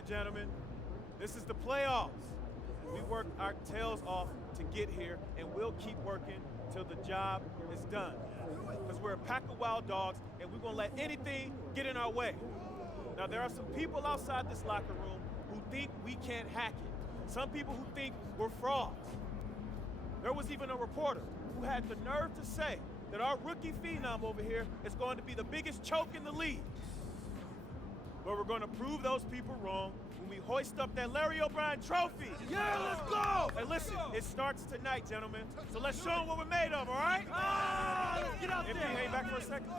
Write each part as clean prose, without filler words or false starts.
it, gentlemen. This is the playoffs. We worked our tails off to get here, and we'll keep working till the job is done. Because we're a pack of wild dogs, and we won't let anything get in our way. Now, there are some people outside this locker room who think we can't hack it. Some people who think we're frauds. There was even a reporter who had the nerve to say that our rookie phenom over here is going to be the biggest choke in the league. But we're going to prove those people wrong when we hoist up that Larry O'Brien trophy. Yeah, let's go! Hey, listen, it starts tonight, gentlemen. So let's show them what we're made of, all right? Let's get out Empty, there! hang back for a second.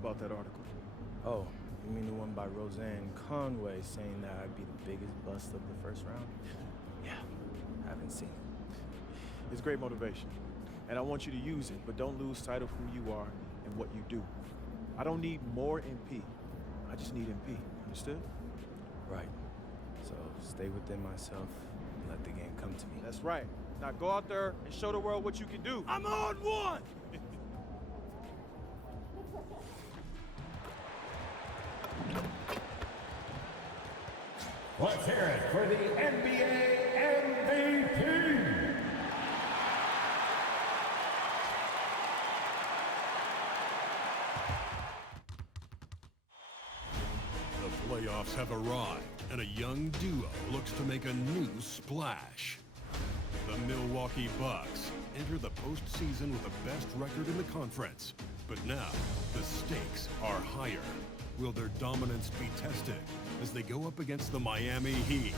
About that article. Oh, you mean the one by Roseanne Conway saying that I'd be the biggest bust of the first round? Yeah, haven't seen it. It's great motivation, and I want you to use it, but don't lose sight of who you are and what you do. I don't need more MP. I just need MP. Understood? Right. So stay within myself and let the game come to me. That's right. Now go out there and show the world what you can do. I'm on one! Let's hear it for the NBA MVP. The playoffs have arrived, and a young duo looks to make a new splash. The Milwaukee Bucks enter the postseason with the best record in the conference. But now, the stakes are higher. Will their dominance be tested as they go up against the Miami Heat?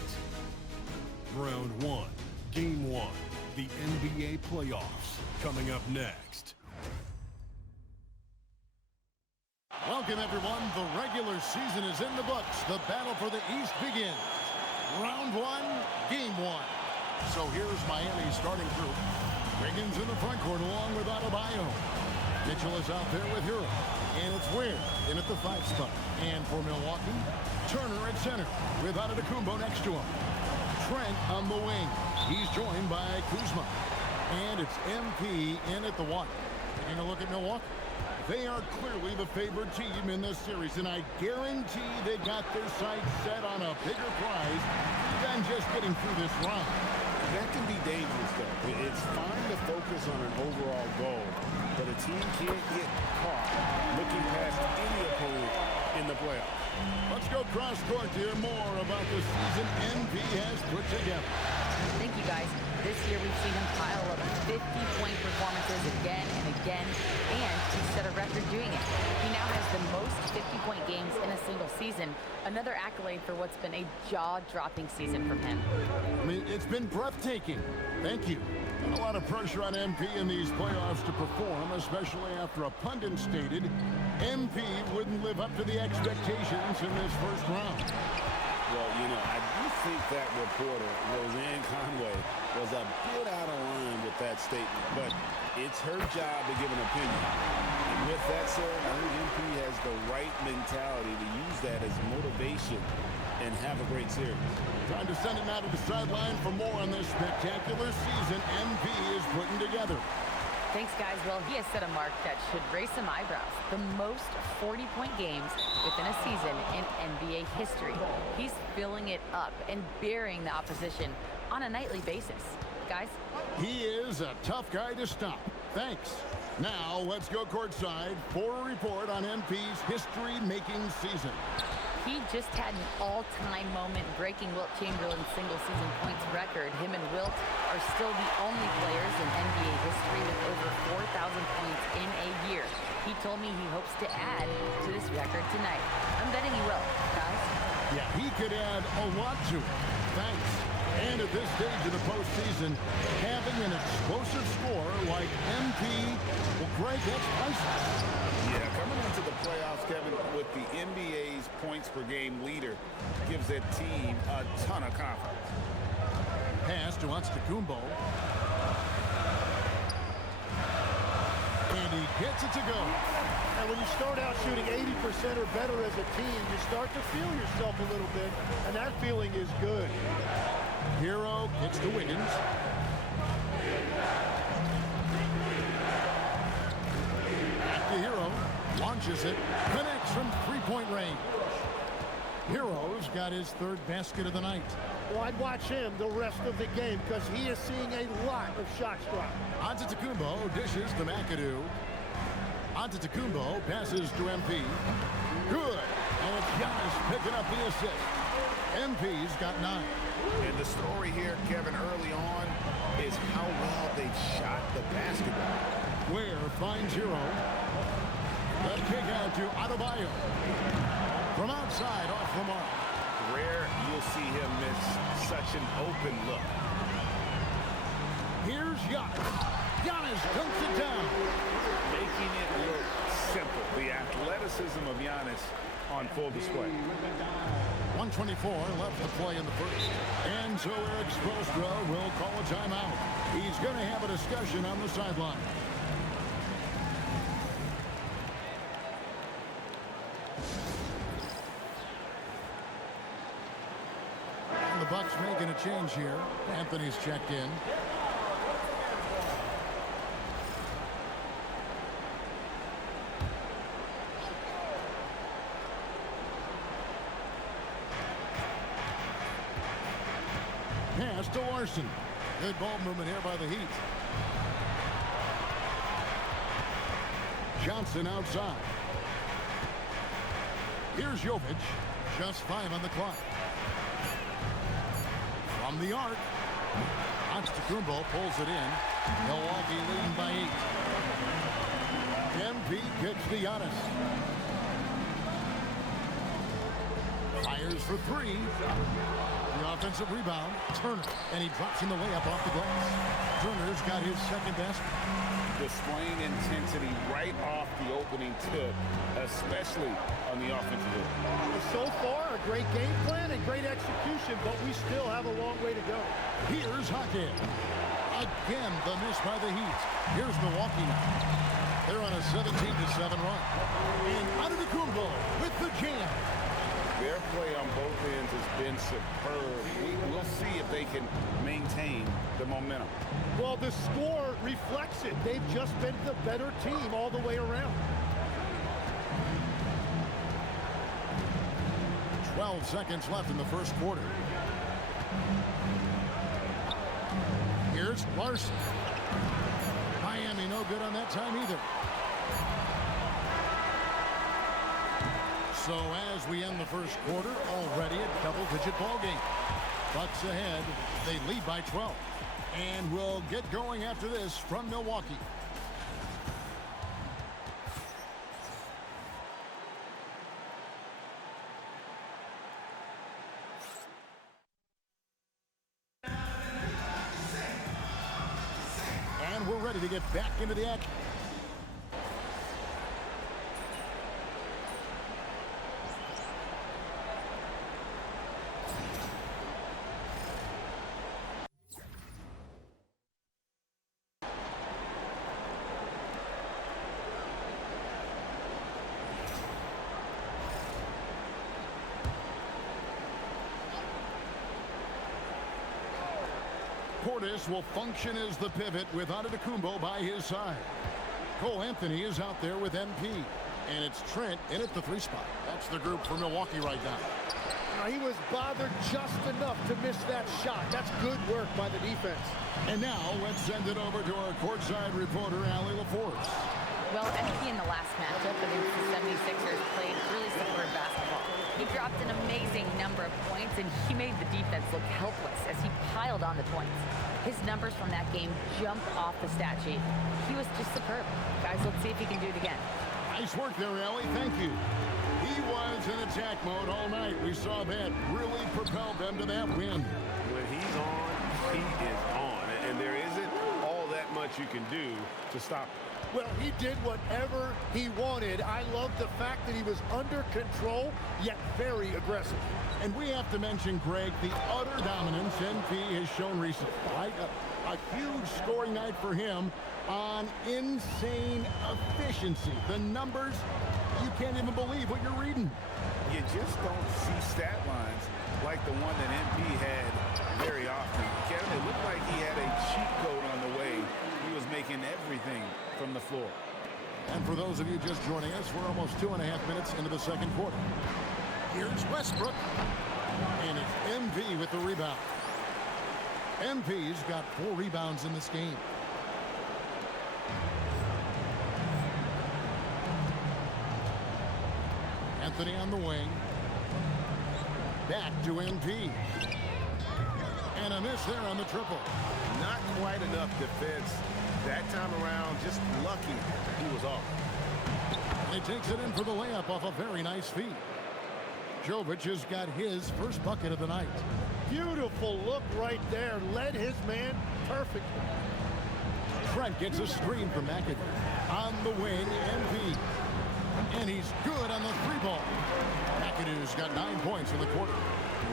Round 1, Game 1, the NBA playoffs, coming up next. Welcome, everyone. The regular season is in the books. The battle for the East begins. Round 1, Game 1. So here's Miami's starting group. Wiggins in the front court along with Adebayo. Mitchell is out there with Hero. And it's Ware in at the 5 spot. And for Milwaukee, Turner at center with Antetokounmpo next to him. Trent on the wing. He's joined by Kuzma. And it's MP in at the 1. Taking a look at Milwaukee. They are clearly the favored team in this series, and I guarantee they got their sights set on a bigger prize than just getting through this round. That can be dangerous, though. It's fine to focus on an overall goal, but a team can't get caught looking past any opponent in the playoffs. Let's go cross-court to hear more about the season MP has put together. Thank you, guys. This year we've seen him pile up 50-point performances again and again, and he set a record doing it. He now has the most 50-point games in a single season, another accolade for what's been a jaw-dropping season from him. I mean, it's been breathtaking. Thank you. Not a lot of pressure on MP in these playoffs to perform, especially after a pundit stated MP wouldn't live up to the expectations in this first round. Well, you know, I do think that reporter, Roseanne Conway, was a bit out of line with that statement, but it's her job to give an opinion. And with that said, I think MP has the right mentality to use that as motivation and have a great series. Time to send him out to the sideline for more on this spectacular season MP is putting together. Thanks, guys. Well, he has set a mark that should raise some eyebrows. The most 40-point games within a season in NBA history. He's filling it up and burying the opposition on a nightly basis. Guys? He is a tough guy to stop. Thanks. Now, let's go courtside for a report on MP's history-making season. He just had an all-time moment breaking Wilt Chamberlain's single-season points record. Him and Wilt are still the only players in NBA history with over 4,000 points in a year. He told me he hopes to add to this record tonight. I'm betting he will, guys. Yeah, he could add a lot to it. Thanks. And at this stage of the postseason, having an explosive scorer like MP, well, Greg, that's priceless. Yeah, coming into the playoffs, Kevin, with the NBA's points per game leader gives that team a ton of confidence. Pass to Antetokounmpo. And he gets it to go. And when you start out shooting 80% or better as a team, you start to feel yourself a little bit, and that feeling is good. Hero gets to Wiggins. Back to Hero. Launches it. Connects from three-point range. Hero's got his third basket of the night. Well, I'd watch him the rest of the game because he is seeing a lot of shots drop. Antetokounmpo dishes to McAdoo. Antetokounmpo passes to MP. Good. And it's Giannis picking up the assist. MP's got 9. And the story here, Kevin, early on is how well they've shot the basketball. Ware finds Hero. The kick out to Adebayo. From outside, off the mark. Rare you'll see him miss such an open look. Here's Giannis. Giannis dunks it down. Making it look simple. The athleticism of Giannis on full display. 1:24 left to play in the first. And so Eric Spoelstra will call a timeout. He's going to have a discussion on the sideline. And the Bucks making a change here. Anthony's checked in. Pass to Larson. Good ball movement here by the Heat. Johnson outside. Here's Jovic. Just 5 on the clock. From the arc. Antetokounmpo pulls it in. Milwaukee leading by 8. MP kicks to Giannis. Fires for 3. The offensive rebound, Turner, and he drops in the layup off the glass. Turner's got his second basket. Displaying intensity right off the opening tip, especially on the offensive end. So far, a great game plan and great execution, but we still have a long way to go. Here's Hakeem. Again, the miss by the Heat. Here's Milwaukee now. They're on a 17-7 run. And Antetokounmpo with the jam. Their play on both ends has been superb. We'll see if they can maintain the momentum. Well, the score reflects it. They've just been the better team all the way around. 12 seconds left in the first quarter. Here's Larson. Miami no good on that time either. So as we end the first quarter, already a double-digit ball game. Bucks ahead. They lead by 12. And we'll get going after this from Milwaukee. And we're ready to get back into the action. Portis will function as the pivot with Antetokounmpo by his side. Cole Anthony is out there with MP. And it's Trent in at the 3 spot. That's the group for Milwaukee right now. Now, he was bothered just enough to miss that shot. That's good work by the defense. And now let's send it over to our courtside reporter, Allie LaForce. Well, MP in the last matchup against the 76ers played really superb basketball. He dropped an amazing number of points, and he made the defense look helpless as he piled on the points. His numbers from that game jumped off the stat sheet. He was just superb. Guys, let's see if he can do it again. Nice work there, Allie. Thank you. He was in attack mode all night. We saw that really propelled them to that win. When he's on, he is on. And there isn't all that much you can do to stop him. Well, he did whatever he wanted. I love the fact that he was under control, yet very aggressive. And we have to mention, Greg, the utter dominance NP has shown recently. Right? A huge scoring night for him on insane efficiency. The numbers, you can't even believe what you're reading. You just don't see stat lines like the one that MP had very often. Kevin, it looked like he had a cheat code on the way. He was making everything from the floor. And for those of you just joining us, we're almost 2.5 minutes into the second quarter. Here's Westbrook. And it's MP with the rebound. MP's got 4 rebounds in this game. Anthony on the wing. Back to MP. And a miss there on the triple. Not quite enough defense that time around. Just lucky he was off. And he takes it in for the layup off a very nice feed. Jovic has got his first bucket of the night. Beautiful look right there. Led his man perfectly. Trent gets a screen from McAdoo. On the wing, MP. And he's good on the 3-ball. McAdoo's got 9 points in the quarter.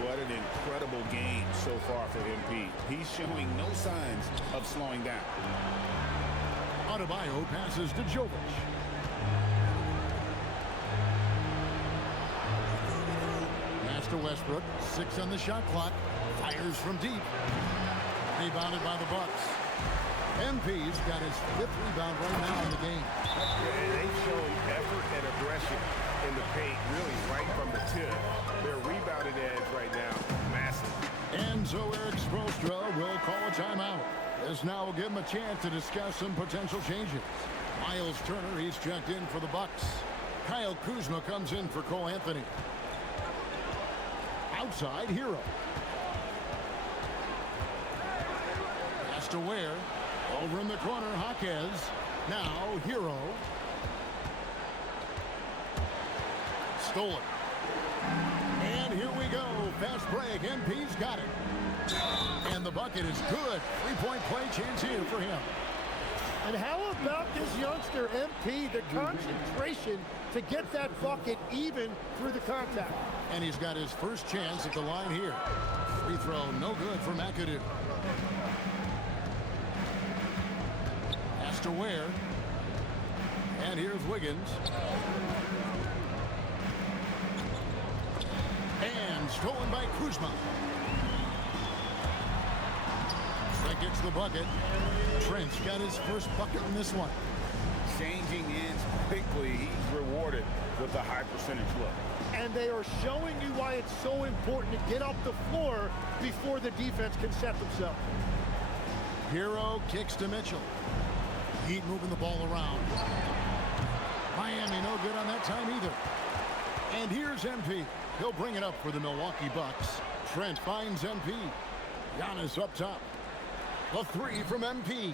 What an incredible game so far for MP. He's showing no signs of slowing down. Adebayo passes to Jovic. Pass to Westbrook. 6 on the shot clock. Fires from deep. Rebounded by the Bucks. MP's got his 5th rebound right now in the game. And they've shown effort and aggression in the paint, really right from the tip. Their rebounding edge right now, massive. And so Eric Spoelstra will call a timeout. This now will give him a chance to discuss some potential changes. Miles Turner, he's checked in for the Bucks. Kyle Kuzma comes in for Cole Anthony. Outside, Hero. Pass to Ware. Over in the corner, Jaquez. Now, Hero. Stolen. And here we go. Fast break. MP's got it. And the bucket is good. 3-point play chance here for him. And how about this youngster, MP, the concentration to get that bucket even through the contact. And he's got his first chance at the line here. Free throw, no good for McAdoo. Pass to Ware. And here's Wiggins. And stolen by Kuzma. Trent gets the bucket. Trent's got his first bucket in this one. Changing ends quickly. He's rewarded with a high percentage look. And they are showing you why it's so important to get off the floor before the defense can set themselves. Hero kicks to Mitchell. Heat moving the ball around. Miami no good on that time either. And here's MP. He'll bring it up for the Milwaukee Bucks. Trent finds MP. Giannis up top. The three from MP.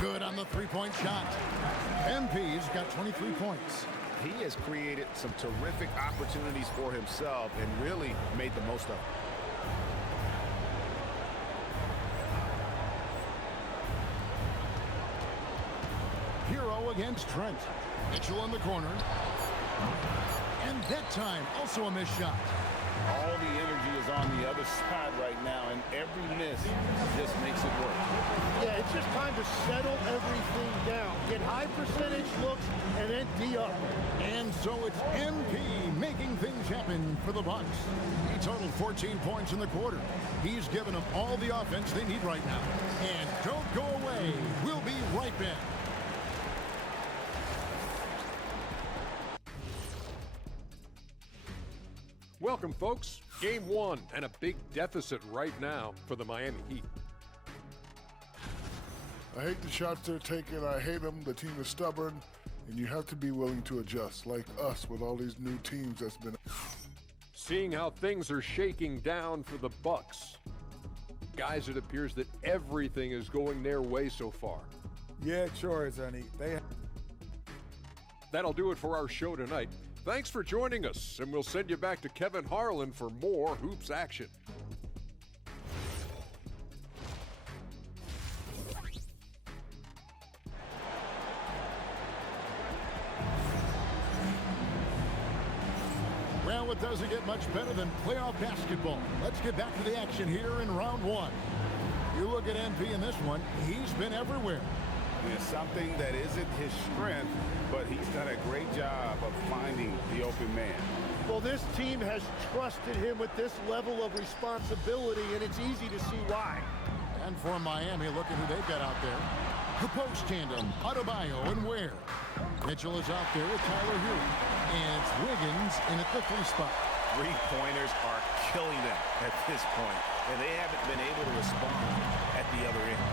Good on the three-point shot. MP's got 23 points. He has created some terrific opportunities for himself and really made the most of it. Hero against Trent. Mitchell in the corner. And that time, also a missed shot. All the energy is on the other side right now, and every miss just makes it work. Yeah, it's just time to settle everything down. Get high percentage looks and then D up. And so it's MP making things happen for the Bucks. He totaled 14 points in the quarter. He's given them all the offense they need right now. And don't go away. We'll be right back. Welcome, folks. Game one and a big deficit right now for the Miami Heat. I hate the shots they're taking. I hate them. The team is stubborn, and you have to be willing to adjust, like us with all these new teams that's been. Seeing how things are shaking down for the Bucks. Guys, it appears that everything is going their way so far. Yeah, it sure is, Ronnie. That'll do it for our show tonight. Thanks for joining us, and we'll send you back to Kevin Harlan for more hoops action. Well, it doesn't get much better than playoff basketball. Let's get back to the action here in round one. You look at MP in this one, he's been everywhere. It's something that isn't his strength, but he's done a great job of finding the open man. Well, this team has trusted him with this level of responsibility, and it's easy to see why. And for Miami, look at who they've got out there. The post tandem, Adebayo and Ware. Mitchell is out there with Tyler Hero. And it's Wiggins in at the 3 spot. three-pointers are killing them at this point, and they haven't been able to respond at the other end.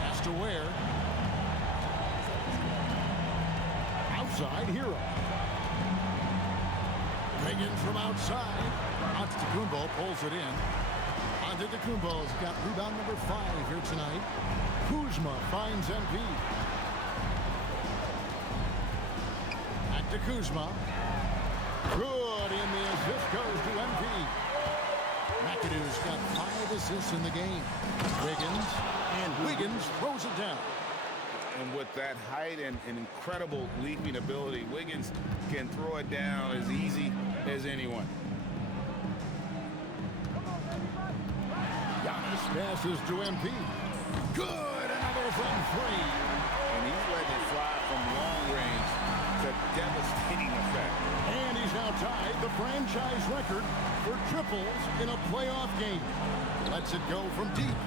Pass to Ware. Outside, Hero. Wiggins from outside. Antetokounmpo pulls it in. Antetokounmpo's got rebound number 5 here tonight. Kuzma finds MP. Back to Kuzma. Good, and the assist goes to MP. McAdoo's got 5 assists in the game. Wiggins throws it down. And with that height and incredible leaping ability, Wiggins can throw it down as easy as anyone. Giannis passes to MP. Good, another from 3. And he's letting it fly from long range to devastating effect. And he's now tied the franchise record for triples in a playoff game. Lets it go from deep.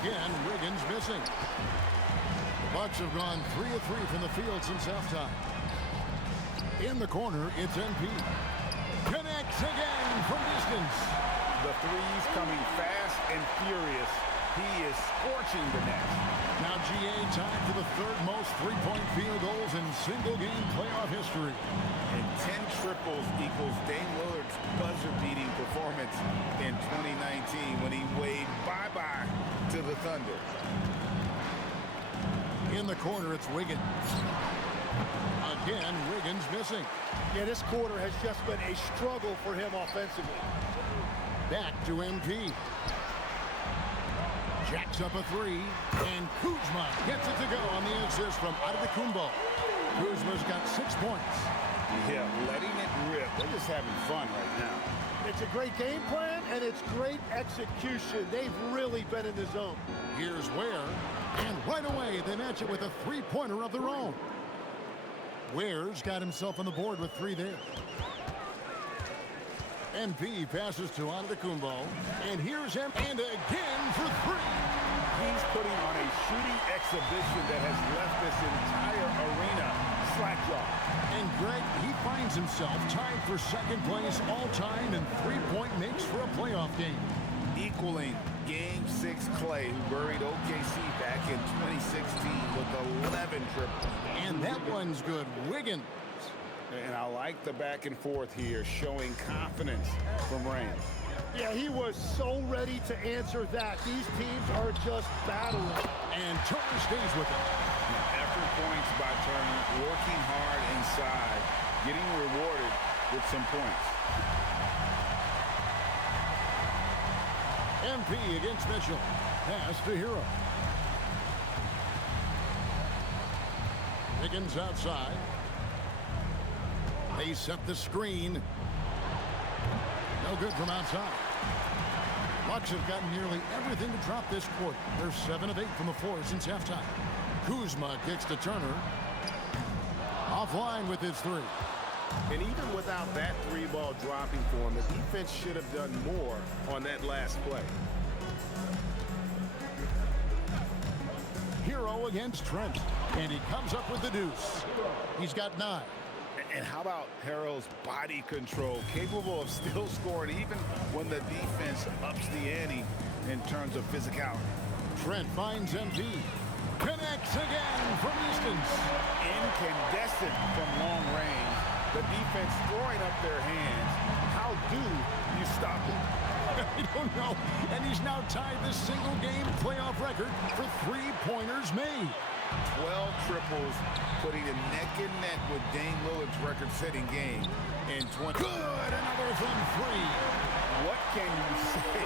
Again, Wiggins missing. The Bucks have gone 3 of 3 from the field since halftime. In the corner, it's MP. Connects again from distance. The threes coming fast and furious. He is scorching the net. Now GA tied for the 3rd most three-point field goals in single-game playoff history. And 10 triples equals Dame Lillard's buzzer-beating performance in 2019 when he waved bye-bye to the Thunder. In the corner, it's Wiggins. Again, Wiggins missing. Yeah, this quarter has just been a struggle for him offensively. Back to MP. Jacks up a 3, and Kuzma gets it to go on the assist from Antetokounmpo. Kuzma's got 6 points. Yeah, letting it rip. They're just having fun right now. It's a great game plan, and it's great execution. They've really been in the zone. Here's Ware, and right away they match it with a three-pointer of their own. Ware's got himself on the board with 3 there. MP passes to Antetokounmpo, and here's him, and again for 3. He's putting on a shooting exhibition that has left this entire arena slack-jawed. And Greg, he finds himself tied for 2nd place all-time in three-point makes for a playoff game. Equaling Game 6 Clay, who buried OKC back in 2016 with 11 triples. And that one's good. Wiggins. And I like the back and forth here, showing confidence from Reigns. Yeah, he was so ready to answer that. These teams are just battling. And Turner stays with it. Effort points by Turner, working hard inside, getting rewarded with some points. MP against Mitchell. Pass to Hero. Wiggins outside. They set the screen. No good from outside. Bucks have gotten nearly everything to drop this quarter. They're 7 of 8 from the floor since halftime. Kuzma kicks to Turner. Offline with his 3. And even without that 3-ball dropping for him, the defense should have done more on that last play. Hero against Trent. And he comes up with the deuce. He's got 9. And how about Harrell's body control, capable of still scoring even when the defense ups the ante in terms of physicality. Trent finds MP. Connects again from distance. Incandescent from long range. The defense throwing up their hands. How do you stop it? I don't know. And he's now tied the single-game playoff record for three-pointers made. 12 triples, putting him neck and neck with Dame Lillard's record-setting game in 20. Good, another from 3. What can you say?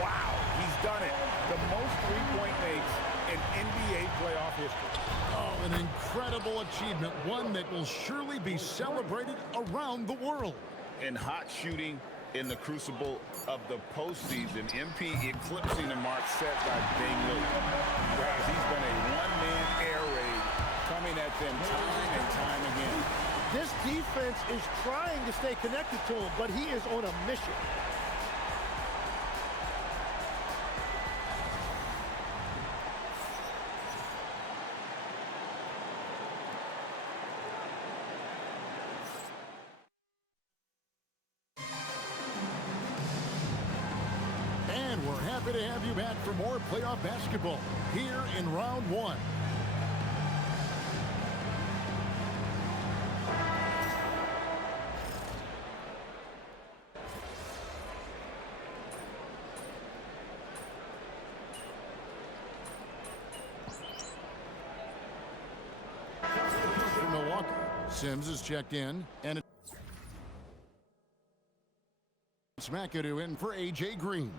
Wow, he's done it. The most three-point makes in NBA playoff history. Oh, an incredible achievement, one that will surely be celebrated around the world. And hot shooting in the crucible of the postseason. MP eclipsing the mark set by Dame Lillard. Guys, he's been a one-man air raid coming at them time and time again. This defense is trying to stay connected to him, but he is on a mission. Happy to have you back for more playoff basketball here in round one. For Milwaukee, Sims is checked in, and it's McAdoo in for A.J. Green.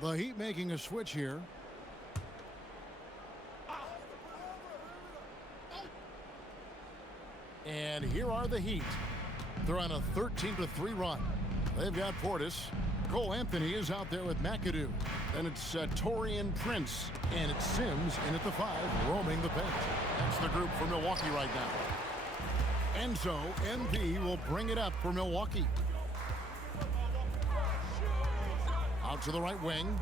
The Heat making a switch here. And here are the Heat. They're on a 13-3 run. They've got Portis. Cole Anthony is out there with McAdoo. Then it's Taurean Prince. And it's Sims in at the 5, roaming the paint. That's the group for Milwaukee right now. And so MP will bring it up for Milwaukee. Out to the right wing.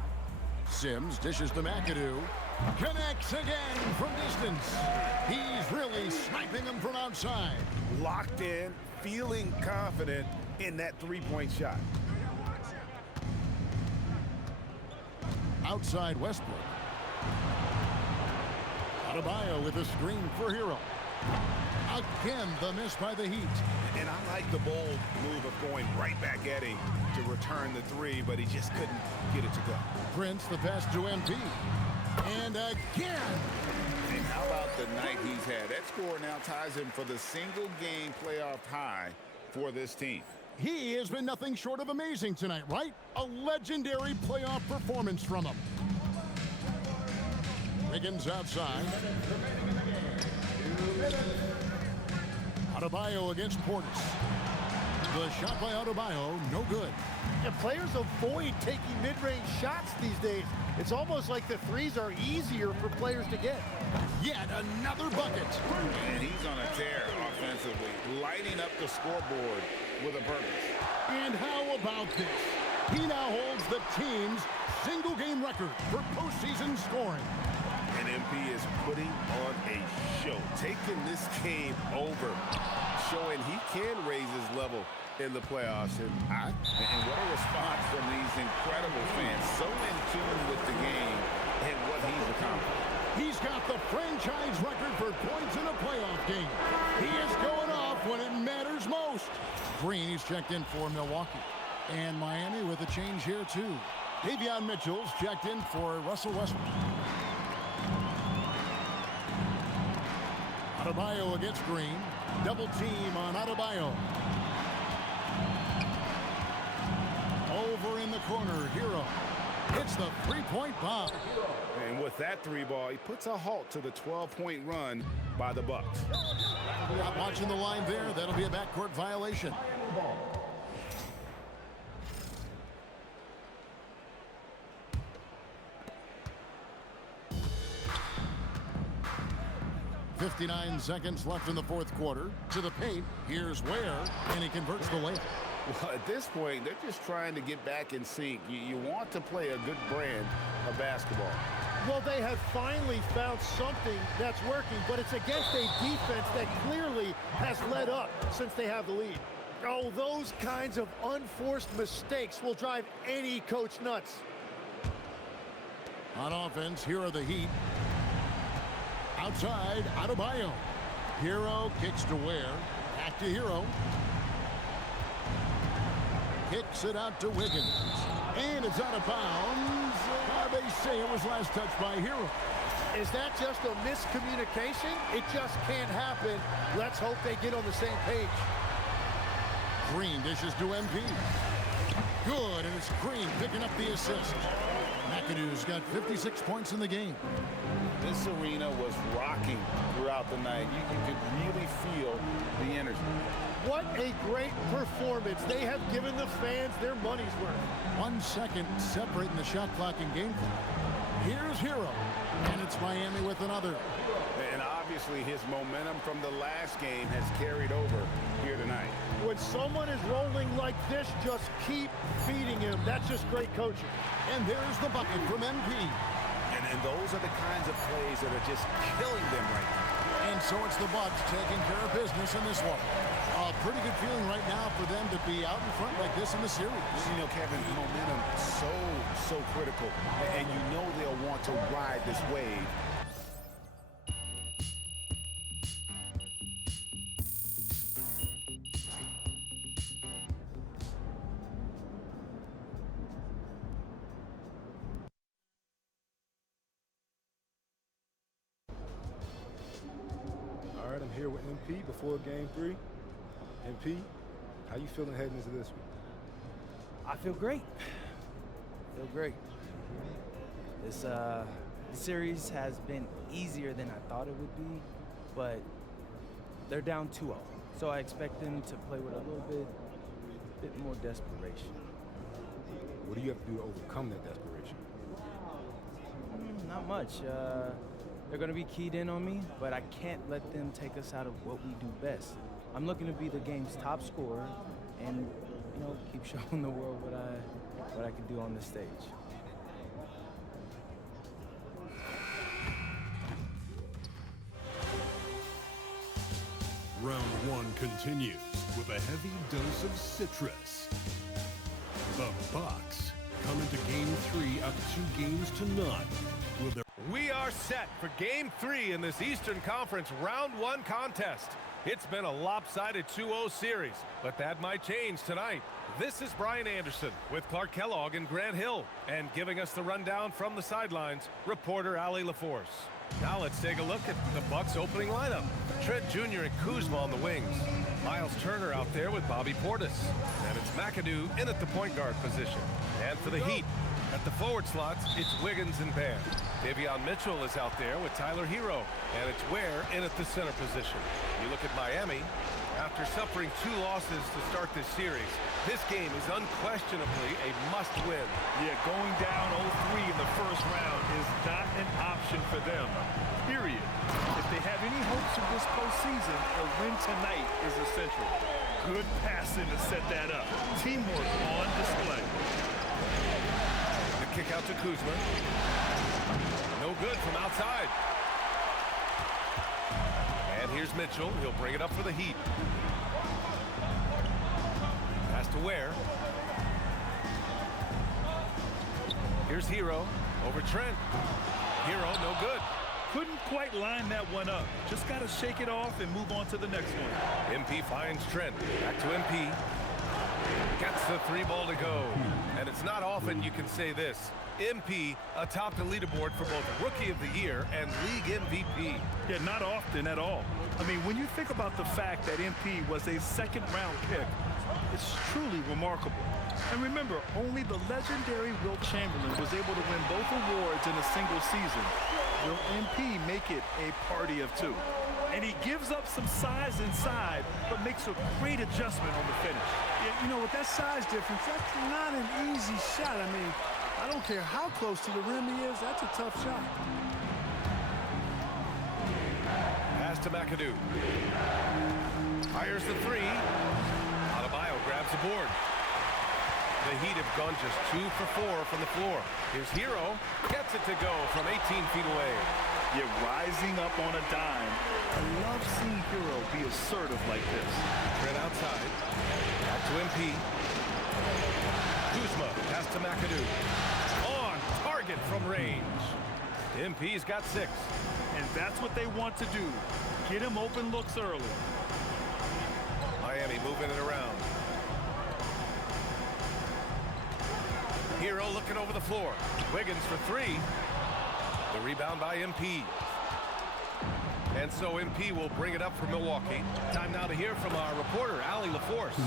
Sims dishes to McAdoo. Connects again from distance. He's really sniping them from outside. Locked in, feeling confident in that three-point shot. Outside Westbrook. Adebayo with a screen for Hero. Again, the miss by the Heat. And I like the bold move of going right back at him to return the three, but he just couldn't get it to go. Prince the pass to MP. And again. And how about the night he's had? That score now ties him for the single-game playoff high for this team. He has been nothing short of amazing tonight, right? A legendary playoff performance from him. Wiggins outside. Adebayo against Portis. The shot by Adebayo, no good. And players avoid taking mid-range shots these days. It's almost like the threes are easier for players to get. Yet another bucket. And he's on a tear offensively, lighting up the scoreboard with a purpose. And how about this? He now holds the team's single-game record for postseason scoring. And MP is putting on a show, taking this game over, showing he can raise his level in the playoffs. And what a response from these incredible fans, so in tune with the game and what he's accomplished. He's got the franchise record for points in a playoff game. He is going off when it matters most. Green is checked in for Milwaukee. And Miami with a change here too. Davion Mitchell's checked in for Russell Westbrook. Adebayo against Green. Double team on Adebayo. Over in the corner, Hero hits the three-point bomb. And with that three ball, he puts a halt to the 12-point run by the Bucks. Not watching the line there. That'll be a backcourt violation. 59 seconds left in the fourth quarter. To the paint, here's Ware, and he converts the layup. Well, at this point, they're just trying to get back in sync. You want to play a good brand of basketball. Well, they have finally found something that's working, but it's against a defense that clearly has let up since they have the lead. Oh, those kinds of unforced mistakes will drive any coach nuts. On offense, here are the Heat. Outside, Adebayo. Hero kicks to Ware. Back to Hero. Kicks it out to Wiggins. And it's out of bounds. They say it was last touched by Hero. Is that just a miscommunication? It just can't happen. Let's hope they get on the same page. Green dishes to MP. Good, and it's Green picking up the assist. McAdoo's got 56 points in the game. This arena was rocking throughout the night. You could really feel the energy. What a great performance. They have given the fans their money's worth. 1 second separating the shot clock and game clock. Here's Hero, and it's Miami with another. And obviously his momentum from the last game has carried over here tonight. When someone is rolling like this, just keep feeding him. That's just great coaching. And there's the bucket from MP. And those are the kinds of plays that are just killing them right now. And so it's the Bucks taking care of business in this one. A pretty good feeling right now for them to be out in front like this in the series. You know, Kevin, momentum so critical, and you know they'll want to ride this wave. All right, I'm here with MP before Game 3. MP, how you feeling heading into this one? I feel great. This series has been easier than I thought it would be, but they're down 2-0. So I expect them to play with a little bit more desperation. What do you have to do to overcome that desperation? Not much. They're going to be keyed in on me, but I can't let them take us out of what we do best. I'm looking to be the game's top scorer and, you know, keep showing the world what I can do on this stage. Round 1 continues with a heavy dose of citrus. The Bucks come into Game 3 up 2 games to none with their... We are set for Game 3 in this Eastern Conference Round 1 contest. It's been a lopsided 2-0 series, but that might change tonight. This is Brian Anderson with Clark Kellogg and Grant Hill, and giving us the rundown from the sidelines, reporter Ali LaForce. Now let's take a look at the Bucks' opening lineup. Trent Jr. and Kuzma on the wings. Miles Turner out there with Bobby Portis. And it's McAdoo in at the point guard position. And for the Heat, at the forward slots, it's Wiggins and Bam. Davion Mitchell is out there with Tyler Hero. And it's Ware in at the center position. You look at Miami. After suffering 2 losses to start this series, this game is unquestionably a must-win. Yeah, going down 0-3 in the first round is not an option for them, period. If they have any hopes of this postseason, a win tonight is essential. Good passing to set that up. Teamwork on display. The kick out to Kuzma. No good from outside. And here's Mitchell. He'll bring it up for the Heat. Pass to Ware. Here's Hero over Trent. Hero, no good. Couldn't quite line that one up. Just got to shake it off and move on to the next one. MP finds Trent. Back to MP. Gets the 3-ball to go. And it's not often you can say this. MP atop the leaderboard for both Rookie of the Year and League MVP. Yeah, not often at all. I mean, when you think about the fact that MP was a second-round pick, it's truly remarkable. And remember, only the legendary Wilt Chamberlain was able to win both awards in a single season. Will MP make it a party of 2? And he gives up some size inside, but makes a great adjustment on the finish. Yeah, you know, with that size difference, that's not an easy shot. I mean, I don't care how close to the rim he is, that's a tough shot. Pass to McAdoo. Fires the 3. Adebayo grabs the board. The Heat have gone just 2 for 4 from the floor. Here's Hero. Gets it to go from 18 feet away. Yeah, rising up on a dime. I love seeing Hero be assertive like this. Trent outside. Back to MP. Kuzma. Pass to McAdoo. On target from range. MP's got 6. And that's what they want to do. Get him open looks early. Miami moving it around. Hero looking over the floor. Wiggins for 3. The rebound by MP. And so MP will bring it up for Milwaukee. Time now to hear from our reporter, Ali LaForce.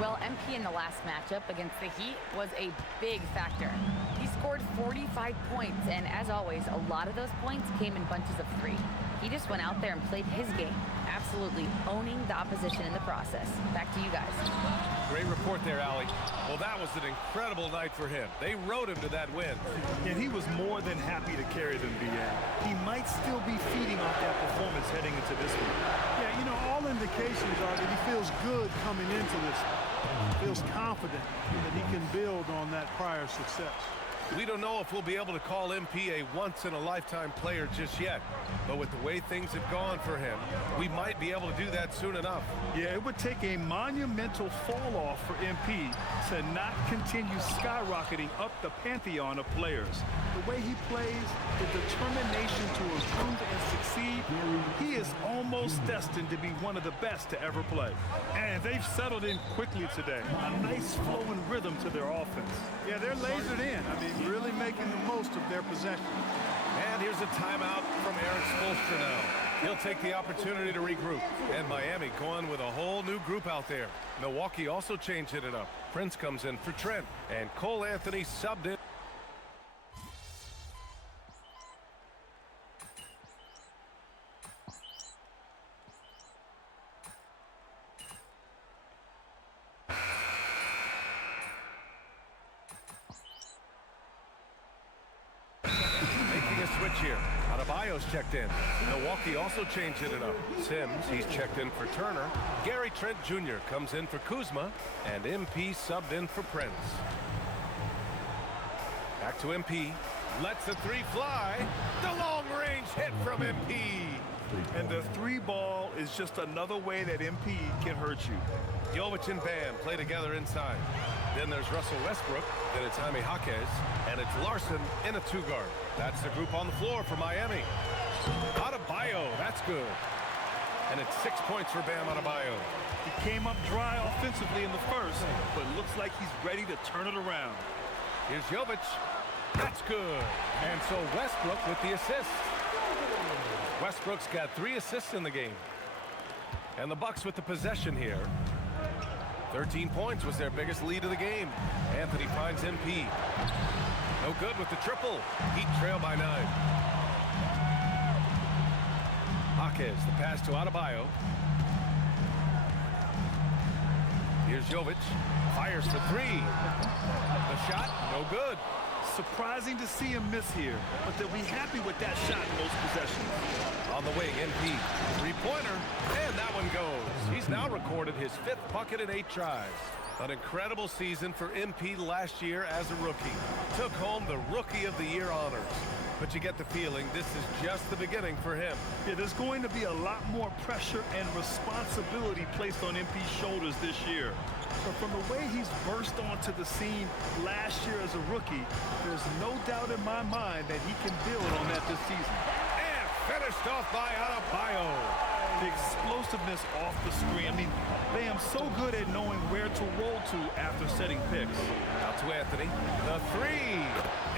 Well, MP in the last matchup against the Heat was a big factor. He scored 45 points, and as always, a lot of those points came in bunches of 3. He just went out there and played his game, absolutely owning the opposition in the process. Back to you guys. Great report there, Ali. Well, that was an incredible night for him. They rode him to that win. And he was more than happy to carry them, BA. He might still be feeding off that performance heading into this one. Yeah, you know, all indications are that he feels good coming into this. He feels confident that he can build on that prior success. We don't know if we'll be able to call MP a once-in-a-lifetime player just yet, but with the way things have gone for him, we might be able to do that soon enough. Yeah, it would take a monumental fall-off for MP to not continue skyrocketing up the pantheon of players. The way he plays, the determination to improve and succeed, he is almost destined to be one of the best to ever play. And they've settled in quickly today. A nice flow and rhythm to their offense. Yeah, they're lasered in. I mean, really making the most of their possession. And here's a timeout from Eric Spoelstra now. He'll take the opportunity to regroup. And Miami going with a whole new group out there. Milwaukee also changing it up. Prince comes in for Trent. And Cole Anthony subbed in. Here. Adebayo's checked in. Milwaukee also changing it up. Sims, he's checked in for Turner. Gary Trent Jr. comes in for Kuzma. And MP subbed in for Prince. Back to MP. Lets the three fly. The long-range hit from MP. And the three ball is just another way that MP can hurt you. Jovic and Bam play together inside. Then there's Russell Westbrook. Then it's Jaime Jaquez. And it's Larson in a two-guard. That's the group on the floor for Miami. Adebayo, that's good. And it's 6 points for Bam Adebayo. He came up dry offensively in the first, but looks like he's ready to turn it around. Here's Jovic. That's good. And so Westbrook with the assist. Westbrook's got 3 assists in the game. And the Bucks with the possession here. 13 points was their biggest lead of the game. Anthony finds MP. No good with the triple. Heat trail by 9. Jaquez, the pass to Adebayo. Here's Jovic. Fires for 3. The shot, no good. Surprising to see him miss here, but they'll be happy with that shot in most possessions. On the wing, MP. Three-pointer, and that one goes. He's now recorded his 5th bucket in 8 tries. An incredible season for MP last year as a rookie. Took home the Rookie of the Year honors. But you get the feeling this is just the beginning for him. Yeah, there's going to be a lot more pressure and responsibility placed on MP's shoulders this year. But from the way he's burst onto the scene last year as a rookie, there's no doubt in my mind that he can build on that this season. And finished off by Adebayo. The explosiveness off the screen. I mean, Bam's so good at knowing where to roll to after setting picks. Out to Anthony. The 3.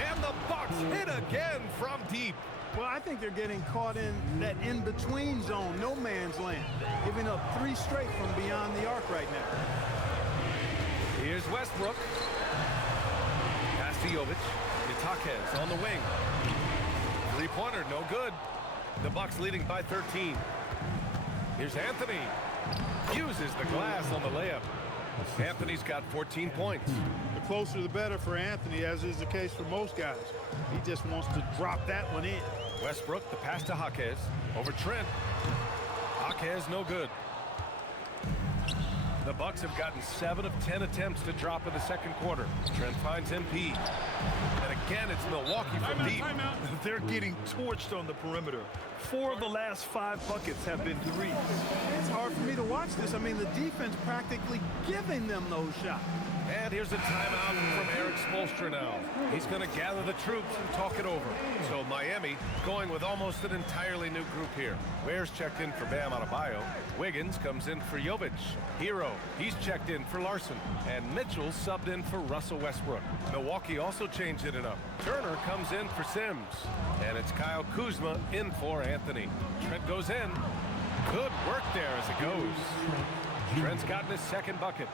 And the Bucks hit again from deep. Well, I think they're getting caught in that in-between zone, no man's land, giving up 3 straight from beyond the arc right now. Here's Westbrook. Pass to Jovic. It's Jaquez on the wing. Three-pointer, no good. The Bucks leading by 13. Here's Anthony. Uses the glass on the layup. Anthony's got 14 points. The closer the better for Anthony, as is the case for most guys. He just wants to drop that one in. Westbrook, the pass to Jaquez. Over Trent. Jaquez, no good. The Bucks have gotten 7 of 10 attempts to drop in the second quarter. Trent finds MP. And again, it's Milwaukee from deep. They're getting torched on the perimeter. 4 of the last 5 buckets have been threes. It's hard for me to watch this. I mean, the defense practically giving them those shots. And here's a timeout from Eric Spoelstra now. He's going to gather the troops and talk it over. So Miami going with almost an entirely new group here. Ware's checked in for Bam Adebayo. Wiggins comes in for Jovic. Hero, he's checked in for Larson. And Mitchell subbed in for Russell Westbrook. Milwaukee also changed it up. Turner comes in for Sims. And it's Kyle Kuzma in for Anthony. Trent goes in. Good work there as it goes. Trent's gotten his 2nd bucket.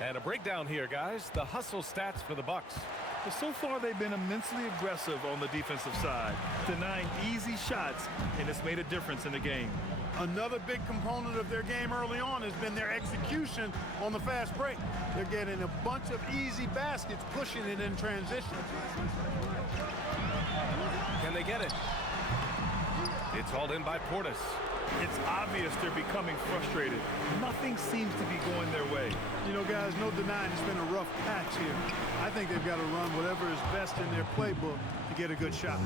And a breakdown here, guys. The hustle stats for the Bucks. But so far, they've been immensely aggressive on the defensive side, denying easy shots, and it's made a difference in the game. Another big component of their game early on has been their execution on the fast break. They're getting a bunch of easy baskets, pushing it in transition. Can they get it? It's hauled in by Portis. It's obvious they're becoming frustrated. Nothing seems to be going their way. You know, guys, no denying it's been a rough patch here. I think they've got to run whatever is best in their playbook to get a good shot.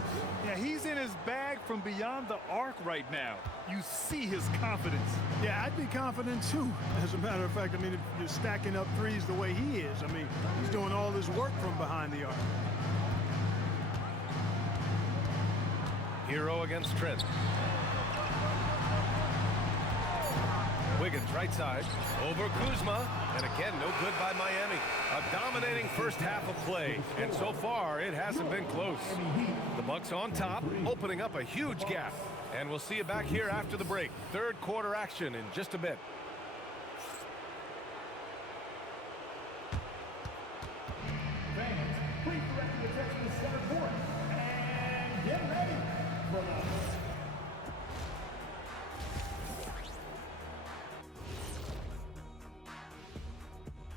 Yeah, he's in his bag from beyond the arc right now. You see his confidence. Yeah, I'd be confident too. As a matter of fact, I mean, if you're stacking up threes the way he is, I mean, he's doing all his work from behind the arc. Hero against Trent. Wiggins right side, over Kuzma, and again, no good by Miami. A dominating first half of play, and so far, it hasn't been close. The Bucks on top, opening up a huge gap. And we'll see you back here after the break. Third quarter action in just a bit. Fans, please direct your attention to center court. And get ready for the...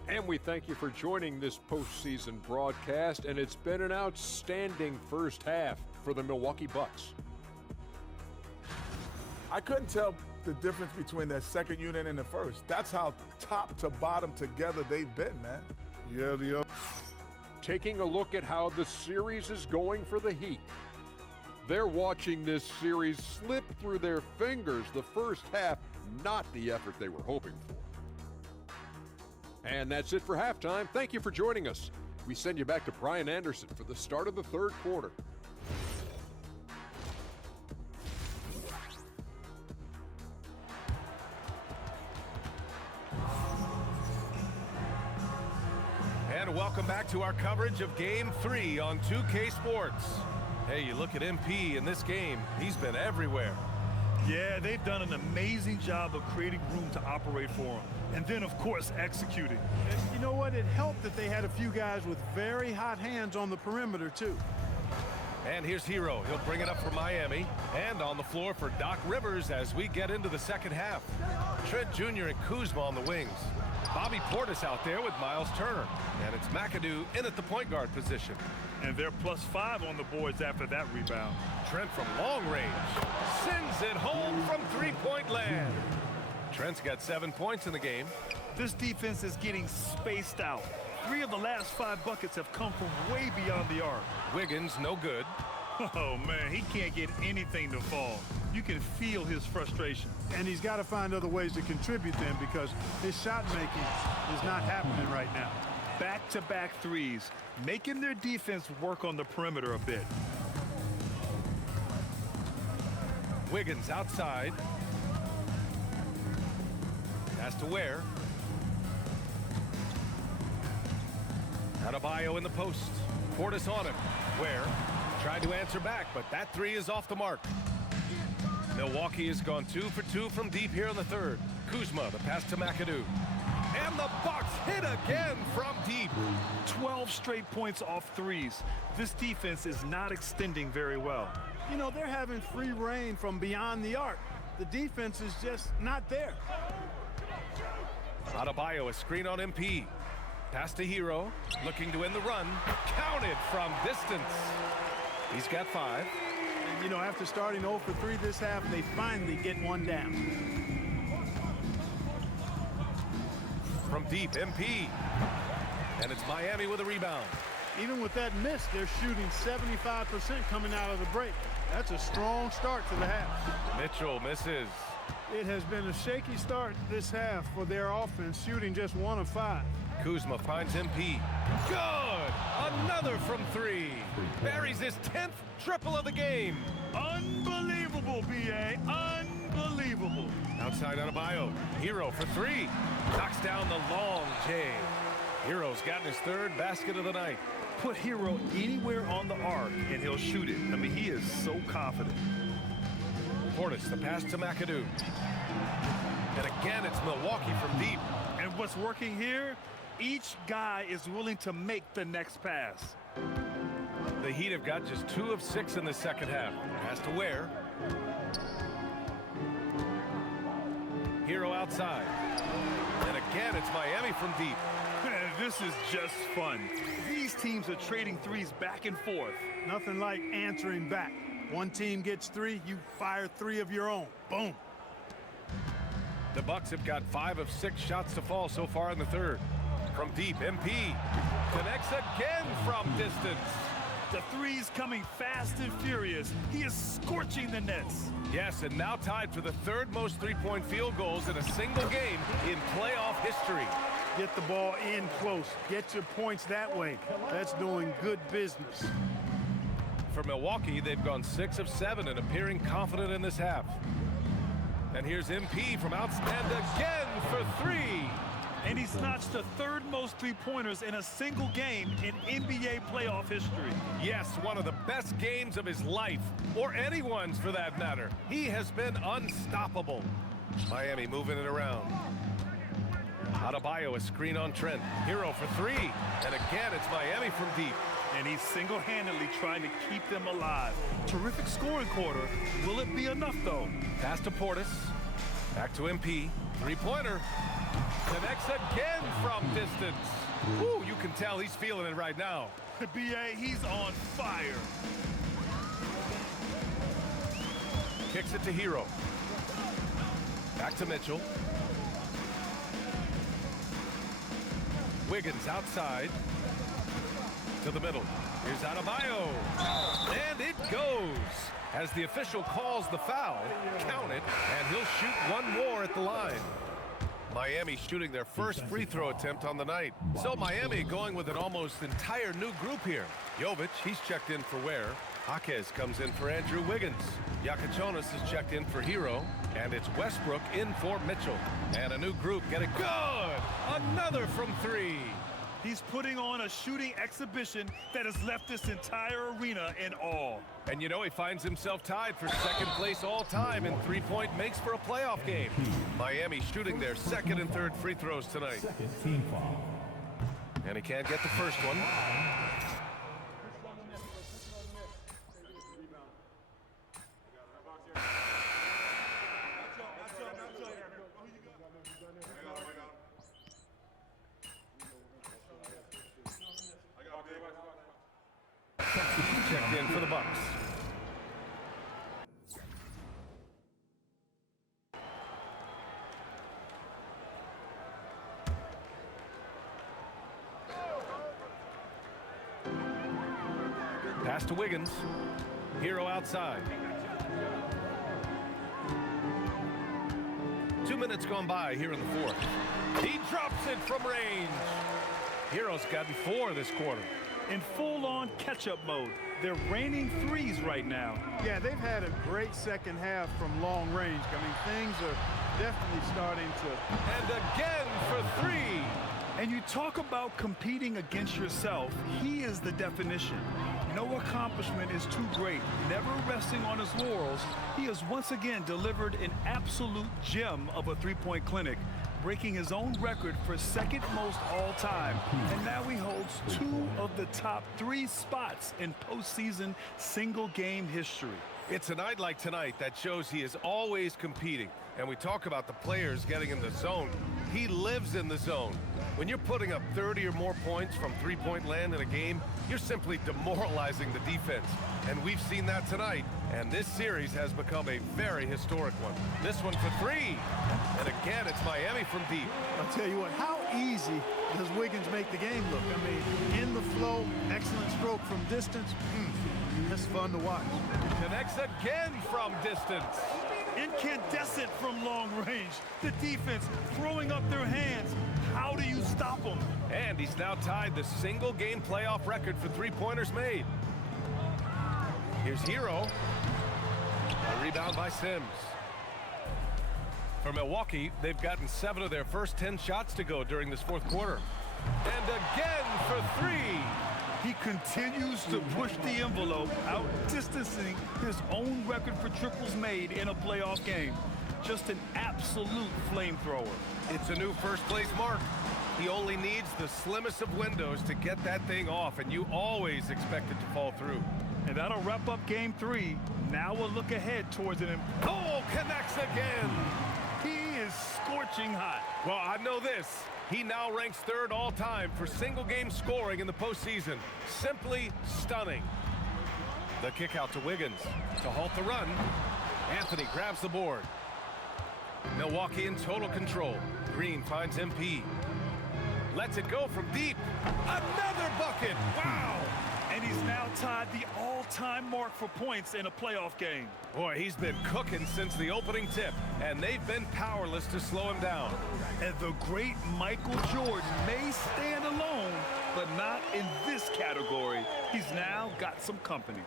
And we thank you for joining this postseason broadcast, and it's been an outstanding first half for the Milwaukee Bucks. I couldn't tell the difference between that second unit and the first. That's how top to bottom together they've been, man. Yeah. Taking a look at how the series is going for the Heat. They're watching this series slip through their fingers. The first half, not the effort they were hoping for. And that's it for halftime. Thank you for joining us. We send you back to Brian Anderson for the start of the third quarter. And welcome back to our coverage of Game 3 on 2K Sports. Hey, you look at MP in this game, he's been everywhere. Yeah, they've done an amazing job of creating room to operate for him. And then, of course, executing. And you know what? It helped that they had a few guys with very hot hands on the perimeter, too. And here's Hero. He'll bring it up for Miami. And on the floor for Doc Rivers as we get into the second half. Trent Jr. and Kuzma on the wings. Bobby Portis out there with Miles Turner. And it's McAdoo in at the point guard position. And they're +5 on the boards after that rebound. Trent from long range sends it home from three-point land. Trent's got 7 points in the game. This defense is getting spaced out. 3 of the last 5 buckets have come from way beyond the arc. Wiggins, no good. Oh, man, he can't get anything to fall. You can feel his frustration. And he's got to find other ways to contribute then because his shot making is not happening right now. Back-to-back threes, making their defense work on the perimeter a bit. Wiggins outside. Pass to Ware. Adebayo in the post. Portis on him. Ware tried to answer back, but that three is off the mark. Milwaukee has gone 2 for 2 from deep here in the third. Kuzma, the pass to McAdoo. And the Bucks hit again from deep. 12 straight points off threes. This defense is not extending very well. You know, they're having free reign from beyond the arc. The defense is just not there. Adebayo, a screen on MP. Pass to Hero, looking to end the run. Counted from distance. He's got 5. And, you know, after starting 0 for 3 this half, they finally get one down. From deep, MP. And it's Miami with a rebound. Even with that miss, they're shooting 75% coming out of the break. That's a strong start to the half. Mitchell misses. It has been a shaky start this half for their offense, shooting just 1 of 5. Kuzma finds MP. Good! Another from 3. Buries his 10th triple of the game. Unbelievable, B.A. Unbelievable. Outside Adebayo. Hero for 3. Knocks down the long J. Hero's gotten his 3rd basket of the night. Put Hero anywhere on the arc and he'll shoot it. I mean, he is so confident. Portis, the pass to McAdoo. And again, it's Milwaukee from deep. And what's working here? Each guy is willing to make the next pass. The Heat have got just 2 of 6 in the second half. Pass to Ware. Hero outside. And again, it's Miami from deep. This is just fun. These teams are trading threes back and forth. Nothing like answering back. One team gets 3, you fire 3 of your own. Boom. The Bucks have got 5 of 6 shots to fall so far in the third. From deep, MP connects again from distance. The three's coming fast and furious. He is scorching the nets. Yes, and now tied for the 3rd most three-point field goals in a single game in playoff history. Get the ball in close. Get your points that way. That's doing good business. For Milwaukee, they've gone 6 of 7 and appearing confident in this half. And here's MP from outside again for 3. And he's notched the 3rd most three-pointers in a single game in NBA playoff history. Yes, one of the best games of his life, or anyone's for that matter. He has been unstoppable. Miami moving it around. Adebayo, a screen on Trent. Hero for 3. And again, it's Miami from deep. And he's single-handedly trying to keep them alive. Terrific scoring quarter. Will it be enough, though? Pass to Portis. Back to MP. Three-pointer. Connects again from distance. Ooh, you can tell he's feeling it right now. B.A., he's on fire. Kicks it to Hero. Back to Mitchell. Wiggins outside. To the middle. Here's Adebayo. And it goes. As the official calls the foul, count it, and he'll shoot one more at the line. Miami shooting their first free throw attempt on the night. So Miami going with an almost entire new group here. Jovic, he's checked in for Ware. Jaquez comes in for Andrew Wiggins. Yakachonis is checked in for Hero. And it's Westbrook in for Mitchell. And a new group getting good. Another from 3. He's putting on a shooting exhibition that has left this entire arena in awe. And you know, he finds himself tied for 2nd place all time in three-point makes for a playoff game. Miami shooting their 2nd and 3rd free throws tonight. And he can't get the first one. Checked in for the Bucks. Pass to Wiggins. Hero outside. 2 minutes gone by here in the 4th. He drops it from range. Hero's gotten 4 this quarter. In full-on catch-up mode. They're raining threes right now. Yeah, they've had a great second half from long range. I mean, things are definitely starting to... And again for 3. And you talk about competing against yourself. He is the definition. No accomplishment is too great. Never resting on his laurels, he has once again delivered an absolute gem of a three-point clinic, breaking his own record for 2nd most all-time. And now he holds 2 of the top 3 spots in postseason single-game history. It's a night like tonight that shows he is always competing. And we talk about the players getting in the zone. He lives in the zone. When you're putting up 30 or more points from three-point land in a game, you're simply demoralizing the defense. And we've seen that tonight. And this series has become a very historic one. This one for 3. And again, it's Miami from deep. I'll tell you what, how easy does Wiggins make the game look? I mean, in the flow, excellent stroke from distance. That's fun to watch. Connects again from distance. Incandescent from long range. The defense throwing up their hands. How do you stop them? And he's now tied the single-game playoff record for three-pointers made. Here's Hero. A rebound by Sims. For Milwaukee, they've gotten 7 of their first 10 shots to go during this 4th quarter. And again for 3. He continues to push the envelope, out-distancing his own record for triples made in a playoff game. Just an absolute flamethrower. It's a new first-place mark. He only needs the slimmest of windows to get that thing off, and you always expect it to fall through. And that'll wrap up Game 3. Now we'll look ahead towards an... Oh, connects again! He is scorching hot. Well, I know this. He now ranks 3rd all-time for single-game scoring in the postseason. Simply stunning. The kick out to Wiggins to halt the run. Anthony grabs the board. Milwaukee in total control. Green finds MP. Lets it go from deep. Another bucket. Wow. And he's now tied the all-time mark for points in a playoff game. Boy, he's been cooking since the opening tip, and they've been powerless to slow him down. And the great Michael Jordan may stand alone, but not in this category. He's now got some company.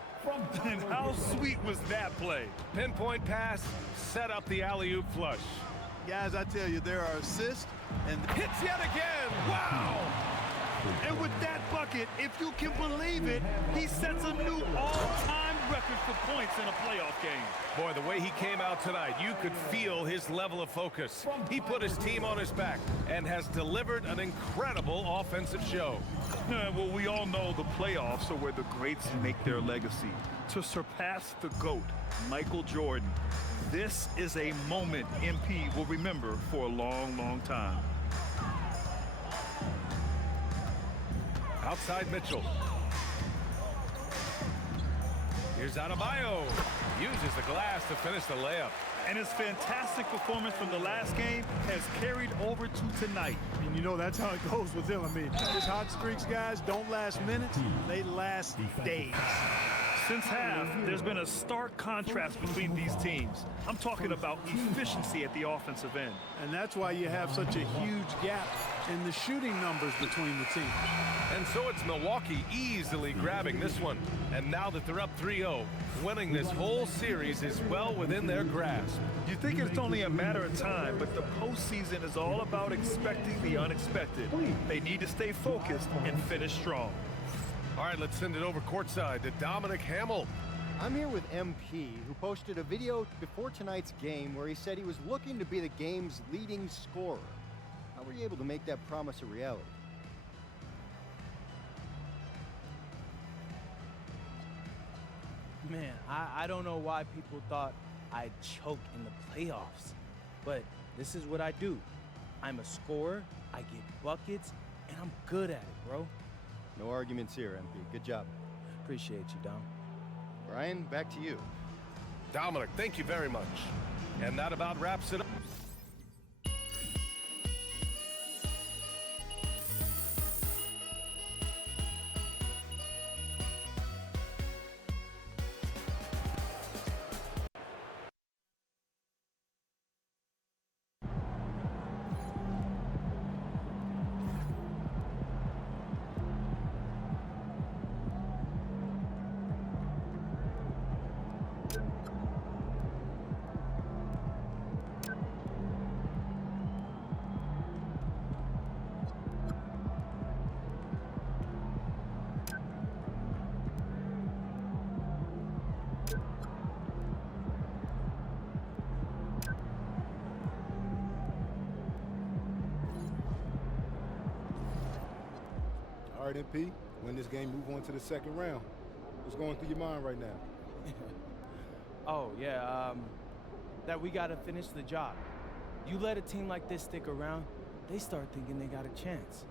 And how sweet was that play? Pinpoint pass, set up the alley-oop flush. Guys, I tell you, there are assists and hits yet again. Wow! And with that bucket, if you can believe it, he sets a new all-time record for points in a playoff game. Boy, the way he came out tonight, you could feel his level of focus. He put his team on his back and has delivered an incredible offensive show. Well, we all know the playoffs are where the greats make their legacy. To surpass the GOAT, Michael Jordan, this is a moment MP will remember for a long, long time. Outside Mitchell. Here's Adebayo. Uses the glass to finish the layup. And his fantastic performance from the last game has carried over to tonight. And you know that's how it goes with him. I mean, his hot streaks, guys, don't last minutes. They last days. Since half, there's been a stark contrast between these teams. I'm talking about efficiency at the offensive end. And that's why you have such a huge gap in the shooting numbers between the teams. And so it's Milwaukee easily grabbing this one. And now that they're up 3-0, winning this whole series is well within their grasp. You think it's only a matter of time, but the postseason is all about expecting the unexpected. They need to stay focused and finish strong. All right, let's send it over courtside to Dominic Hamill. I'm here with MP, who posted a video before tonight's game where he said he was looking to be the game's leading scorer. How were you able to make that promise a reality? Man, I don't know why people thought I'd choke in the playoffs, but this is what I do. I'm a scorer, I get buckets, and I'm good at it, bro. No arguments here, MP. Good job. Appreciate you, Dom. Brian, back to you. Dominic, thank you very much. And that about wraps it up. All right, MP, win this game, move on to the second round. What's going through your mind right now? Oh, yeah, that we got to finish the job. You let a team like this stick around, they start thinking they got a chance.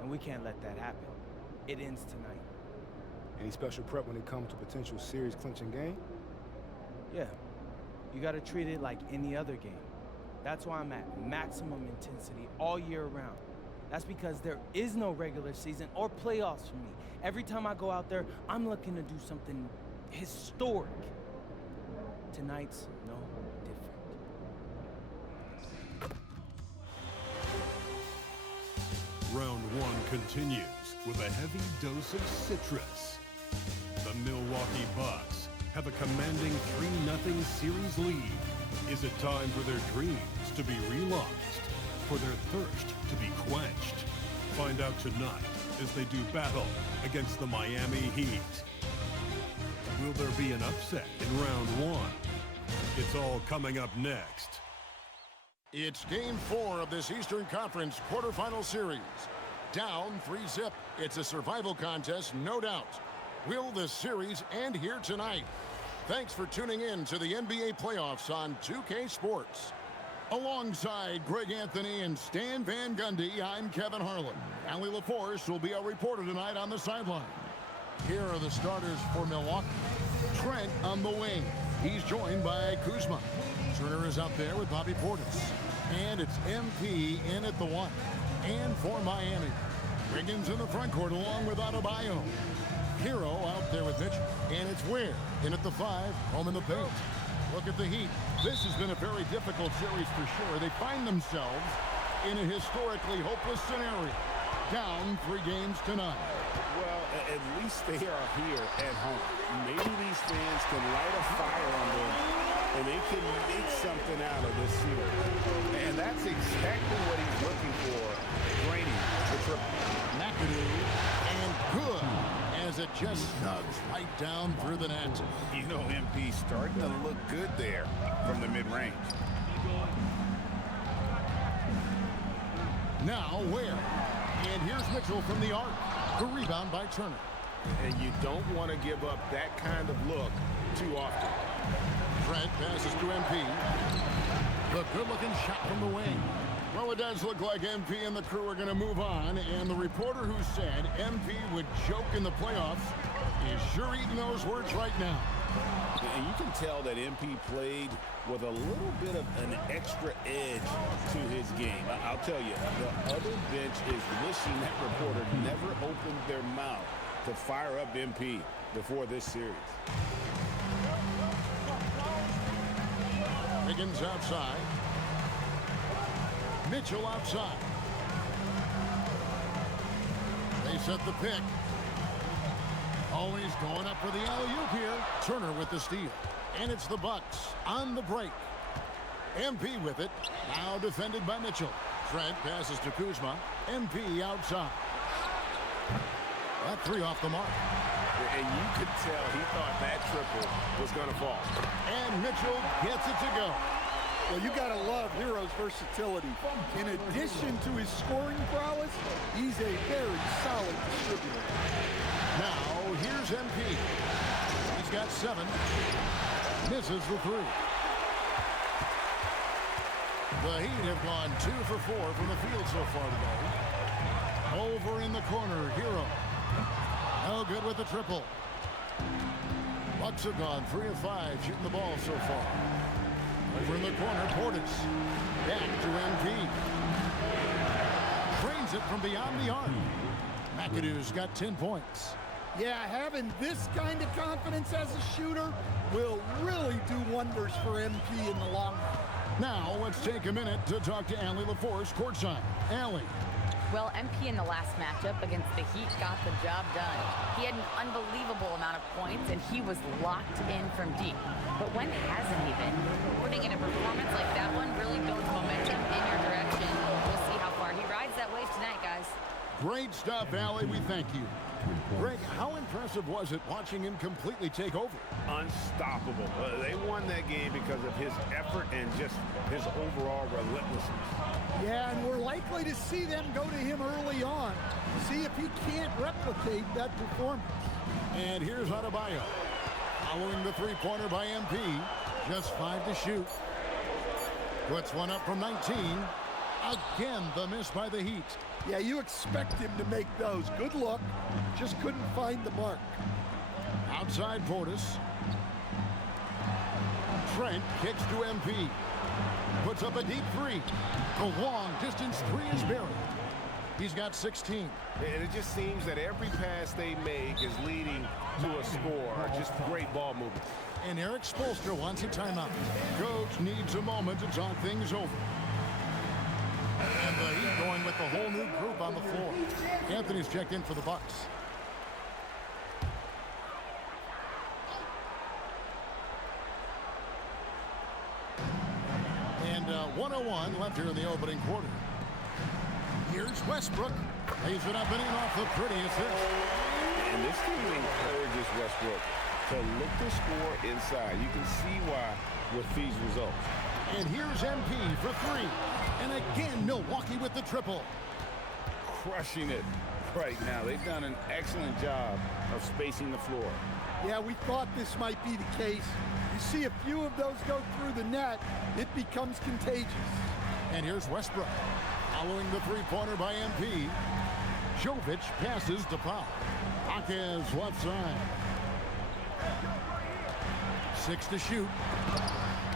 And we can't let that happen. It ends tonight. Any special prep when it comes to potential series-clinching game? Yeah, you got to treat it like any other game. That's why I'm at maximum intensity all year round. That's because there is no regular season or playoffs for me. Every time I go out there, I'm looking to do something historic. Tonight's no different. Round one continues with a heavy dose of citrus. The Milwaukee Bucks have a commanding 3-0 series lead. Is it time for their dreams to be realized? For their thirst to be quenched? Find out tonight as they do battle against the Miami Heat. Will there be an upset in round one? It's all coming up next. It's Game 4 of this Eastern Conference quarterfinal series. Down 3-0. It's a survival contest, no doubt. Will this series end here tonight? Thanks for tuning in to the NBA playoffs on 2K Sports. Alongside Greg Anthony and Stan Van Gundy, I'm Kevin Harlan. Allie LaForce will be our reporter tonight on the sideline. Here are the starters for Milwaukee. Trent on the wing. He's joined by Kuzma. Turner is out there with Bobby Portis. And it's MP in at the 1. And for Miami, Wiggins in the front court along with Adebayo. Hero out there with Mitchell. And it's Ware in at the 5, home in the paint. Look at the Heat. This has been a very difficult series for sure. They find themselves in a historically hopeless scenario. Down 3 games to none. Well, at least they are here at home. Maybe these fans can light a fire on them, and they can make something out of this series. And that's exactly what he's looking for. Draining the triple. McAdoo, and good, as it just snugs right down through the net. You know, MP starting to look good there from the mid-range. Now Ware. And here's Mitchell from the arc. The rebound by Turner. And you don't want to give up that kind of look too often. Trent passes to MP. The good-looking shot from the wing. Well, it does look like MP and the crew are going to move on. And the reporter who said MP would choke in the playoffs is sure eating those words right now. And you can tell that MP played with a little bit of an extra edge to his game. I'll tell you, the other bench is wishing that reporter never opened their mouth to fire up MP before this series. Wiggins outside. Mitchell outside. They set the pick. Always going up for the alley-oop here. Turner with the steal. And it's the Bucks on the break. MP with it. Now defended by Mitchell. Trent passes to Kuzma. MP outside. That 3 off the mark. And you could tell he thought that triple was going to fall. And Mitchell gets it to go. Well, you got to love Hero's versatility. In addition to his scoring prowess, he's a very solid distributor. Now, here's MP. He's got 7. Misses the 3. The Heat have gone 2 for 4 from the field so far today. Over in the corner, Hero. No good with the triple. Bucks have gone 3 of 5 shooting the ball so far. Over in the corner, Portis. Back to MP. Trains it from beyond the arc. McAdoo's got 10 points. Yeah, having this kind of confidence as a shooter will really do wonders for MP in the long run. Now, let's take a minute to talk to Allie LaForce courtside. Allie. Well, MP in the last matchup against the Heat got the job done. He had an unbelievable amount of points, and he was locked in from deep. But when hasn't he been? Putting in a performance like that one really builds momentum in your direction. We'll see how far he rides that wave tonight, guys. Great stuff, Allie. We thank you. Greg, how impressive was it watching him completely take over? Unstoppable. They won that game because of his effort and just his overall relentlessness. Yeah, and we're likely to see them go to him early on. See if he can't replicate that performance. And here's Adebayo. Following the 3-pointer by MP. Just 5 to shoot. Puts one up from 19. Again, the miss by the Heat. Yeah, you expect him to make those. Good look. Just couldn't find the mark. Outside Portis. Trent kicks to MP. Puts up a deep 3. The long distance 3 is buried. He's got 16. And it just seems that every pass they make is leading to a score. Just great ball movement. And Eric Spoelstra wants a timeout. Coach needs a moment to talk things over. And the Heat going with the whole new group on the floor. Anthony's checked in for the Bucks. And 1:01 left here in the opening quarter. Here's Westbrook. Lays it up and in off the prettiest hit. And this team encourages Westbrook to look to score inside. You can see why with these results. And here's MP for 3. And again, Milwaukee with the triple. Crushing it right now. They've done an excellent job of spacing the floor. Yeah, we thought this might be the case. You see a few of those go through the net, it becomes contagious. And here's Westbrook. Following the 3-pointer by MP. Jovic passes to Powell. Hawkins left side. 6 to shoot.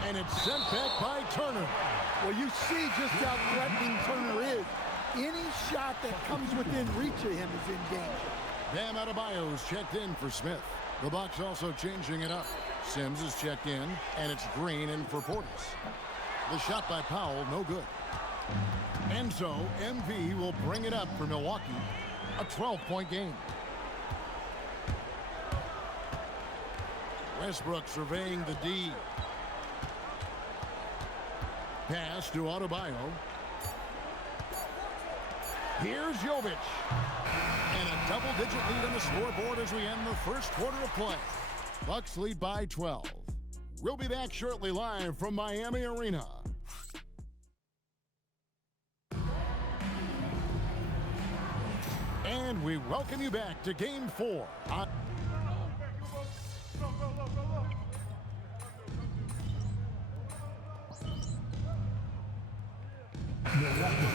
And it's sent back by Turner. Well, you see just how threatening Turner is. Any shot that comes within reach of him is in danger. Bam Adebayo's checked in for Smith. The Bucks also changing it up. Sims is checked in, and it's Green in for Portis. The shot by Powell, no good. And so, MV will bring it up for Milwaukee. A 12-point game. Westbrook surveying the D. Pass to Adebayo. Here's Jovic. And a double-digit lead on the scoreboard as we end the first quarter of play. Bucks lead by 12. We'll be back shortly live from Miami Arena. And we welcome you back to Game 4.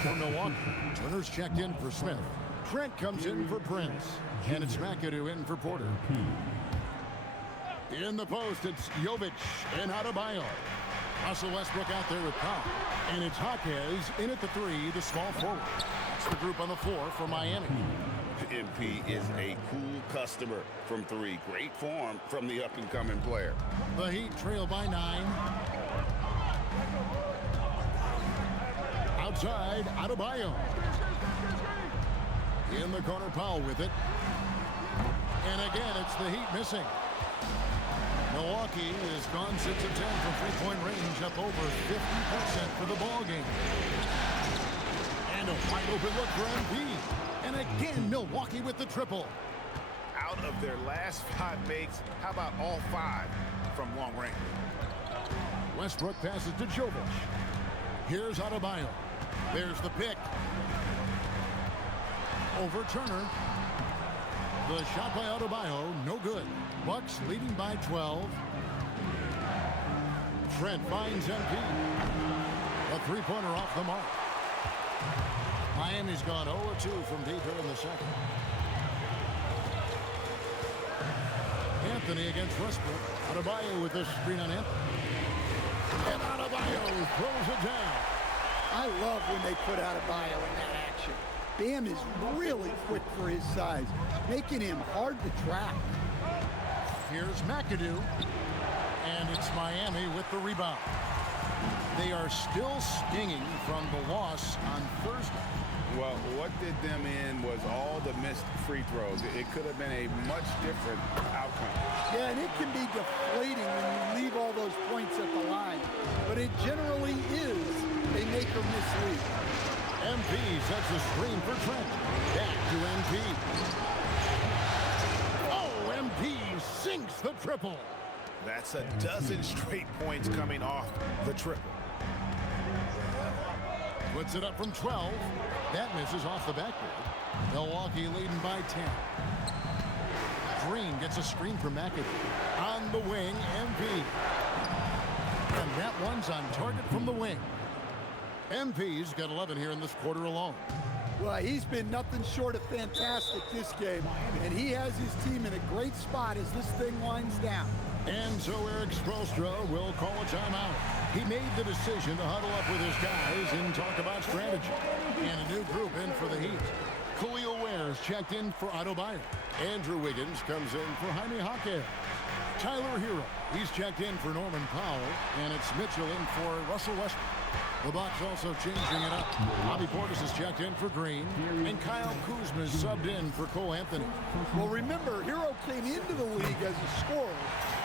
For Milwaukee, Turner's checked in for Smith. Trent comes in for Prince. And it's McAdoo in for Porter. In the post, it's Jovic and Adebayo. Russell Westbrook out there with Powell. And it's Jaquez in at the 3, the small forward. That's the group on the floor for Miami. MP is a cool customer from 3. Great form from the up-and-coming player. The Heat trail by 9. Outside, Adebayo. In the corner, Powell with it. And again, it's the Heat missing. Milwaukee has gone 6 of 10 from three-point range, up over 50% for the ball game. And a wide open look for MP. And again, Milwaukee with the triple. Out of their last 5 makes, how about all 5 from long range? Westbrook passes to Jovic. Here's Adebayo. There's the pick. Over Turner. The shot by Adebayo, no good. Bucks leading by 12. Trent finds MP. A three-pointer off the mark. Miami's gone 0-2 from deep here in the second. Anthony against Westbrook. Adebayo with this screen on Anthony. And Adebayo throws it down. I love when they put Adebayo in that action. Bam is really quick for his size, making him hard to track. Here's McAdoo, and it's Miami with the rebound. They are still stinging from the loss on Thursday. Well, what did them in was all the missed free throws. It could have been a much different outcome. Yeah, and it can be deflating when you leave all those points at the line. But it generally is a make or miss lead. MP sets the screen for Trent. Back to MP. Oh, MP sinks the triple. That's a dozen straight points coming off the triple. Puts it up from 12. That misses off the backboard. Milwaukee leading by 10. Green gets a screen from McAdoo. On the wing, MP. And that one's on target from the wing. MP's got 11 here in this quarter alone. Well, he's been nothing short of fantastic this game, and he has his team in a great spot as this thing winds down. And so Eric Spoelstra will call a timeout. He made the decision to huddle up with his guys and talk about strategy. And a new group in for the Heat. Khalil Ware's checked in for Adebayo. Andrew Wiggins comes in for Jaime Jaquez. Tyler Hero, he's checked in for Norman Powell. And it's Mitchell in for Russell Westbrook. The Bucks also changing it up. Bobby Portis is checked in for Green. And Kyle Kuzma is subbed in for Cole Anthony. Well, remember, Hero came into the league as a scorer,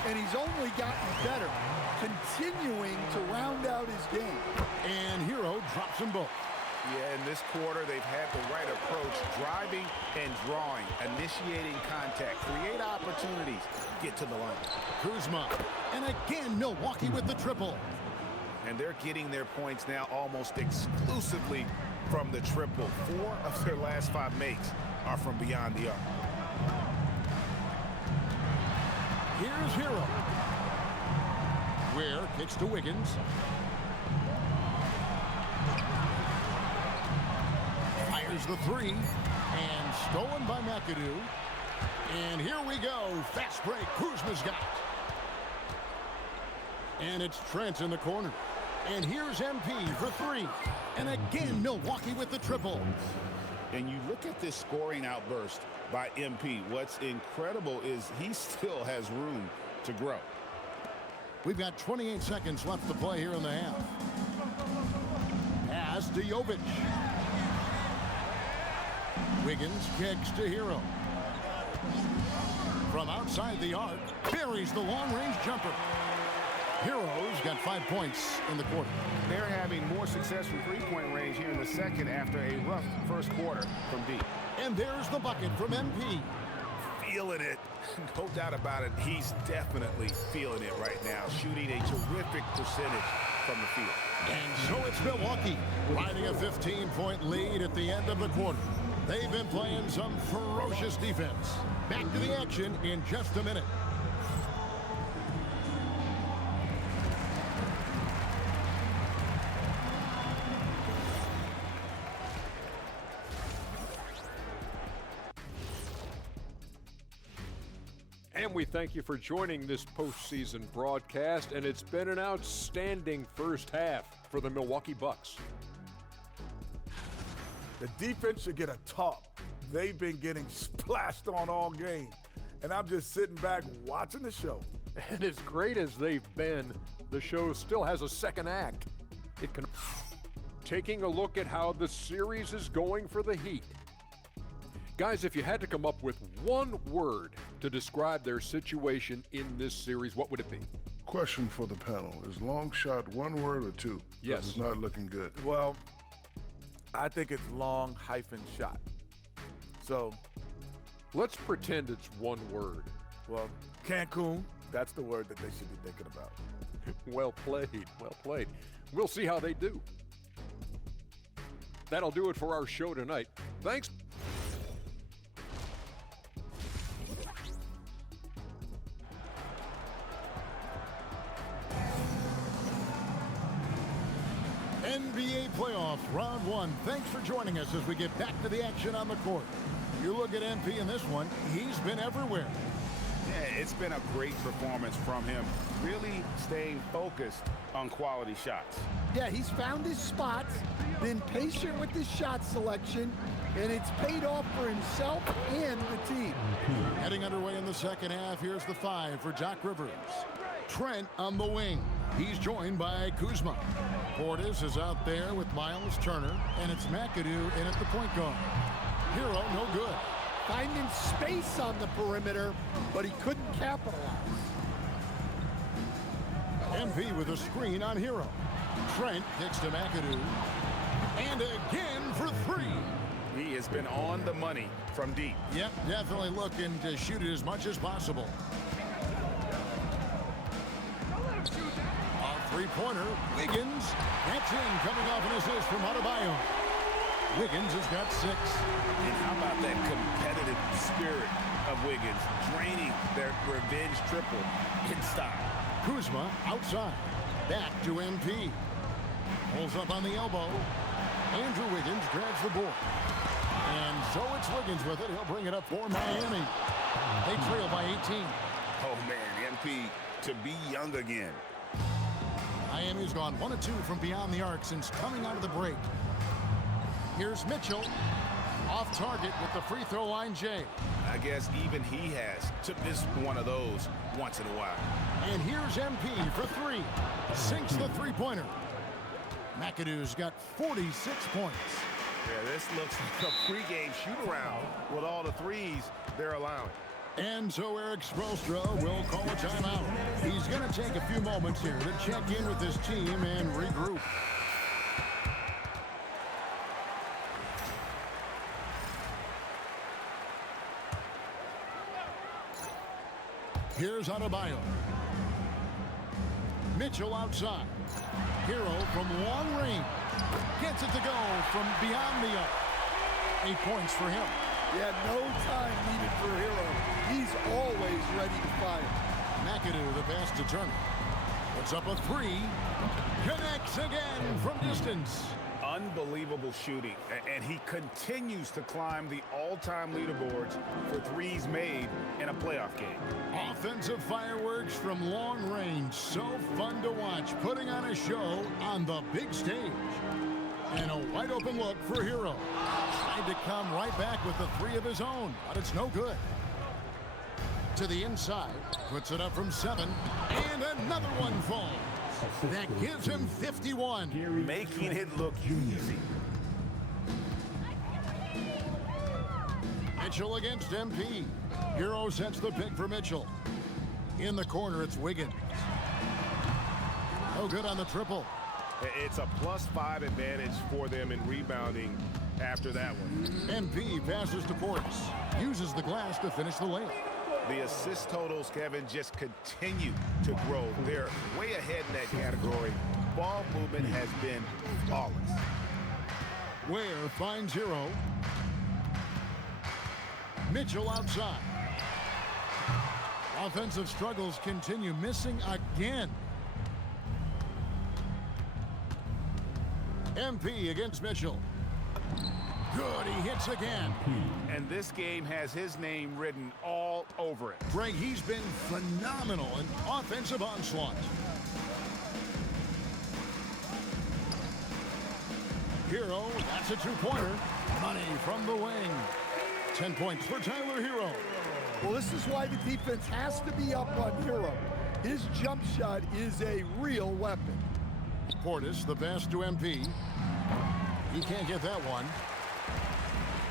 and he's only gotten better, continuing to round out his game. And Hero drops them both. Yeah, in this quarter, they've had the right approach, driving and drawing, initiating contact, create opportunities, get to the line. Kuzma, and again, Milwaukee with the triple. And they're getting their points now almost exclusively from the triple. 4 of their last 5 makes are from beyond the arc. Here's Hero. Ware kicks to Wiggins. Fires the 3. And stolen by McAdoo. And here we go. Fast break. Kuzma's got it. And it's Trent in the corner. And here's MP for three. And again, Milwaukee with the triple. And you look at this scoring outburst by MP. What's incredible is he still has room to grow. We've got 28 seconds left to play here in the half. Pass to Jovic. Wiggins kicks to Hero. From outside the arc, buries the long-range jumper. Hero's got 5 points in the quarter. They're having more success from three-point range here in the second after a rough first quarter from deep. And there's the bucket from MP. Feeling it. No doubt about it. He's definitely feeling it right now, shooting a terrific percentage from the field. And so it's Milwaukee, riding a 15-point lead at the end of the quarter. They've been playing some ferocious defense. Back to the action in just a minute. And we thank you for joining this postseason broadcast, and it's been an outstanding first half for the Milwaukee Bucks. The defense should get a talk. They've been getting splashed on all game, and I'm just sitting back watching the show. And as great as they've been, the show still has a second act. Taking a look at how the series is going for the Heat. Guys, if you had to come up with one word to describe their situation in this series, what would it be? Question for the panel. Is long shot one word or two? Yes. It's not looking good. Well, I think it's long-shot. So let's pretend it's one word. Well, Cancun, that's the word that they should be thinking about. Well played, well played. We'll see how they do. That'll do it for our show tonight. Thanks. NBA playoffs, round one. Thanks for joining us as we get back to the action on the court. You look at MP in this one, he's been everywhere. Yeah, it's been a great performance from him, really staying focused on quality shots. Yeah, he's found his spots, been patient with his shot selection, and it's paid off for himself and the team. Heading underway in the second half, here's the 5 for Doc Rivers. Trent on the wing. He's joined by Kuzma. Portis is out there with Miles Turner, and it's McAdoo in at the point guard. Hero, no good. Finding space on the perimeter, but he couldn't capitalize. MP with a screen on Hero. Trent kicks to McAdoo. And again for three. He has been on the money from deep. Yep, definitely looking to shoot it as much as possible. A three-pointer, Wiggins. That's in, coming off an assist from Adebayo. Wiggins has got 6. And how about that competitive spirit of Wiggins, draining their revenge triple in style. Kuzma outside. Back to MP. Pulls up on the elbow. Andrew Wiggins grabs the board. And so it's Wiggins with it. He'll bring it up for Miami. They trail by 18. Oh, man, MP to be young again. Miami's gone 1 of 2 from beyond the arc since coming out of the break. Here's Mitchell. Off target with the free throw line, Jay. I guess even he has to miss one of those once in a while. And here's MP for 3. Sinks the three-pointer. McAdoo's got 46 points. Yeah, this looks like a pregame shoot-around with all the threes they're allowing. And so Eric Spoelstra will call a timeout. He's going to take a few moments here to check in with his team and regroup. Here's Adebayo. Mitchell outside. Hero from long range. Gets it to go from beyond the arc. 8 points for him. Yeah, no time needed for Hero. He's always ready to fire. McAdoo, the pass to Turner. Puts up a 3. Connects again from distance. unbelievable shooting, and he continues to climb the all-time leaderboards for threes made in a playoff game. Offensive fireworks from long range. So fun to watch, putting on a show on the big stage. And a wide open look for Hero. Tried to come right back with the three of his own, but it's no good. To the inside, puts it up from 7, and another one falls. That gives him 51. Making it look easy. Mitchell against MP. Hero sets the pick for Mitchell. In the corner, it's Wiggins. No good on the triple. It's a +5 advantage for them in rebounding after that one. MP passes to Portis. Uses the glass to finish the layup. The assist totals, Kevin, just continue to grow. They're way ahead in that category. Ball movement has been flawless. Ware finds Hero. Mitchell outside. Offensive struggles continue, missing again. MP against Mitchell. Good, he hits again. And this game has his name written all over it. Greg, he's been phenomenal in offensive onslaught. Hero, that's a two-pointer. Money from the wing. 10 points for Tyler Hero. Well, this is why the defense has to be up on Hero. His jump shot is a real weapon. Portis, the pass to MP. He can't get that one.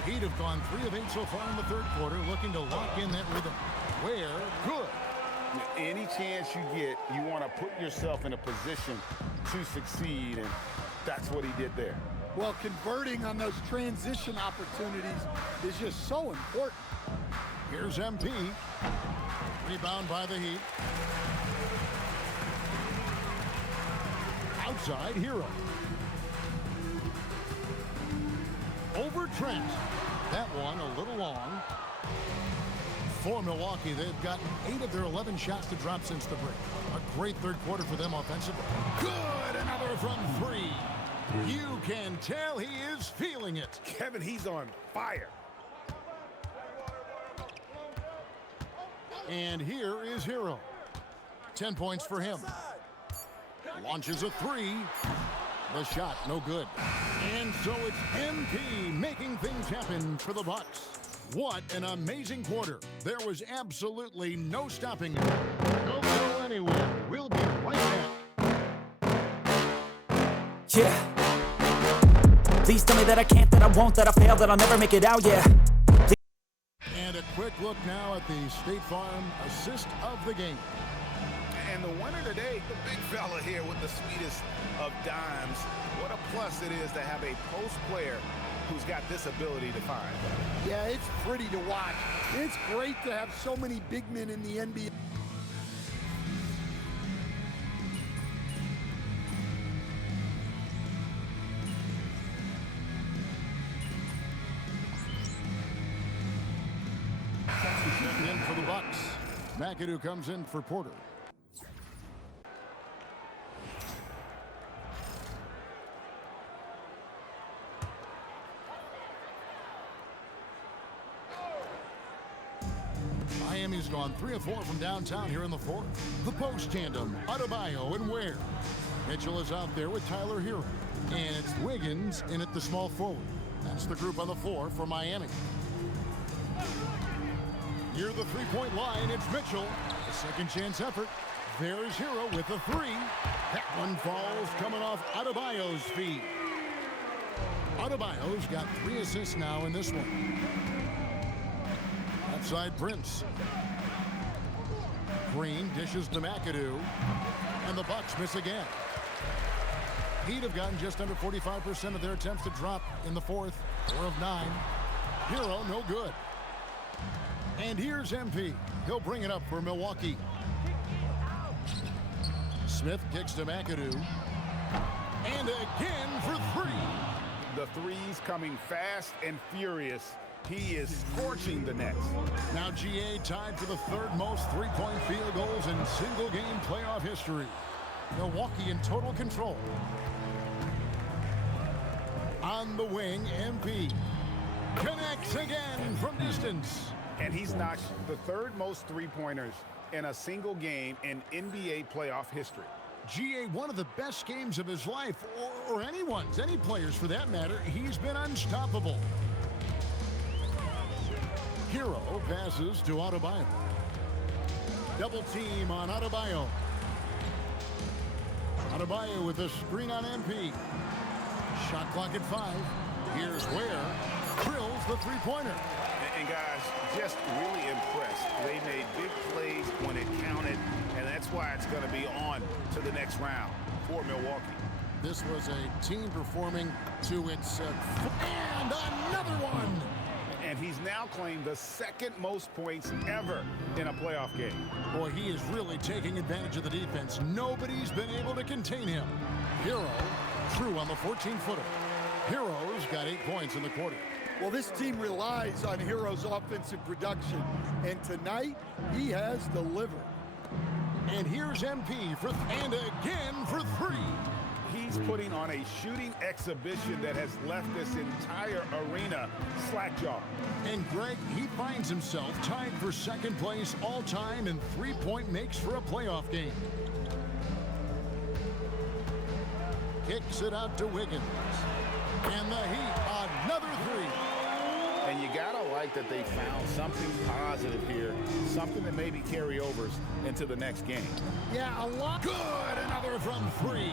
He'd have gone 3 of 8 so far in the third quarter, looking to lock in that rhythm. Where? Good. Any chance you get, you want to put yourself in a position to succeed, and that's what he did there. Well, converting on those transition opportunities is just so important. Here's MP. Rebound by the Heat. Outside, Hero. Over Trent. That one a little long. For Milwaukee, they've gotten 8 of their 11 shots to drop since the break. A great third quarter for them offensively. Good, another from 3. You can tell he is feeling it. Kevin, he's on fire. And here is Hero. 10 points for him. Launches a 3. The shot, no good. And so it's MP making things happen for the Bucks. What an amazing quarter. There was absolutely no stopping it. Don't go anywhere. We'll be right back. Yeah. Please tell me that I can't, that I won't, that I fail, that I'll never make it out, yeah. And a quick look now at the State Farm assist of the game. And the winner today, the big fella here with the sweetest of dimes. What a plus it is to have a post player who's got this ability to find. Yeah, it's pretty to watch. It's great to have so many big men in the NBA. Checking in for the Bucks. McAdoo comes in for Porter. Miami's gone 3 of 4 from downtown here in the fourth. The post tandem, Adebayo and Ware. Mitchell is out there with Tyler Hero. And it's Wiggins in at the small forward. That's the group on the floor for Miami. Near the three-point line, it's Mitchell. A second chance effort. There's Hero with a 3. That one falls coming off Adebayo's feet. Adebayo's got 3 assists now in this one. Outside Prince. Green dishes to McAdoo. And the Bucks miss again. He'd have gotten just under 45% of their attempts to drop in the fourth. 4 of 9. Hero, no good. And here's MP. He'll bring it up for Milwaukee. Smith kicks to McAdoo. And again for 3. The threes coming fast and furious. He is scorching the Nets. Now GA tied for the 3rd most three-point field goals in single-game playoff history. Milwaukee in total control. On the wing, MP. Connects again from distance. And he's knocked the third most three-pointers in a single game in NBA playoff history. GA, one of the best games of his life, or anyone's, any players for that matter. He's been unstoppable. Hero passes to Adebayo. Double team on Adebayo. Adebayo with a screen on MP. Shot clock at 5. Here's Ware. Drills the three-pointer. And guys, just really impressed. They made big plays when it counted, and that's why it's going to be on to the next round for Milwaukee. This was a team performing to its and another one. And he's now claimed the second most points ever in a playoff game. Boy, he is really taking advantage of the defense. Nobody's been able to contain him. Hero threw on the 14-footer. Hero's got 8 points in the quarter. Well, this team relies on Hero's offensive production, and tonight he has delivered. And here's MP for and again for 3. He's putting on a shooting exhibition that has left this entire arena slack-jawed. And Greg, he finds himself tied for second place all-time in three-point makes for a playoff game. Kicks it out to Wiggins. And the Heat, another 3. And you gotta like that they found something positive here, something that maybe carry overs into the next game. Yeah, a lot. Good, another from 3.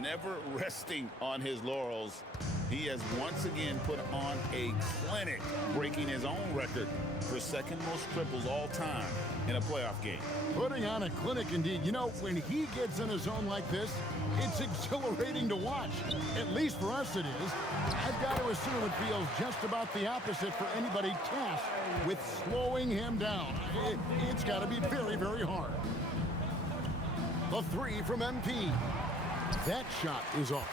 Never resting on his laurels, he has once again put on a clinic, breaking his own record for second most triples all time in a playoff game. Putting on a clinic indeed. You know, when he gets in a zone like this, it's exhilarating to watch. At least for us it is. I've got to assume it feels just about the opposite for anybody tasked with slowing him down. It's got to be very, very hard. The 3 from MP. That shot is off.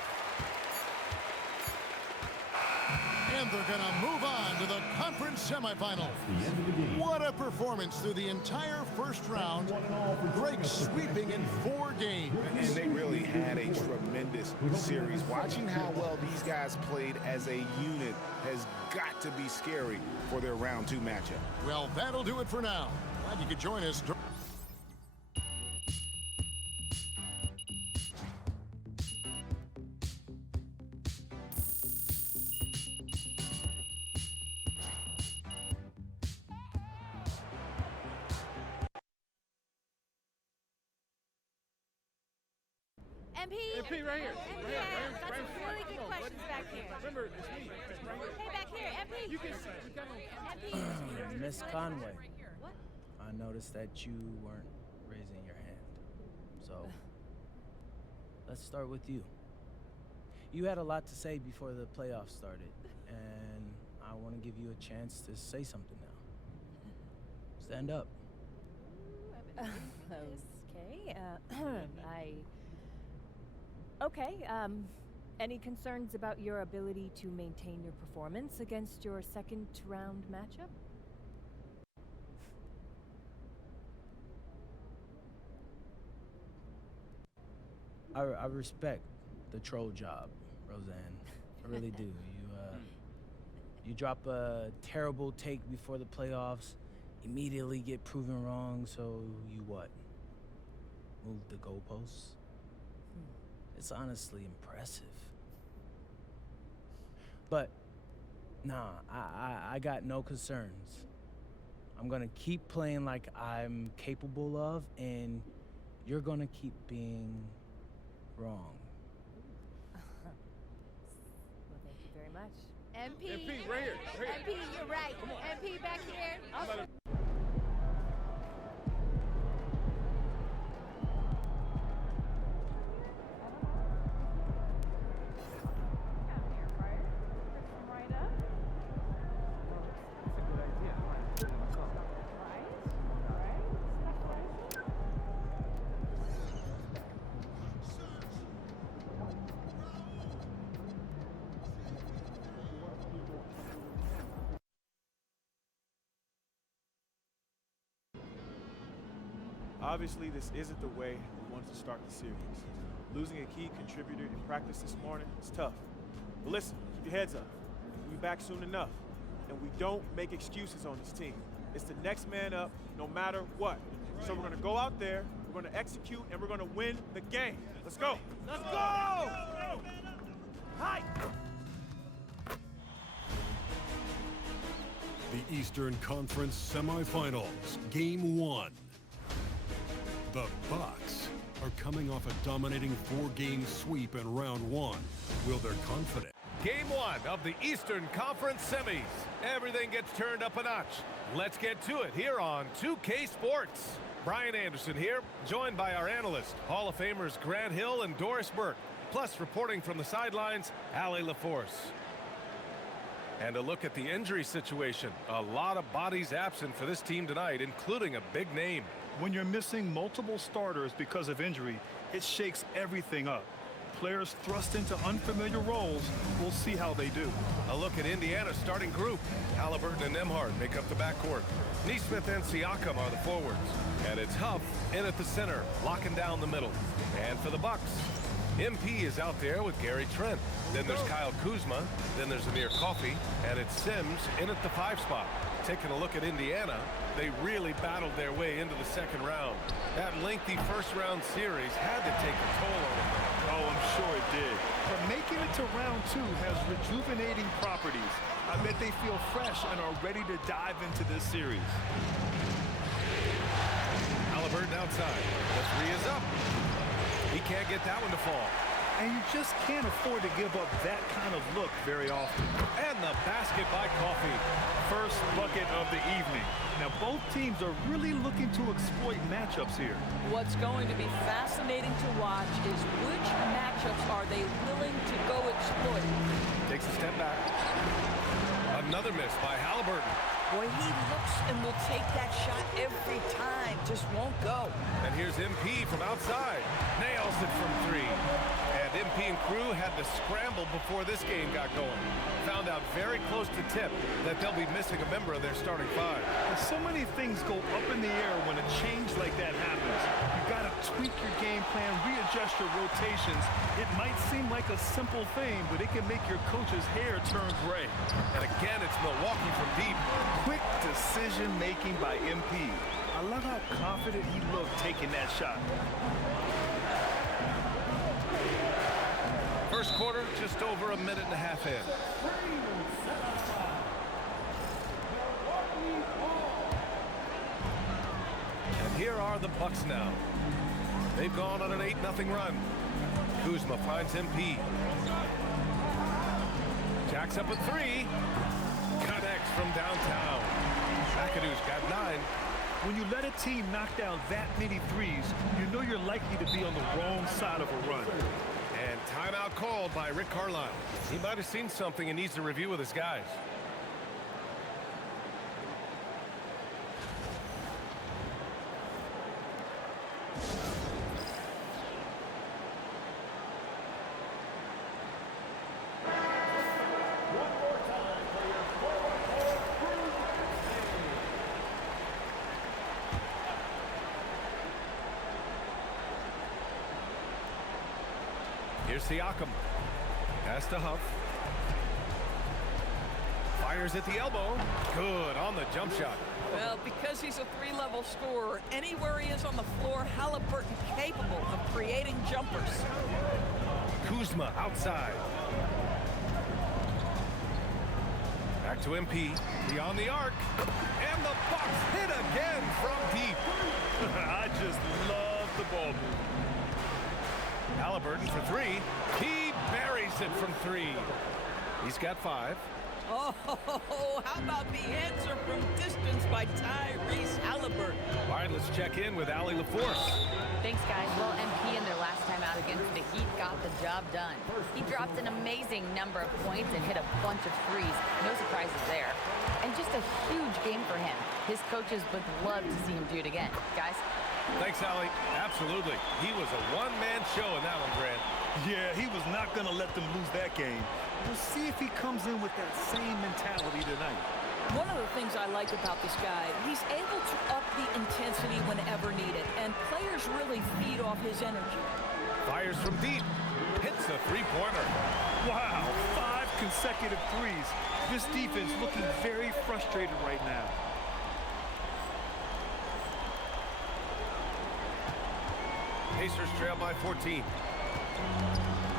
And they're going to move on to the conference semifinals. What a performance through the entire first round. Greg sweeping in 4 games. And they really had a tremendous series. Watching how well these guys played as a unit has got to be scary for their round 2 matchup. Well, that'll do it for now. Glad you could join us. MP right here. Got some really good questions back here. Remember, it's me. Hey, back here, MP. You can MP. Miss Conway. What? I noticed that you weren't raising your hand. So, let's start with you. You had a lot to say before the playoffs started, and I want to give you a chance to say something now. Stand up. Okay. Okay, any concerns about your ability to maintain your performance against your second round matchup? I respect the troll job, Roseanne. I really do. You drop a terrible take before the playoffs, immediately get proven wrong, so you what? Move the goalposts? It's honestly impressive. But, nah, I got no concerns. I'm gonna keep playing like I'm capable of, and you're gonna keep being wrong. Well, thank you very much. MP, right here. MP, you're right. MP back here. Obviously, this isn't the way we wanted to start the series. Losing a key contributor in practice this morning is tough. But listen, keep your heads up. We'll be back soon enough. And we don't make excuses on this team. It's the next man up, no matter what. So we're gonna go out there, we're gonna execute, and we're gonna win the game. Let's go! Let's go! Hi! The Eastern Conference semifinals, Game 1. The Bucks are coming off a dominating 4-game sweep in round 1. Will their confidence? Game 1 of the Eastern Conference semis. Everything gets turned up a notch. Let's get to it here on 2K Sports. Brian Anderson here, joined by our analysts, Hall of Famers Grant Hill and Doris Burke. Plus, reporting from the sidelines, Allie LaForce. And a look at the injury situation. A lot of bodies absent for this team tonight, including a big name. When you're missing multiple starters because of injury, it shakes everything up. Players thrust into unfamiliar roles, we'll see how they do. A look at Indiana's starting group. Halliburton and Nembhard make up the backcourt. Neesmith and Siakam are the forwards. And it's Huff in at the center, locking down the middle. And for the Bucks, MP is out there with Gary Trent. Then there's Kyle Kuzma. Then there's Amir Coffey. And it's Sims in at the 5 spot. Taking a look at Indiana, they really battled their way into the second round. That lengthy first-round series had to take a toll on them. Oh, I'm sure it did. But making it to round 2 has rejuvenating properties. I bet they feel fresh and are ready to dive into this series. Halliburton outside. The 3 is up. He can't get that one to fall. And you just can't afford to give up that kind of look very often. And the basket by Coffey. First bucket of the evening. Now, both teams are really looking to exploit matchups here. What's going to be fascinating to watch is which matchups are they willing to go exploit. Takes a step back. Another miss by Halliburton. Boy, he looks and will take that shot every time. Just won't go. And here's MP from outside. Nails it from 3. And MP and crew had to scramble before this game got going. Found out very close to tip that they'll be missing a member of their starting 5. And so many things go up in the air when a change like that happens. You gotta tweak your game plan, readjust your rotations. It might seem like a simple thing, but it can make your coach's hair turn gray. And again, it's Milwaukee from deep. Quick decision-making by MP. I love how confident he looked taking that shot. First quarter, just over a minute and a half in. And here are the Bucks now. They've gone on an 8-0 run. Kuzma finds MP. Jacks up a 3. Connects from downtown. McAdoo's got 9. When you let a team knock down that many threes, you know you're likely to be on the wrong side of a run. And timeout called by Rick Carlisle. He might have seen something and needs to review with his guys. Here's Siakam. Pass to Huff. Fires at the elbow. Good on the jump shot. Well, because he's a 3-level scorer, anywhere he is on the floor, Halliburton capable of creating jumpers. Kuzma outside. Back to MP. Beyond the arc. And the Bucks hit again from deep. I just love the ball move. Halliburton for 3. He buries it from 3. He's got 5. Oh, how about the answer from distance by Tyrese Halliburton? All right, let's check in with Allie LaForce. Thanks, guys. Well, MP in their last time out against the Heat got the job done. He dropped an amazing number of points and hit a bunch of threes. No surprises there. And just a huge game for him. His coaches would love to see him do it again. Guys? Thanks, Allie. Absolutely. He was a one-man show in that one, Grant. Yeah, he was not going to let them lose that game. We'll see if he comes in with that same mentality tonight. One of the things I like about this guy, he's able to up the intensity whenever needed, and players really feed off his energy. Fires from deep. hits a three-pointer. Wow, 5 consecutive threes. This defense looking very frustrated right now. Pacers trail by 14.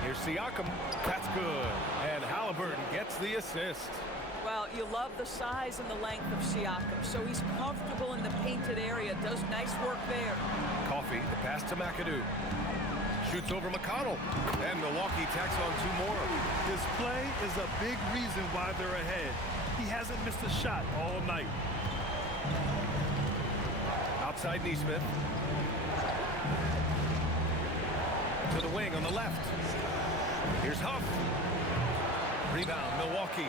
Here's Siakam. That's good. And Halliburton gets the assist. Well, you love the size and the length of Siakam, so he's comfortable in the painted area, does nice work there. Coffee, the pass to McAdoo. Shoots over McConnell, and Milwaukee tacks on 2 more. This play is a big reason why they're ahead. He hasn't missed a shot all night. Outside Neesmith. To the wing on the left. Here's Huff. Rebound, Milwaukee.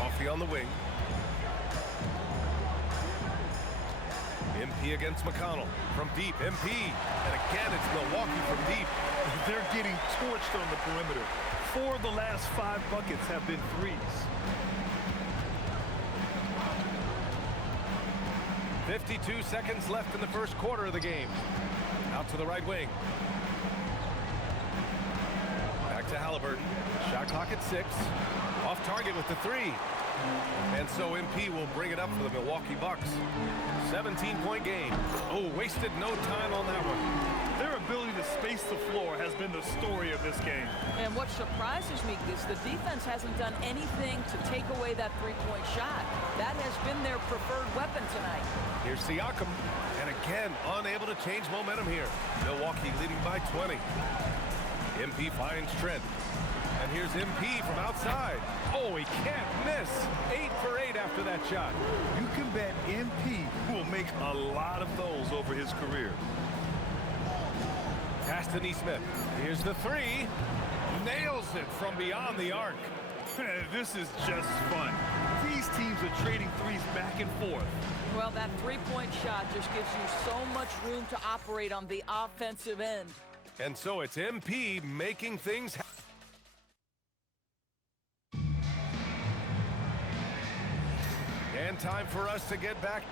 Coffee on the wing. MP against McConnell. From deep, MP. And again, it's Milwaukee from deep. They're getting torched on the perimeter. 4 of the last 5 buckets have been threes. 52 seconds left in the first quarter of the game. Out to the right wing. Back to Halliburton. Shot clock at 6. Off target with the 3. And so MP will bring it up for the Milwaukee Bucks. 17-point game. Oh, wasted no time on that one. Their ability to space the floor has been the story of this game. And what surprises me is the defense hasn't done anything to take away that three-point shot. That has been their preferred weapon tonight. Here's Siakam. And again, unable to change momentum here. Milwaukee leading by 20. MP finds Trent. And here's MP from outside. Oh, he can't miss. 8 for 8 after that shot. You can bet MP will make a lot of those over his career. Pass to Neesmith. Here's the 3. Nails it from beyond the arc. This is just fun. These teams are trading threes back and forth. Well, that three-point shot just gives you so much room to operate on the offensive end. And so it's MP making things happen. And time for us to get back.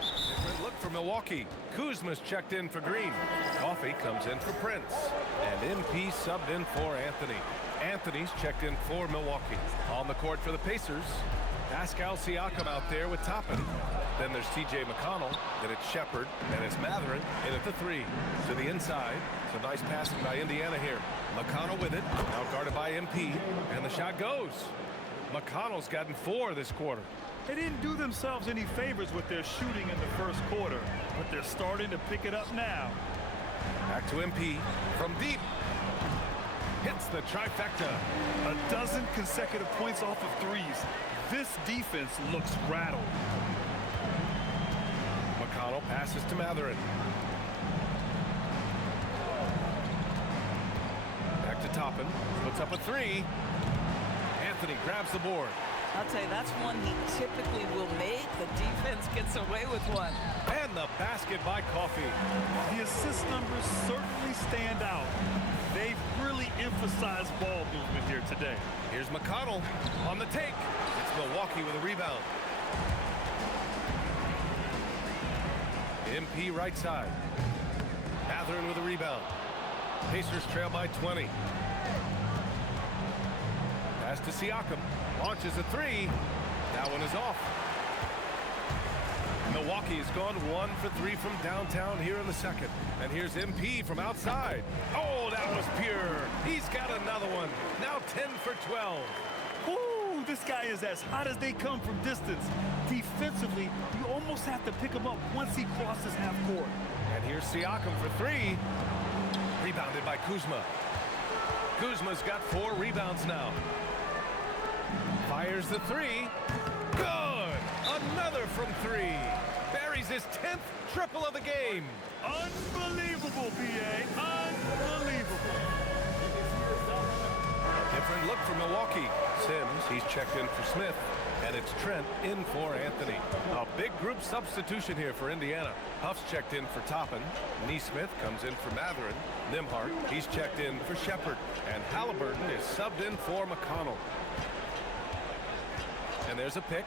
Different look for Milwaukee. Kuzma's checked in for Green. Coffee comes in for Prince. And MP subbed in for Anthony. Anthony's checked in for Milwaukee. On the court for the Pacers, Pascal Siakam out there with Toppin. Then there's TJ McConnell. Then it's Shepard. And it's Matherin in at the 3. To the inside. It's a nice passing by Indiana here. McConnell with it. Now guarded by MP. And the shot goes. McConnell's gotten 4 this quarter. They didn't do themselves any favors with their shooting in the first quarter, but they're starting to pick it up now. Back to MP. From deep. Hits the trifecta. A dozen consecutive points off of threes. This defense looks rattled. McConnell passes to Matherin. Back to Toppin. Puts up a 3. Anthony grabs the board. I'll tell you, that's one he typically will make. The defense gets away with one. And the basket by Coffee. The assist numbers certainly stand out. They've really emphasized ball movement here today. Here's McConnell on the take. It's Milwaukee with a rebound. MP right side. Matherin with a rebound. Pacers trail by 20. Pass to Siakam. Launches a 3. That one is off. Milwaukee has gone 1 for 3 from downtown here in the second. And here's MP from outside. Oh, that was pure. He's got another one. Now 10 for 12. Ooh, this guy is as hot as they come from distance. Defensively, you almost have to pick him up once he crosses half court. And here's Siakam for 3. Rebounded by Kuzma. Kuzma's got 4 rebounds now. Fires the 3. Good! Another from 3. Buries his 10th triple of the game. Unbelievable, B.A. Unbelievable. A different look for Milwaukee. Sims, he's checked in for Smith. And it's Trent in for Anthony. A big group substitution here for Indiana. Huff's checked in for Toppin. Neesmith comes in for Matherin. Nimhart, he's checked in for Shepard. And Halliburton is subbed in for McConnell. And And there's a pick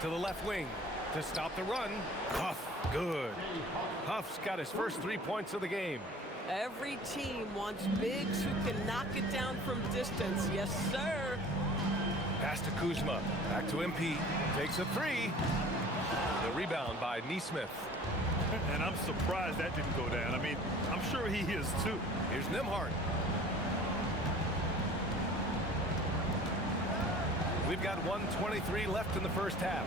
to the left wing to stop the run. Huff, good. Huff's got his first 3 points of the game. Every team wants bigs who can knock it down from distance. Yes, sir. Pass to Kuzma. Back to MP. Takes a three. The rebound by Neesmith. And I'm surprised that didn't go down. I mean, I'm sure he is too. Here's Nembhard. We've got 1:23 left in the first half.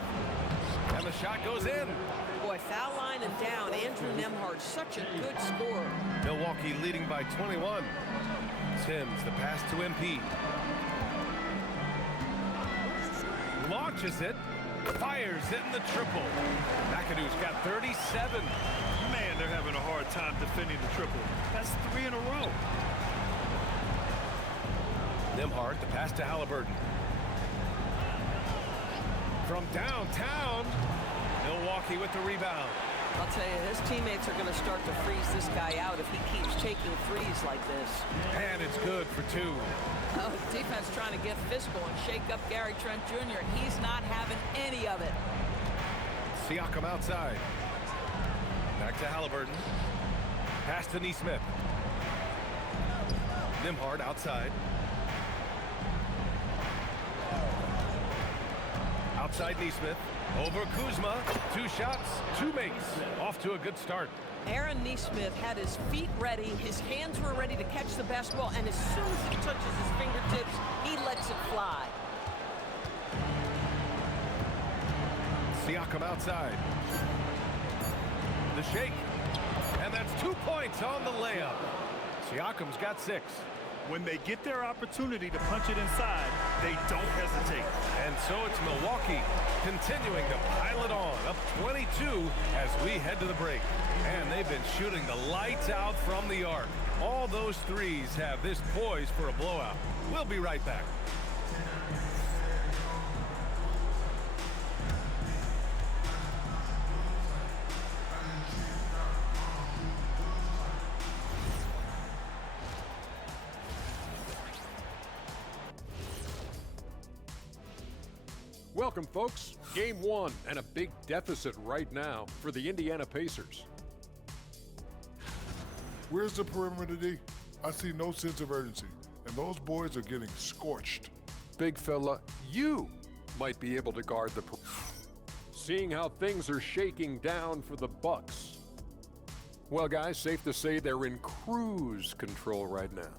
And the shot goes in. Boy, foul line and down. Andrew Nembhard, such a good scorer. Milwaukee leading by 21. Sims, the pass to MP. Launches it. Fires in the triple. McAdoo's got 37. Man, they're having a hard time defending the triple. That's 3 in a row. Nembhard, the pass to Halliburton. From downtown, Milwaukee with the rebound. I'll tell you, his teammates are going to start to freeze this guy out if he keeps taking threes like this. And it's good for 2. Oh, defense trying to get physical and shake up Gary Trent Jr. He's not having any of it. Siakam outside. Back to Halliburton. Pass to Neesmith. Nembhard outside. Outside Neesmith. Over Kuzma. 2 shots, 2 makes. Off to a good start. Aaron Neesmith had his feet ready. His hands were ready to catch the basketball. And as soon as he touches his fingertips, he lets it fly. Siakam outside. The shake. And that's 2 points on the layup. Siakam's got 6. When they get their opportunity to punch it inside, they don't hesitate. And so it's Milwaukee continuing to pile it on, up 22 as we head to the break. And they've been shooting the lights out from the arc. All those threes have this poised for a blowout. We'll be right back. Welcome, folks. Game 1 and a big deficit right now for the Indiana Pacers. Where's the perimeter D? I see no sense of urgency, and those boys are getting scorched. Big fella, you might be able to guard the seeing how things are shaking down for the Bucks. Well, guys, safe to say they're in cruise control right now.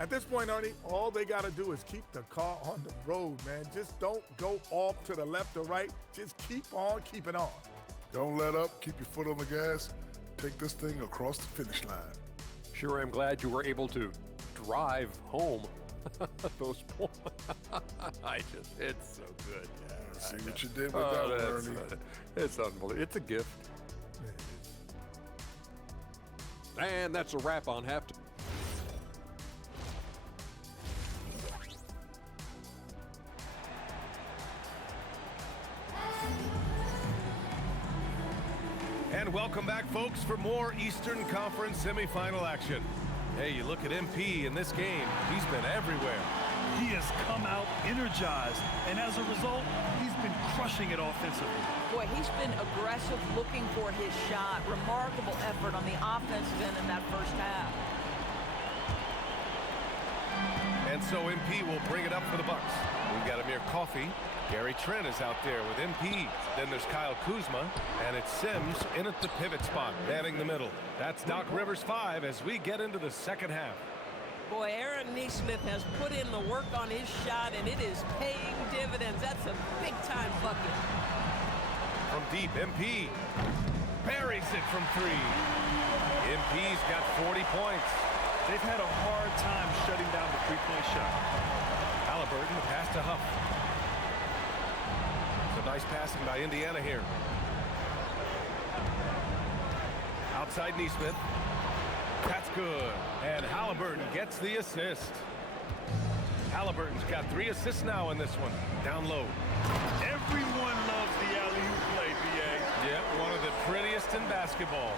At this point, Arnie, all they got to do is keep the car on the road, man. Just don't go off to the left or right. Just keep on keeping on. Don't let up. Keep your foot on the gas. Take this thing across the finish line. Sure, I'm glad you were able to drive home those points. It's so good. Yeah, see what you did with that one, Ernie. It's unbelievable. It's a gift. And that's a wrap on halftime. And welcome back, folks, for more Eastern Conference semifinal action. Hey, you look at MP in this game, he's been everywhere. He has come out energized, and as a result, he's been crushing it offensively. Boy, he's been aggressive looking for his shot. Remarkable effort on the offensive end in that first half. And so MP will bring it up for the Bucks. We've got Amir Coffey. Gary Trent is out there with MP. Then there's Kyle Kuzma, and it's Sims in at the pivot spot, manning the middle. That's Doc Rivers 5 as we get into the second half. Boy, Aaron Neesmith has put in the work on his shot, and it is paying dividends. That's a big-time bucket. From deep, MP buries it from 3. MP's got 40 points. They've had a hard time shutting down the three-point shot. Halliburton, the pass to Huff. Some nice passing by Indiana here. Outside Neesmith. That's good. And Halliburton gets the assist. Halliburton's got 3 assists now in this one. Down low. Everyone loves the alley-oop play, B.A. Yeah, one of the prettiest in basketball.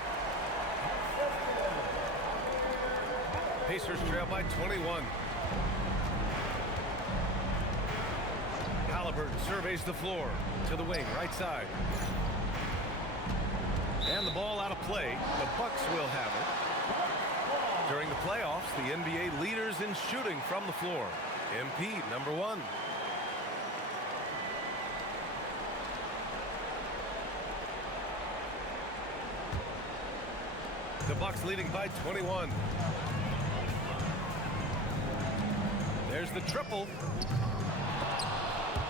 Pacers trail by 21. Halliburton surveys the floor to the wing, right side. And the ball out of play. The Bucks will have it. During the playoffs, the NBA leaders in shooting from the floor. MP, number 1. The Bucks leading by 21. There's the triple.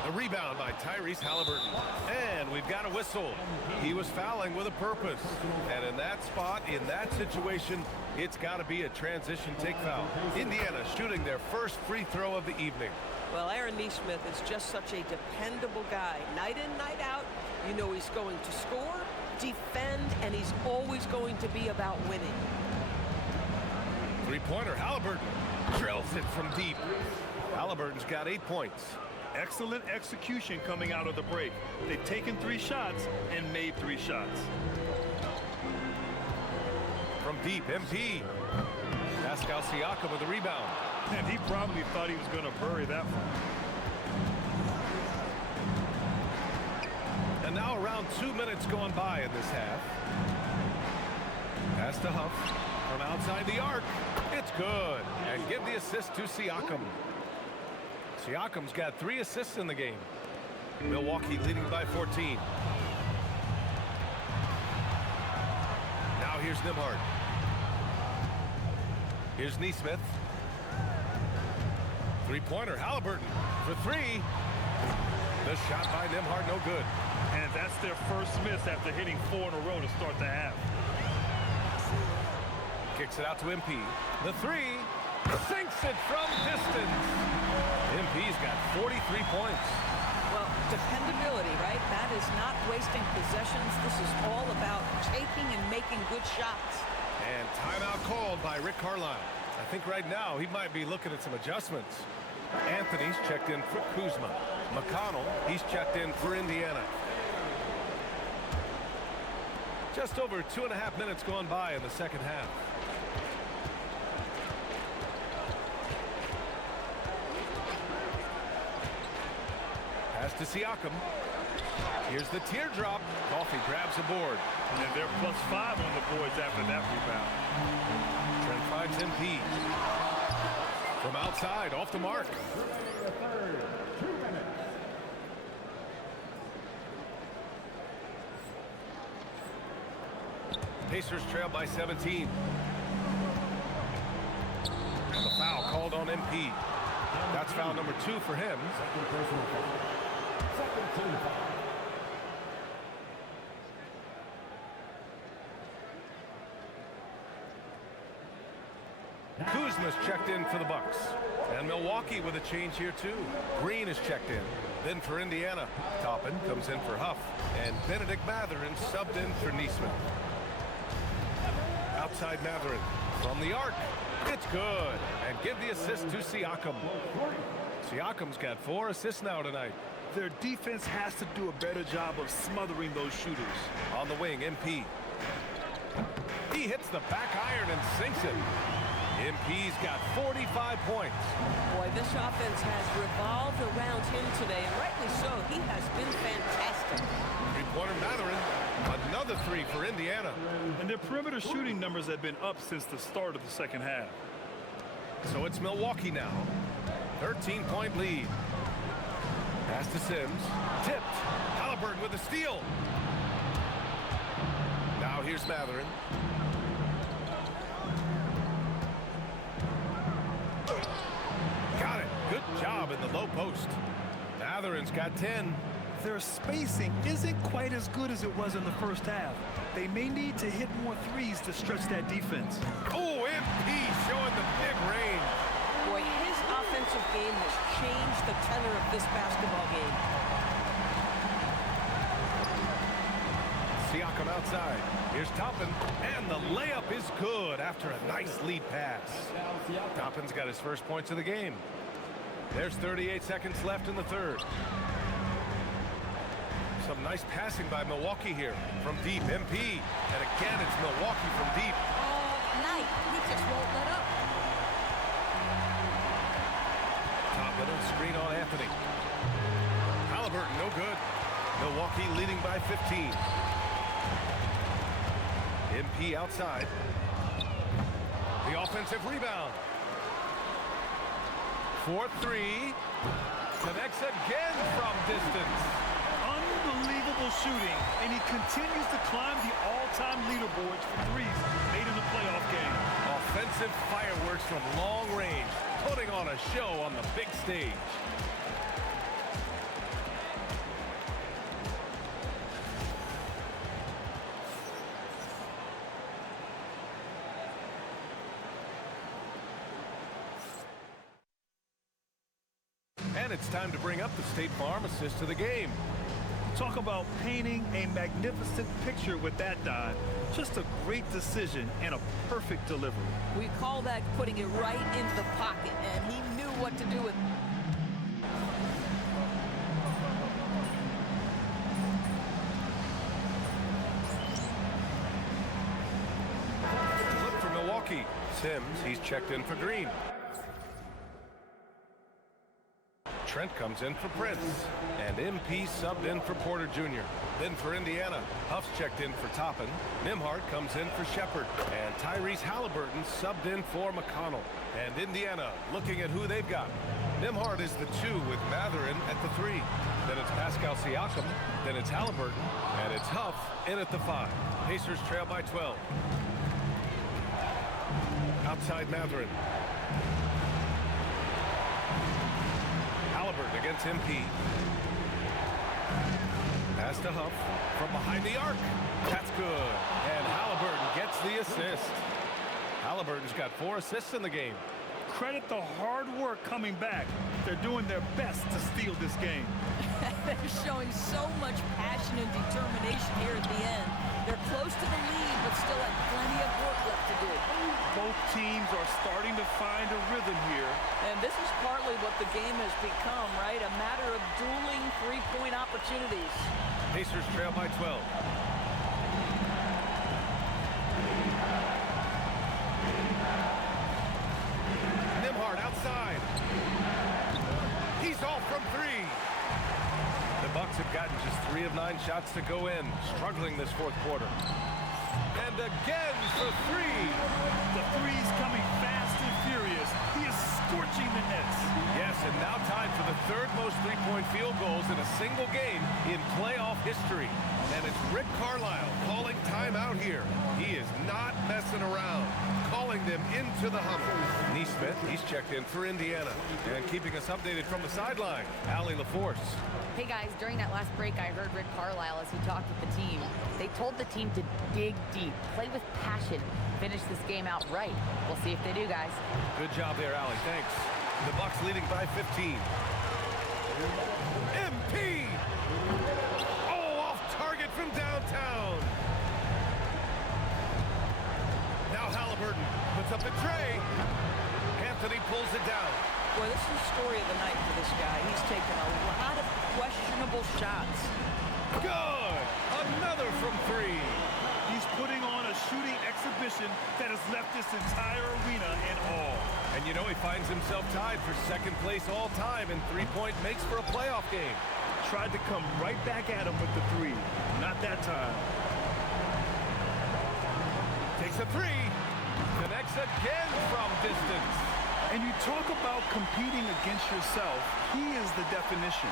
The rebound by Tyrese Halliburton. And we've got a whistle. He was fouling with a purpose. And in that spot, in that situation, it's got to be a transition take foul. Indiana shooting their first free throw of the evening. Well, Aaron Nesmith is just such a dependable guy. Night in, night out, you know he's going to score, defend, and he's always going to be about winning. Three-pointer, Halliburton drills it from deep. Halliburton's got 8 points. Excellent execution coming out of the break. They've taken 3 shots and made 3 shots. From deep, MP. Pascal Siakam with the rebound. And he probably thought he was going to bury that one. And now around 2 minutes going by in this half. Pass to Huff from outside the arc. It's good. And give the assist to Siakam. Siakam's got 3 assists in the game. Milwaukee leading by 14. Now here's Nembhard. Here's Nesmith. Three-pointer, Halliburton for 3. The shot by Nembhard, no good. And that's their first miss after hitting 4 in a row to start the half. Kicks it out to MP. The 3. Sinks it from distance. MP's got 43 points. Well, dependability, right? That is not wasting possessions. This is all about taking and making good shots. And timeout called by Rick Carlisle. I think right now he might be looking at some adjustments. Anthony's checked in for Kuzma. McConnell, he's checked in for Indiana. Just over 2.5 minutes gone by in the second half. Pass to Siakam. Here's the teardrop. Coffee grabs the board. And they're +5 on the boards after that rebound. Trent finds MP. From outside, off the mark. Pacers trail by 17. And the foul called on MP. That's foul number 2 for him. Kuzma's checked in for the Bucks. And Milwaukee with a change here too. Green is checked in. Then for Indiana, Toppin comes in for Huff. And Benedict Mathurin subbed in for Nesmith. Outside Mathurin from the arc. It's good. And give the assist to Siakam. Siakam's got 4 assists now tonight. Their defense has to do a better job of smothering those shooters. On the wing, MP. He hits the back iron and sinks it. MP's got 45 points. Boy, this offense has revolved around him today, and rightly so. He has been fantastic. Three-pointer Mathurin. Another 3 for Indiana. And their perimeter shooting numbers have been up since the start of the second half. So it's Milwaukee now. 13-point lead. Pass to Sims. Tipped. Halliburton with a steal. Now here's Mathurin. Got it. Good job in the low post. Mathurin's got 10. Their spacing isn't quite as good as it was in the first half. They may need to hit more threes to stretch that defense. Oh, MP showing the big range. Boy, his offensive game has changed the tenor of this basketball game. Siakam outside. Here's Toppin, and the layup is good after a nice lead pass. Toppin's got his first points of the game. There's 38 seconds left in the third. Some nice passing by Milwaukee here from deep. MP, and again it's Milwaukee from deep. All night, he just won't let up. Toppin and screen on Anthony. Halliburton, no good. Milwaukee leading by 15. MP outside. The offensive rebound. 4-3. Connects again from distance. Unbelievable shooting, and he continues to climb the all-time leaderboards for threes made in the playoff game. Offensive fireworks from long range, putting on a show on the big stage. And it's time to bring up the State Farm assist to the game. Talk about painting a magnificent picture with that dive. Just a great decision and a perfect delivery. We call that putting it right into the pocket, and he knew what to do with it. Look for Milwaukee. Sims, he's checked in for Green. Trent comes in for Prince, and MP subbed in for Porter Jr. Then for Indiana, Huff's checked in for Toppin. Nembhard comes in for Shepard, and Tyrese Halliburton subbed in for McConnell. And Indiana looking at who they've got. Nembhard is the 2 with Matherin at the 3. Then it's Pascal Siakam, then it's Halliburton, and it's Huff in at the 5. Pacers trail by 12. Outside Matherin. Halliburton against MP. Pass to Huff from behind the arc. That's good. And Halliburton gets the assist. Halliburton's got 4 assists in the game. Credit the hard work coming back. They're doing their best to steal this game. They're showing so much passion and determination here at the end. They're close to the lead, but still have plenty of work left to do. Both teams are starting to find a rhythm here. And this is partly what the game has become, right? A matter of dueling three-point opportunities. Pacers trail by 12. Nembhard outside. He's off from 3. The Bucks have gotten just 3 of 9 shots to go in, struggling this fourth quarter. And again for 3. The three's coming fast and furious. He is scorching the nets. Yes, and now tied for the 3rd most three-point field goals in a single game in playoff history. And it's Rick Carlisle calling timeout here. He is not messing around, calling them into the huddle. Neesmith, he's checked in for Indiana. And keeping us updated from the sideline, Allie LaForce. Hey guys, during that last break, I heard Rick Carlisle as he talked with the team. They told the team to dig deep, play with passion, finish this game out right. We'll see if they do, guys. Good job there, Allie. Thanks. The Bucks leading by 15. MP! Oh, off target from downtown. Now Halliburton puts up the tray. Anthony pulls it down. Boy, this is the story of the night for this guy. He's taken a lot of questionable shots. Good! Another from 3. He's putting on a shooting exhibition that has left this entire arena in awe. And you know he finds himself tied for 2nd place all time in three-point makes for a playoff game. Tried to come right back at him with the 3. Not that time. Takes a 3. Connects again from distance. And you talk about competing against yourself, he is the definition.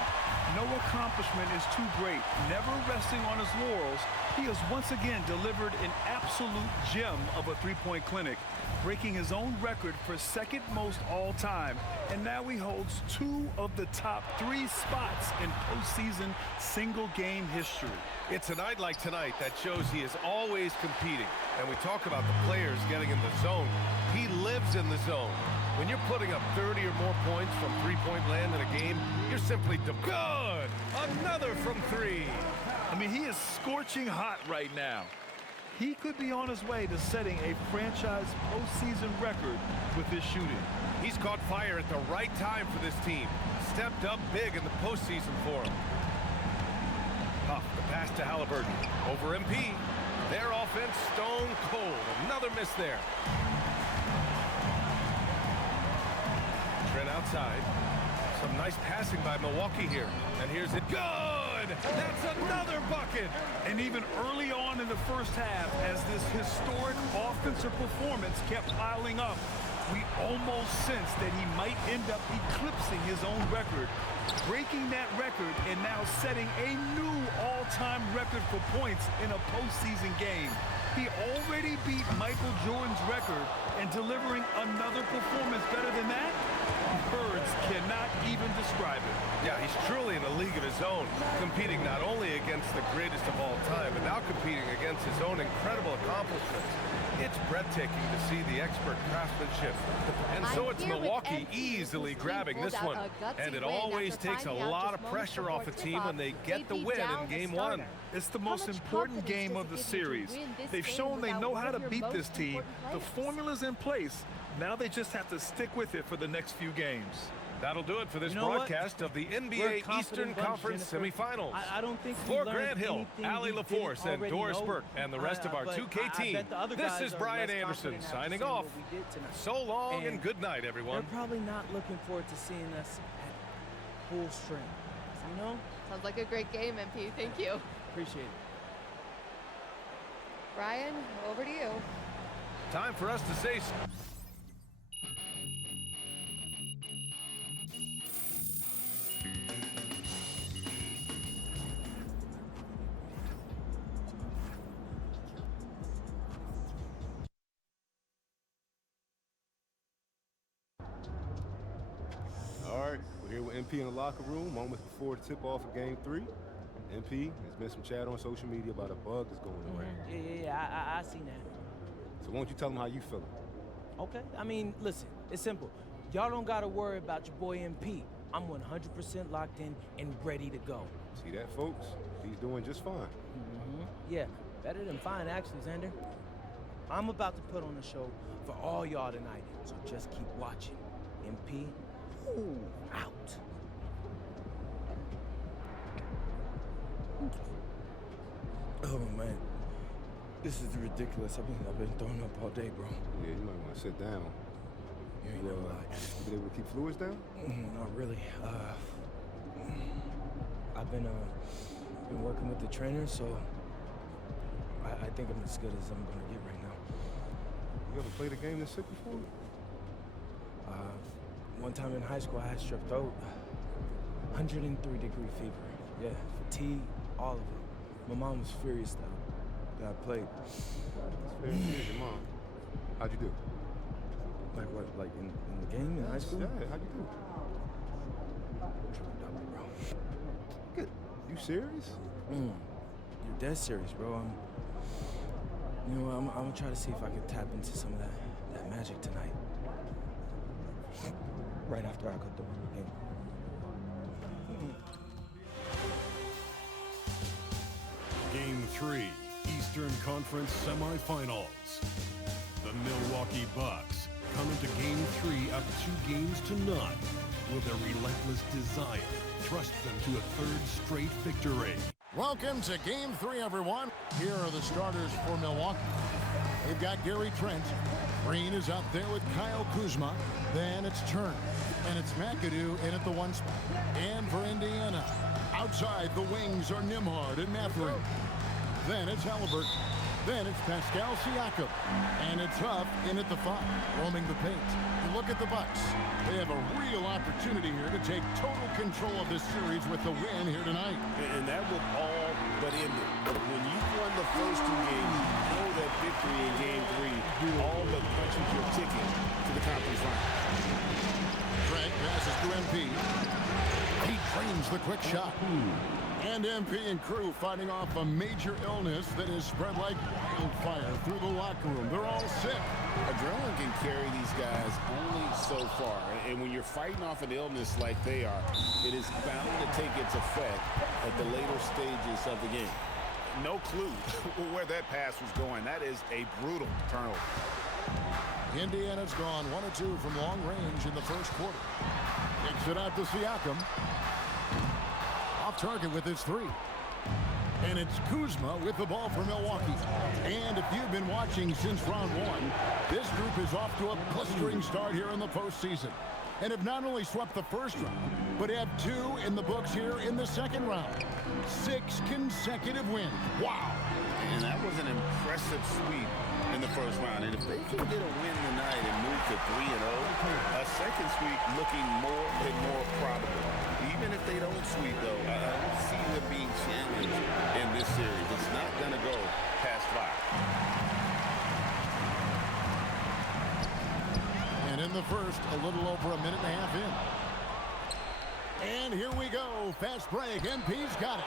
No accomplishment is too great. Never resting on his laurels, he has once again delivered an absolute gem of a three-point clinic, breaking his own record for 2nd most all time. And now he holds 2 of the top 3 spots in postseason single game history. It's a night like tonight that shows he is always competing. And we talk about the players getting in the zone. He lives in the zone. When you're putting up 30 or more points from three-point land in a game, you're simply good. Another from 3. I mean, he is scorching hot right now. He could be on his way to setting a franchise postseason record with his shooting. He's caught fire at the right time for this team. Stepped up big in the postseason for him. Huff, the pass to Halliburton. Over MP. Their offense stone cold. Another miss there. Trent outside. Some nice passing by Milwaukee here. And here's it. Good! That's another bucket! And even early on in the first half, as this historic offensive performance kept piling up, we almost sensed that he might end up eclipsing his own record, breaking that record and now setting a new all-time record for points in a postseason game. He already beat Michael Jordan's record, and delivering another performance better than that? Words cannot even describe it. Yeah, he's truly in a league of his own, competing not only against the greatest of all time, but now competing against his own incredible accomplishments. It's breathtaking to see the expert craftsmanship. And so it's Milwaukee easily grabbing this one. And it always takes a lot of pressure off a team when they get the win in Game 1. It's the most important game of the series. They've shown they know how to beat this team. The formula's in place. Now they just have to stick with it for the next few games. That'll do it for this broadcast of the NBA Eastern Conference semifinals. I don't think for Grant Hill, Allie LaForce, and Doris Burke, and the rest of our 2K team, this is Brian Anderson signing off. So long and good night, everyone. They're probably not looking forward to seeing us at full strength, you know? Sounds like a great game, MP. Thank you. Appreciate it. Brian, over to you. Time for us to say... All right, we're here with MP in the locker room, moments before the tip-off of Game 3. MP, there's been some chat on social media about a bug that's going around. Yeah, I seen that. So why don't you tell them how you feeling? Okay, I mean, listen, it's simple. Y'all don't gotta worry about your boy MP. I'm 100% locked in and ready to go. See that, folks? He's doing just fine. Yeah, better than fine, actually, Xander. I'm about to put on a show for all y'all tonight, so just keep watching. MP, out. Oh, man. This is ridiculous. I've been throwing up all day, bro. Yeah, you might want to sit down. You ain't never lied. You been able to keep fluids down? Not really. I've been working with the trainer, so I think I'm as good as I'm gonna get right now. You ever played a game this sick before? One time in high school, I had strep throat. 103-degree fever. Yeah, fatigue, all of it. My mom was furious that I played. That's very serious, your mom. How'd you do? Like what? Like in the game in high school? Yeah, how'd you do? Tripped up, bro. Good. You serious? You're dead serious, bro. I'm gonna try to see if I can tap into some of that magic tonight. Right after I got the game. Game 3, Eastern Conference semifinals. The Milwaukee Bucks come into Game 3 up 2-0 with a relentless desire thrust them to a third straight victory. Welcome to Game 3, everyone. Here are the starters for Milwaukee. They've got Gary Trent. Green is up there with Kyle Kuzma. Then it's Turner. And it's McAdoo in at the 1 spot. And for Indiana, outside the wings are Nembhard and Mathurin. Then it's Halliburton. Then it's Pascal Siakam. And it's Huff in at the 5, roaming the paint. Look at the Bucks. They have a real opportunity here to take total control of this series with the win here tonight. And that will all but end it. When you've won the first 2 games, you know that victory in Game 3 all but punches your ticket to the conference final. Trent passes to MP. He drains the quick shot. And MP and crew fighting off a major illness that has spread like wildfire through the locker room. They're all sick. Adrenaline can carry these guys only so far. And when you're fighting off an illness like they are, it is bound to take its effect at the later stages of the game. No clue where that pass was going. That is a brutal turnover. Indiana's gone 1 of 2 from long range in the first quarter. Kicks it out to Siakam. Off target with his 3. And it's Kuzma with the ball for Milwaukee. And if you've been watching since round 1, this group is off to a blistering start here in the postseason. and have not only swept the first round, but have 2 in the books here in the second round. 6 consecutive wins. Wow. And that was an impressive sweep in the first round. And if they can get a win tonight and move to 3-0, a second sweep looking more and more probable. Even if they don't sweep, though, I don't see them being challenged in this series. It's not going to go past 5. And in the first, a little over a minute and a half in. And here we go. Fast break. MP's got it.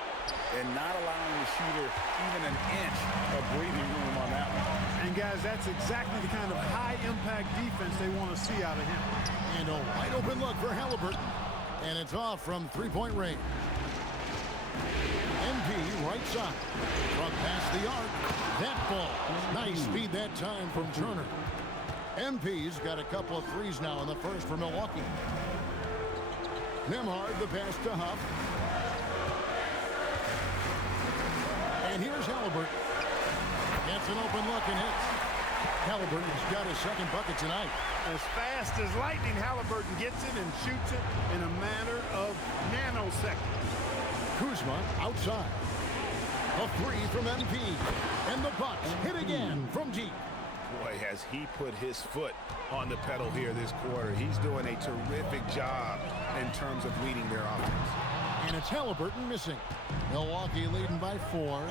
And not allowing the shooter even an inch of breathing room on that one. And guys, that's exactly the kind of high-impact defense they want to see out of him. And a wide open look for Halliburton. And it's off from three-point range. MP right side. From past the arc. That ball. Nice speed that time from Turner. MP's got a couple of threes now in the first for Milwaukee. Nembhard the pass to Huff. And here's Halliburton. Gets an open look and hits. Halliburton's got his second bucket tonight. As fast as lightning, Halliburton gets it and shoots it in a matter of nanoseconds. Kuzma outside. A 3 from MP. And the Bucks hit again from deep. Boy, has he put his foot on the pedal here this quarter. He's doing a terrific job in terms of leading their offense. And it's Halliburton missing. Milwaukee leading by 4.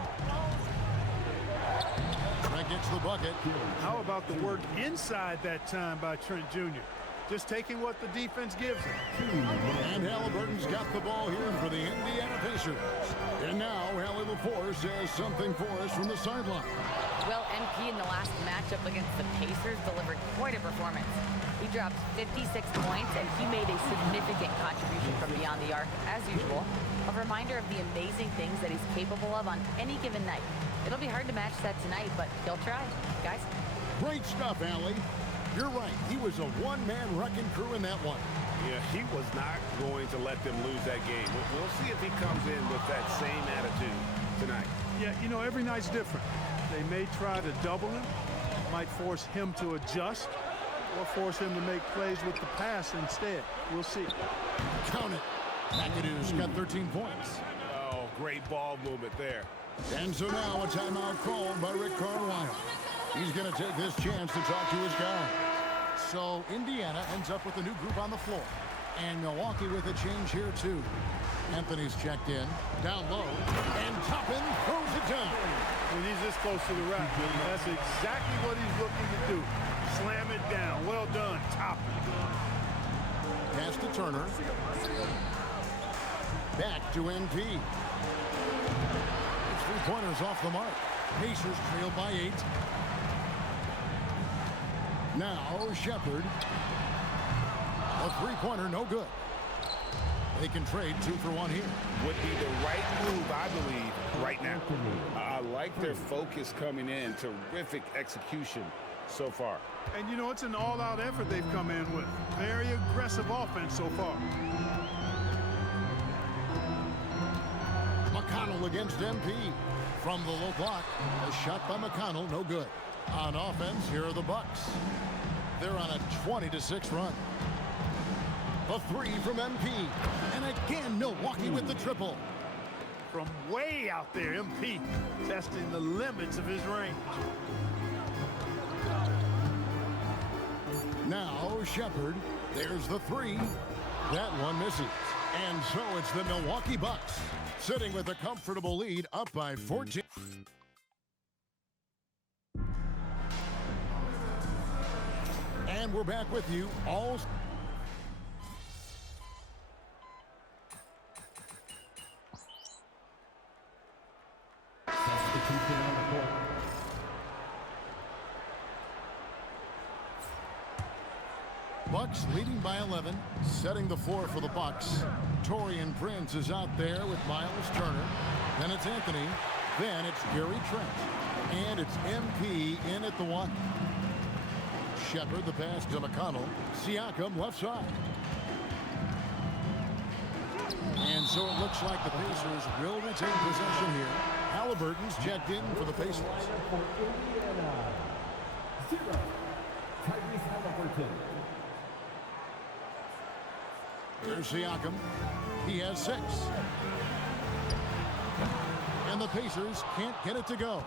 Trent gets the bucket. How about the work inside that time by Trent Jr.? Just taking what the defense gives him. And Halliburton's got the ball here for the Indiana Pacers. And now Hallie LaForce has something for us from the sideline. Well, MP in the last matchup against the Pacers delivered quite a performance. He dropped 56 points, and he made a significant contribution from beyond the arc, as usual. A reminder of the amazing things that he's capable of on any given night. It'll be hard to match that tonight, but he'll try. Guys? Great stuff, Allie. You're right. He was a one-man wrecking crew in that one. Yeah, he was not going to let them lose that game. We'll see if he comes in with that same attitude tonight. Yeah, you know, every night's different. They may try to double him, might force him to adjust, or force him to make plays with the pass instead. We'll see. Count it. McAdoo's got 13 points. Oh, great ball movement there. And so now a timeout called by Rick Carlisle. He's going to take this chance to talk to his guy. So Indiana ends up with a new group on the floor. And Milwaukee with a change here, too. Anthony's checked in, down low, and Toppin throws it down. When he's this close to the rack, that's exactly what he's looking to do. Slam it down. Well done, Toppin. Pass to Turner. Back to NP. It's 3-pointers off the mark. Pacers trail by 8. Now Shepherd. A 3-pointer, no good. They can trade 2 for 1 here. Would be the right move, I believe, right now. I like their focus coming in. Terrific execution so far. And, you know, it's an all-out effort they've come in with. Very aggressive offense so far. McConnell against MP. From the low block, a shot by McConnell, no good. On offense, here are the Bucks. They're on a 20-6 run. A 3 from MP. And again, Milwaukee with the triple. From way out there, MP testing the limits of his range. Now Shepherd. There's the 3. That one misses. And so it's the Milwaukee Bucks sitting with a comfortable lead up by 14. And we're back with you all. Bucks leading by 11, setting the floor for the Bucks. Taurean Prince is out there with Miles Turner. Then it's Anthony. Then it's Gary Trent. And it's MP in at the 1. Shepherd the pass to McConnell. Siakam left side. And so it looks like the Pacers will retain possession here. Halliburton's checked in for the Pacers. Here's Siakam. He has 6. And the Pacers can't get it to go.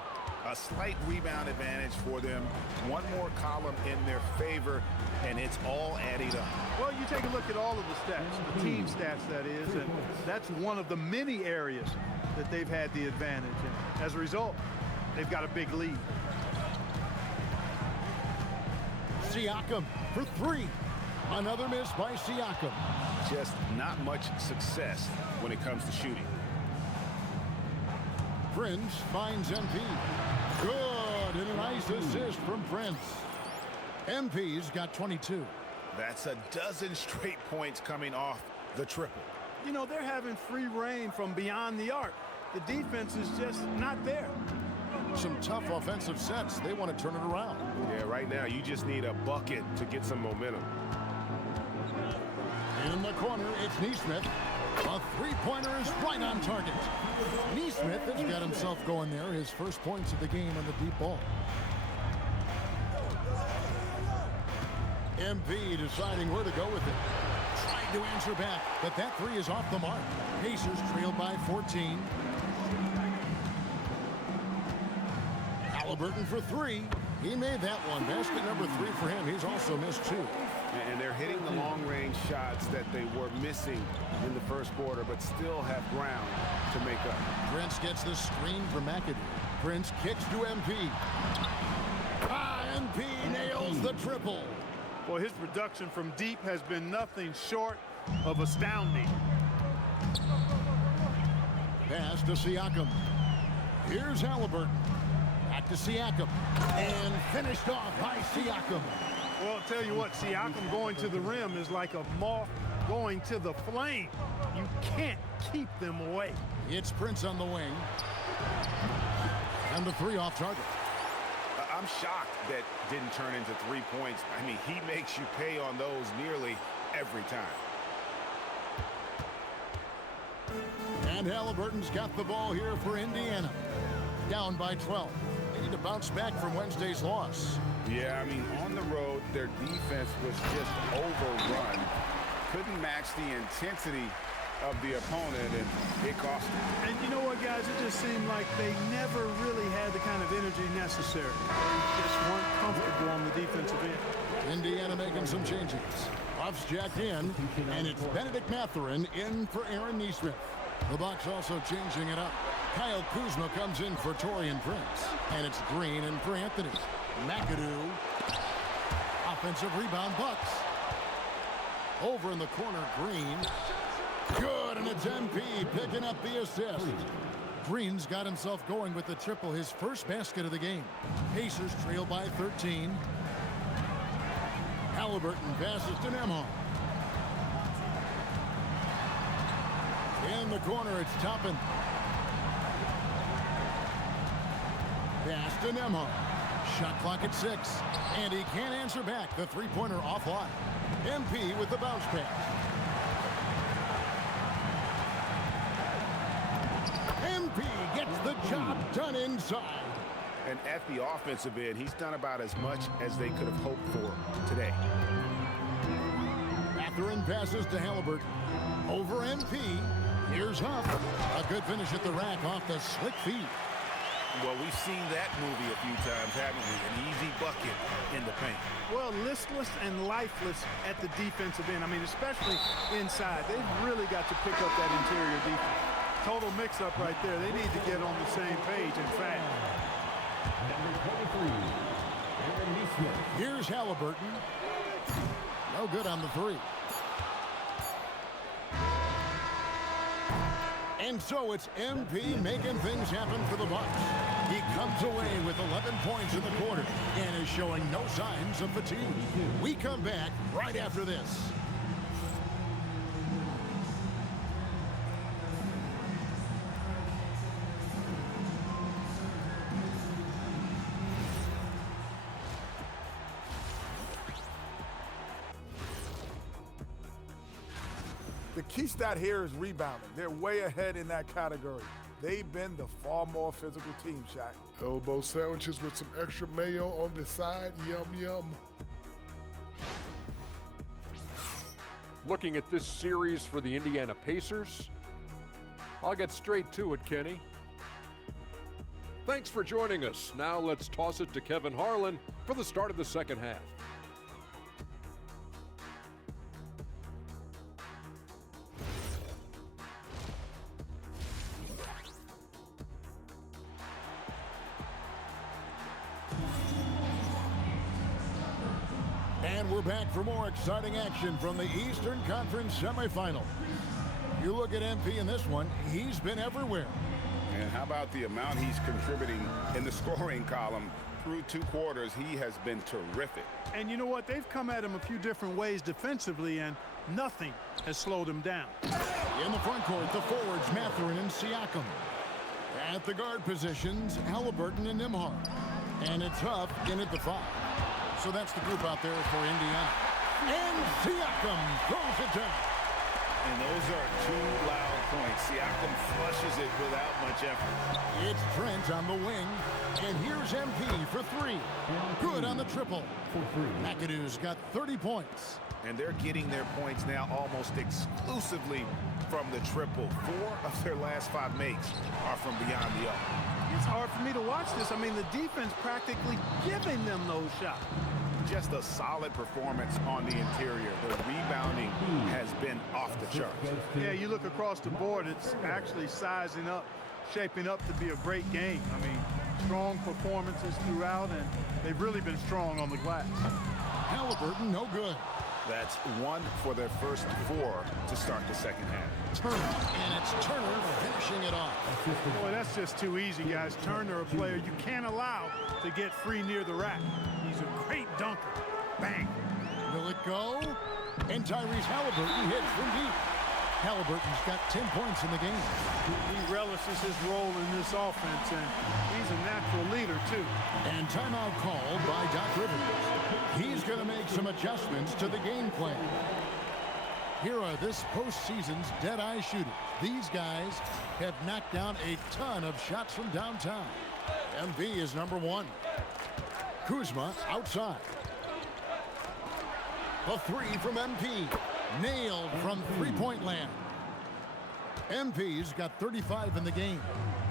A slight rebound advantage for them. One more column in their favor, and it's all adding up. Well, you take a look at all of the stats, the team stats, that is, and that's one of the many areas that they've had the advantage. And as a result, they've got a big lead. Siakam for 3. Another miss by Siakam. Just not much success when it comes to shooting. Prince finds MP. Good, and a nice assist from Prince. MP's got 22. That's a dozen straight points coming off the triple. You know, they're having free reign from beyond the arc. The defense is just not there. Some tough offensive sets. They want to turn it around. Yeah, right now you just need a bucket to get some momentum. In the corner, it's Neesmith. A three-pointer is right on target. Neesmith has got himself going there. His first points of the game on the deep ball. MP deciding where to go with it. Trying to answer back, but that 3 is off the mark. Pacers trailed by 14. Halliburton for 3. He made that one. Basket number 3 for him. He's also missed 2. And they're hitting the long-range shots that they were missing in the first quarter, but still have ground to make up. Prince gets the screen from McAdoo. Prince kicks to MP. MP nails the triple. Well, his production from deep has been nothing short of astounding. Pass to Siakam. Here's Halliburton. Back to Siakam. And finished off by Siakam. Well, I'll tell you what, Siakam going to the rim is like a moth going to the flame. You can't keep them away. It's Prince on the wing. And the 3 off target. I'm shocked that didn't turn into 3 points. I mean, he makes you pay on those nearly every time. And Halliburton's got the ball here for Indiana. Down by 12. They need to bounce back from Wednesday's loss. Yeah, I mean, on the road, their defense was just overrun. Couldn't match the intensity of the opponent, and it cost them. And you know what, guys? It just seemed like they never really had the kind of energy necessary. They just weren't comfortable on the defensive end. Indiana making some changes. Buffs jacked in, and it's Benedict Mathurin in for Aaron Neesmith. The Bucks also changing it up. Kyle Kuzma comes in for Taurean Prince, and it's Green in for Anthony. McAdoo. Offensive rebound, Bucks. Over in the corner, Green. Good, and it's MP picking up the assist. Green's got himself going with the triple, his first basket of the game. Pacers trail by 13. Halliburton passes to Nemhard. In the corner, it's Toppin. Pass to Nemhard. Shot clock at 6. And he can't answer back. The three-pointer offline. MP with the bounce pass. MP gets the job done inside. And at the offensive end, he's done about as much as they could have hoped for today. Mathurin passes to Halliburton. Over MP. Here's Huff. A good finish at the rack off the slick feed. Well, we've seen that movie a few times, haven't we? An easy bucket in the paint. Well, listless and lifeless at the defensive end. I mean, especially inside. They've really got to pick up that interior defense. Total mix-up right there. They need to get on the same page, in fact. Here's Halliburton. No good on the 3. And so it's MP making things happen for the Bucks. He comes away with 11 points in the quarter and is showing no signs of fatigue. We come back right after this. The key stat here is rebounding. They're way ahead in that category. They've been the far more physical team, Shaq. Elbow sandwiches with some extra mayo on the side. Yum, yum. looking at this series for the Indiana Pacers? I'll get straight to it, Kenny. Thanks for joining us. Now let's toss it to Kevin Harlan for the start of the second half. And we're back for more exciting action from the Eastern Conference semifinal. You look at MP in this one, he's been everywhere. And how about the amount he's contributing in the scoring column through 2 quarters? He has been terrific. And you know what? They've come at him a few different ways defensively, and nothing has slowed him down. In the front court, the forwards, Mathurin and Siakam. At the guard positions, Halliburton and Nembhard. And it's Huff in at the 5. So that's the group out there for Indiana. And Siakam throws it down. And those are 2 loud points. Siakam flushes it without much effort. It's Trent on the wing. And here's MP for 3. Good on the triple. McAdoo's got 30 points. And they're getting their points now almost exclusively from the triple. 4 of their last 5 makes are from beyond the arc. It's hard for me to watch this. I mean, the defense practically giving them those shots. Just a solid performance on the interior. The rebounding has been off the charts. Yeah, you look across the board, it's actually sizing up, shaping up to be a great game. I mean, strong performances throughout, and they've really been strong on the glass. Halliburton, no good. That's 1 for their first 4 to start the second half. Turner, and it's Turner finishing it off. Boy, that's just too easy, guys. Turner, a player you can't allow to get free near the rack. He's a great dunker. Bang. Will it go? And Tyrese Halliburton hits from deep. Halliburton's got 10 points in the game. He relishes his role in this offense, and he's a natural leader, too. And timeout called by Doc Rivers. He's going to make some adjustments to the game plan. Here are this postseason's dead-eye shooters. These guys have knocked down a ton of shots from downtown. MV is number 1. Kuzma outside. The 3 from MP. Nailed from three-point land. MP's got 35 in the game.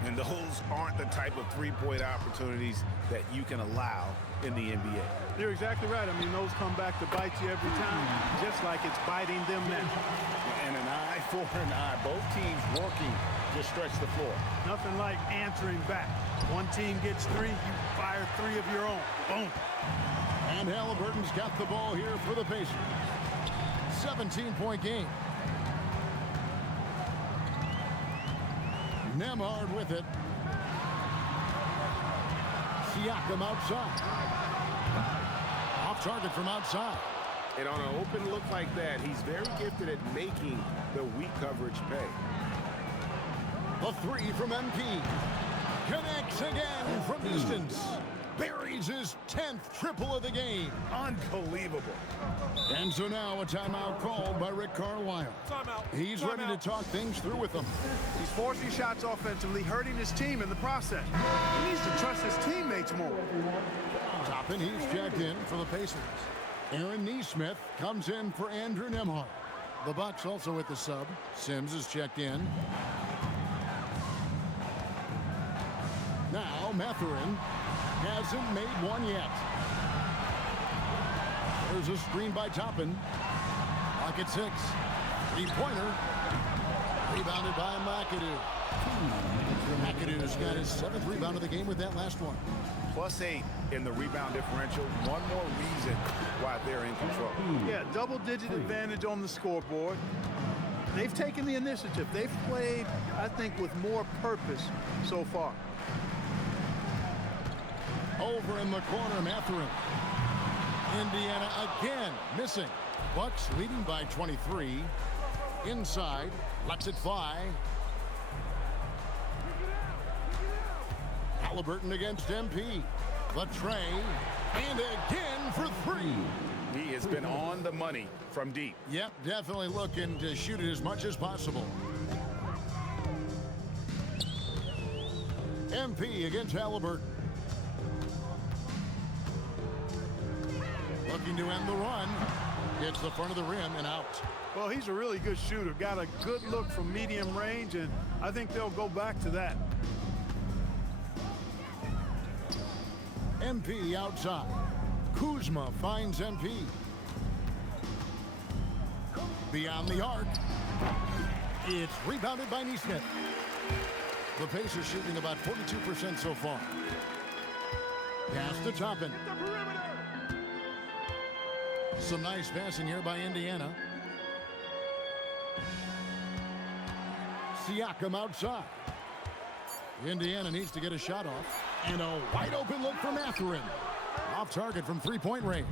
And those aren't the type of three-point opportunities that you can allow in the NBA. You're exactly right. I mean, those come back to bite you every time, just like it's biting them now. And an eye for an eye. Both teams working to stretch the floor. Nothing like answering back. One team gets 3, you fire 3 of your own. Boom. And Halliburton's got the ball here for the Pacers. 17-point game. Nembhard with it. Siakam outside. Off target from outside. And on an open look like that, he's very gifted at making the weak coverage pay. The 3 from MP. Connects again from distance. Buries his 10th triple of the game. Unbelievable. And so now a timeout called by Rick Carlisle. Timeout. He's ready to talk things through with them. He's forcing shots offensively, hurting his team in the process. He needs to trust his teammates more. Toppin, he's checked in for the Pacers. Aaron Nesmith comes in for Andrew Nembhard. The Bucks also with the sub. Sims is checked in. Now Mathurin hasn't made one yet. There's a screen by Toppin. Clock at 6. 3-pointer. Rebounded by McAdoo. McAdoo's got his 7th rebound of the game with that last one. +8 in the rebound differential. One more reason why they're in control. Yeah, double-digit advantage on the scoreboard. They've taken the initiative. They've played, I think, with more purpose so far. Over in the corner, Mathurin. Indiana again missing. Bucks leading by 23. Inside, lets it fly. Halliburton against MP. The tray, and again for 3. He has been on the money from deep. Yep, definitely looking to shoot it as much as possible. MP against Halliburton. Looking to end the run. Hits the front of the rim and out. Well, he's a really good shooter. Got a good look from medium range, and I think they'll go back to that. MP outside. Kuzma finds MP. Beyond the arc. It's rebounded by Nesmith. The Pacers shooting about 42% so far. Pass to Toppin. Some nice passing here by Indiana. Siakam outside. Indiana needs to get a shot off. And a wide open look for Mathurin. Off target from three-point range.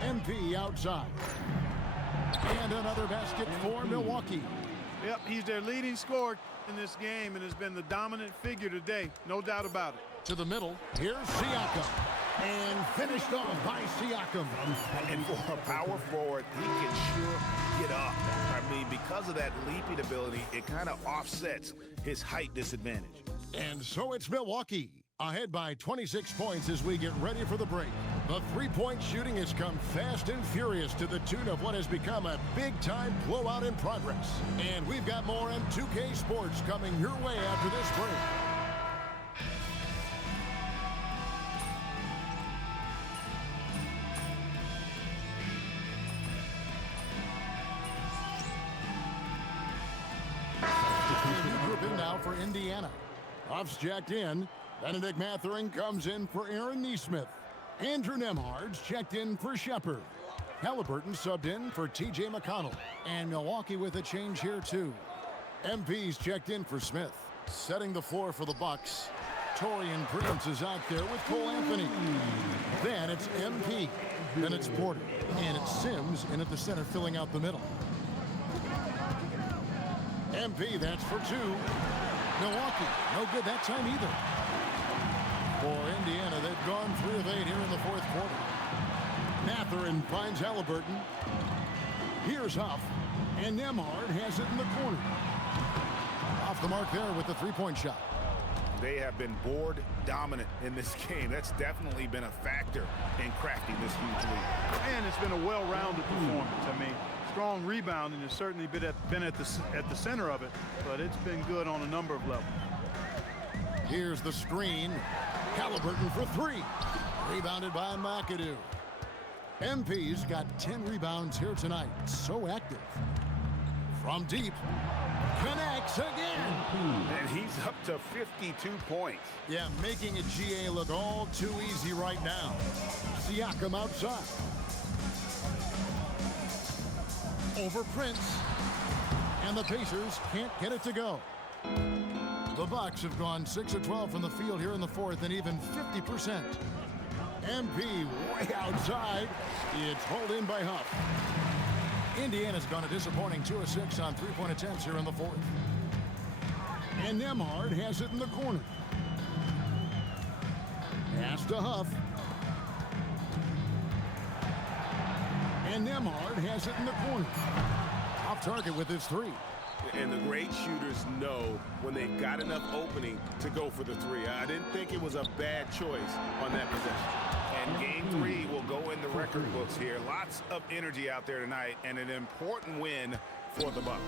MP outside. And another basket for Milwaukee. Yep, he's their leading scorer in this game and has been the dominant figure today. No doubt about it. To the middle. Here's Siakam. And finished off by Siakam. And for a power forward, he can sure get up. I mean, because of that leaping ability, it kind of offsets his height disadvantage. And so it's Milwaukee, ahead by 26 points as we get ready for the break. The three-point shooting has come fast and furious to the tune of what has become a big-time blowout in progress. And we've got more M2K Sports coming your way after this break. Now for Indiana. Huff's jacked in. Benedict Mathurin comes in for Aaron Nesmith. Andrew Nembhard's checked in for Shepard. Halliburton subbed in for TJ McConnell. And Milwaukee with a change here too. MP's checked in for Smith. Setting the floor for the Bucks. Torian Prince is out there with Cole Anthony. Then it's MP. Then it's Porter. And it's Sims in at the center filling out the middle. MP, that's for two. Milwaukee, no good that time either. For Indiana, they've gone 3 of 8 here in the fourth quarter. Mathurin finds Halliburton. Here's Huff, and Nembhard has it in the corner. Off the mark there with the three-point shot. They have been board dominant in this game. That's definitely been a factor in crafting this huge lead. And it's been a well-rounded performance. I mean, strong rebounding has certainly been at the center of it, but it's been good on a number of levels. Here's the screen. Halliburton for 3. Rebounded by McAdoo. MP's got 10 rebounds here tonight. So active. From deep. Connects again. And he's up to 52 points. Yeah, making a GA look all too easy right now. Siakam outside. Over Prince. And the Pacers can't get it to go. The Bucks have gone 6 of 12 from the field here in the fourth and even 50%. MP way outside. It's hauled in by Huff. Indiana's gone a disappointing 2 of 6 on three-point attempts here in the fourth. And Nembhard has it in the corner. Pass to Huff. And Nembhard has it in the corner. Off target with his 3. And the great shooters know when they've got enough opening to go for the 3. I didn't think it was a bad choice on that possession. And game 3 will go in the record books here. Lots of energy out there tonight and an important win for the Bucks.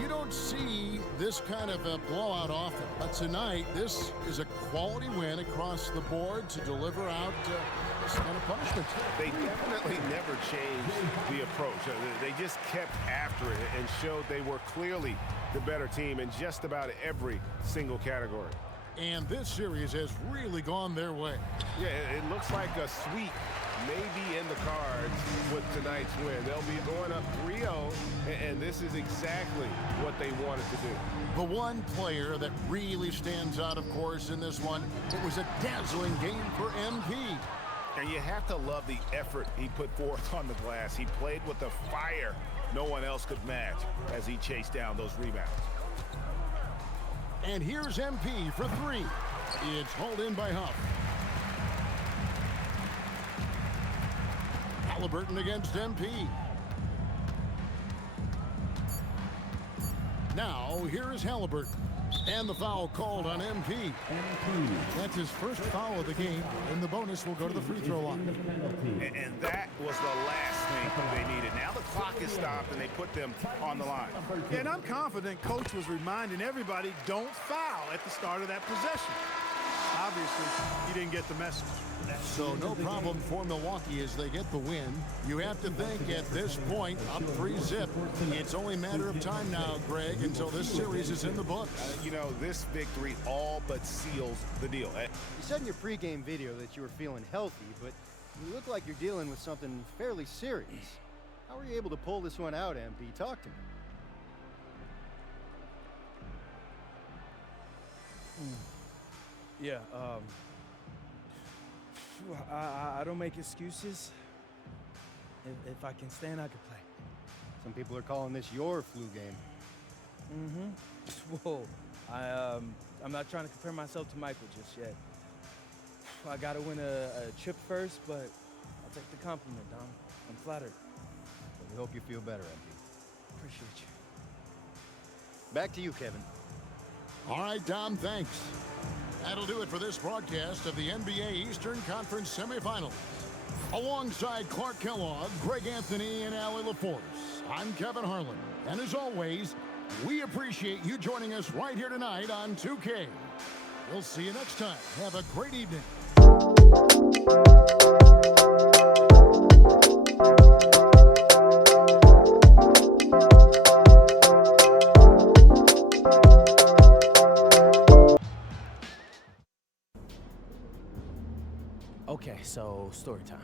You don't see this kind of a blowout often, but tonight this is a quality win across the board to deliver out this kind of punishment. They definitely never changed the approach. They just kept after it and showed they were clearly the better team in just about every single category. And this series has really gone their way. Yeah, it looks like a sweep maybe in the cards with tonight's win. They'll be going up 3-0, and this is exactly what they wanted to do. The one player that really stands out, of course, in this one, it was a dazzling game for MP. And you have to love the effort he put forth on the glass. He played with a fire no one else could match as he chased down those rebounds. And here's MP for 3. It's hauled in by Huff. Halliburton against MP. Now, here is Halliburton. And the foul called on MP. That's his first foul of the game, and the bonus will go to the free throw line. And that was the last thing they needed. Now the clock is stopped, and they put them on the line. Yeah, and I'm confident Coach was reminding everybody, don't foul at the start of that possession. Obviously, he didn't get the message. So no problem for Milwaukee as they get the win. You have to think at this point, up 3-zip. It's only a matter of time now, Greg, until this series is in the books. You know, this victory all but seals the deal. You said in your pregame video that you were feeling healthy, but you look like you're dealing with something fairly serious. How were you able to pull this one out, MP? Talk to me. Yeah, I don't make excuses. If I can stand, I can play. Some people are calling this your flu game. Whoa, I'm not trying to compare myself to Michael just yet. I gotta win a chip first, but I'll take the compliment, Dom. I'm flattered. Well, we hope you feel better, MP. Appreciate you. Back to you, Kevin. All right, Dom, thanks. That'll do it for this broadcast of the NBA Eastern Conference semifinals. Alongside Clark Kellogg, Greg Anthony, and Allie LaForce, I'm Kevin Harlan. And as always, we appreciate you joining us right here tonight on 2K. We'll see you next time. Have a great evening. Okay, so story time.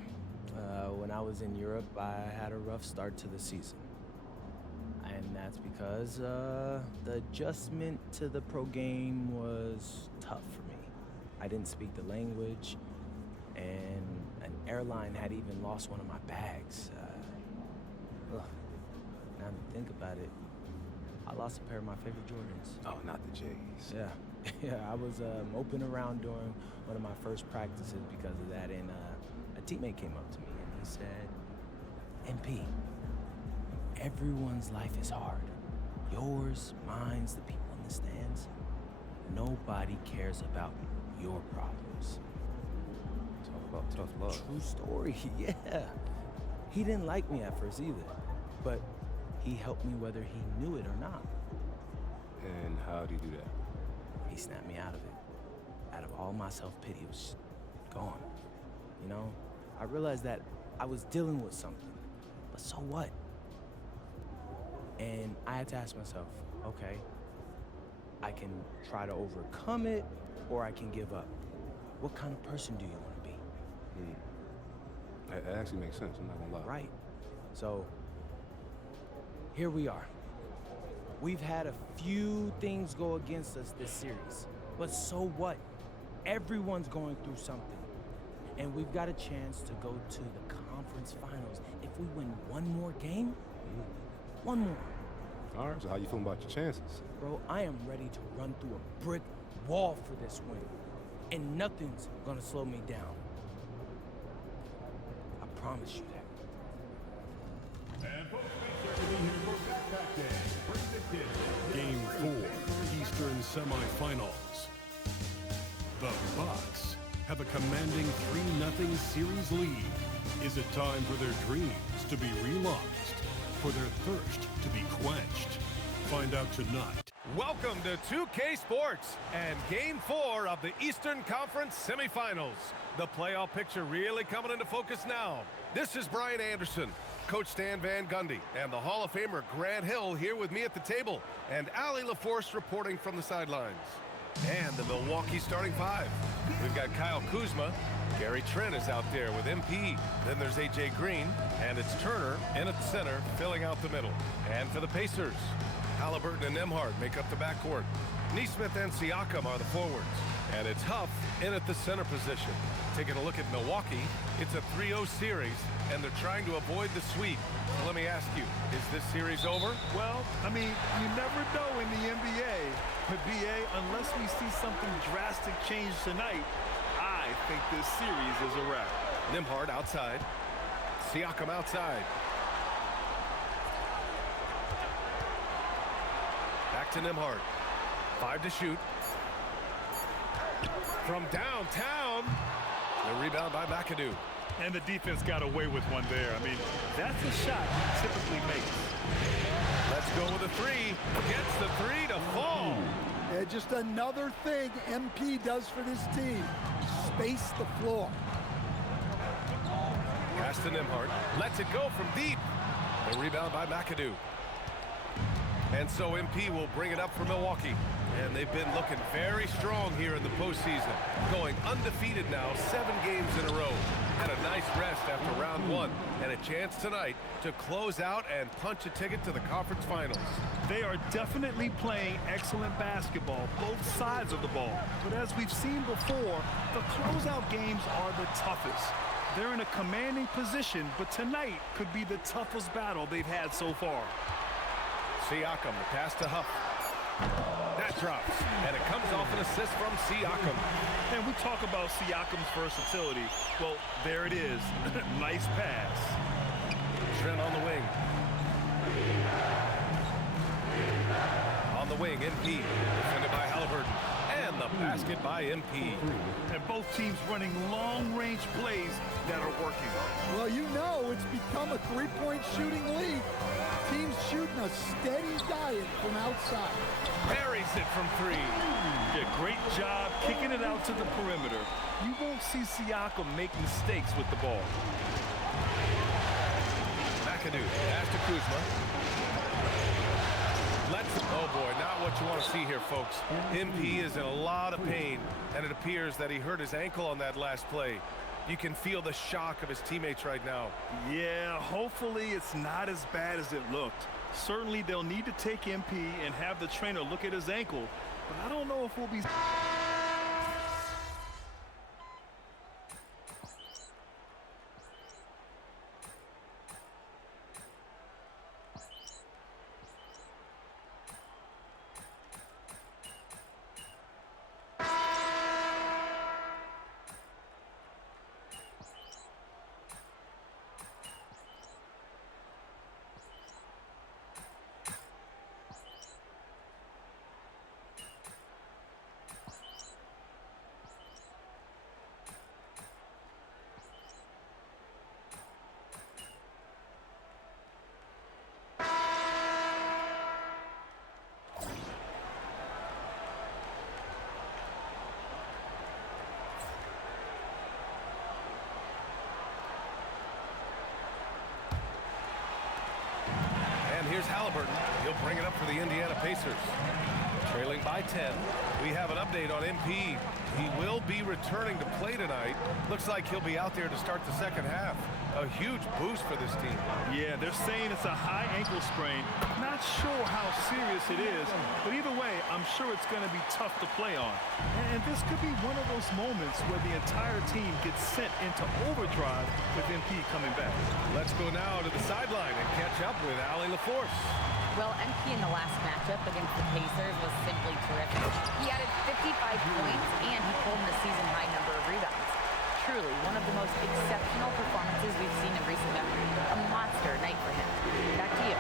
When I was in Europe, I had a rough start to the season. And that's because the adjustment to the pro game was tough for me. I didn't speak the language, and an airline had even lost one of my bags. Now that I think about it, I lost a pair of my favorite Jordans. Oh, not the J's. Yeah. Yeah, I was moping around during one of my first practices because of that, and a teammate came up to me and he said, MP, everyone's life is hard. Yours, mine, the people in the stands. Nobody cares about your problems. Talk about tough love. True story, yeah. He didn't like me at first either, but he helped me whether he knew it or not. And how did he do that? He snapped me out of it. Out of all my self-pity, it was just gone. You know, I realized that I was dealing with something, but so what? And I had to ask myself, okay, I can try to overcome it, or I can give up. What kind of person do you want to be? That actually makes sense, I'm not gonna lie. Right. So, here we are. We've had a few things go against us this series, but so what? Everyone's going through something, and we've got a chance to go to the conference finals if we win one more game. One more. All right, so how you feeling about your chances? Bro, I am ready to run through a brick wall for this win, and nothing's gonna slow me down. I promise you that. And folks, thanks for being here for Backpack Day. Bring the kids. Game 4, Eastern semifinals. The Bucks have a commanding 3-0 series lead. Is it time for their dreams to be realized? For their thirst to be quenched? Find out tonight. Welcome to 2K Sports and Game 4 of the Eastern Conference semifinals. The playoff picture really coming into focus now. This is Brian Anderson, Coach Stan Van Gundy, and the Hall of Famer Grant Hill here with me at the table, and Allie LaForce reporting from the sidelines. And the Milwaukee starting five. We've got Kyle Kuzma. Gary Trent is out there with MP. Then there's A.J. Green, and it's Turner in at center, filling out the middle. And for the Pacers, Halliburton and Nembhard make up the backcourt. Nesmith and Siakam are the forwards. And it's Huff in at the center position. Taking a look at Milwaukee, it's a 3-0 series, and they're trying to avoid the sweep. So let me ask you, is this series over? Well, I mean, you never know in the NBA. But BA, unless we see something drastic change tonight, I think this series is a wrap. Nembhard outside. Siakam outside. Back to Nembhard. 5 to shoot. From downtown. The rebound by McAdoo. And the defense got away with one there. I mean, that's a shot he typically makes. Let's go with a 3. Gets the 3 to fall. Yeah, just another thing MP does for this team. Space the floor. Pass to Nembhard. Lets it go from deep. The rebound by McAdoo. And so MP will bring it up for Milwaukee. And they've been looking very strong here in the postseason. Going undefeated now, 7 games in a row. Had a nice rest after round 1. And a chance tonight to close out and punch a ticket to the conference finals. They are definitely playing excellent basketball, both sides of the ball. But as we've seen before, the closeout games are the toughest. They're in a commanding position, but tonight could be the toughest battle they've had so far. Siakam, the pass to Huff. That drops, and it comes off an assist from Siakam. And we talk about Siakam's versatility. Well, there it is. Nice pass. Trent on the wing. On the wing, MP. Defended by Halliburton. And the basket by MP. And both teams running long-range plays that are working. Well, you know it's become a three-point shooting league. Teams shooting a steady diet from outside. Buries it from 3. Yeah, great job kicking it out to the perimeter. You won't see Siakam make mistakes with the ball. McAdoo, pass to Kuzma. Oh boy, not what you want to see here, folks. MP is in a lot of pain, and it appears that he hurt his ankle on that last play. You can feel the shock of his teammates right now. Yeah, hopefully it's not as bad as it looked. Certainly they'll need to take MP and have the trainer look at his ankle, but I don't know if we'll be... Here's Halliburton. He'll bring it up for the Indiana Pacers. Trailing by 10. We have an update on MP. He will be returning to play tonight. Looks like he'll be out there to start the second half. A huge boost for this team. Yeah, they're saying it's a high ankle sprain. Not sure how serious it is, but either way, I'm sure it's going to be tough to play on. And this could be one of those moments where the entire team gets sent into overdrive with MP coming back. Let's go now to the sideline and catch up with Allie LaForce. Well, MP in the last matchup against the Pacers was simply terrific. He added 55 points, and he pulled in a season-high number of rebounds. Truly, one of the most exceptional performances we've seen in recent memory. A monster night for him. Back to you.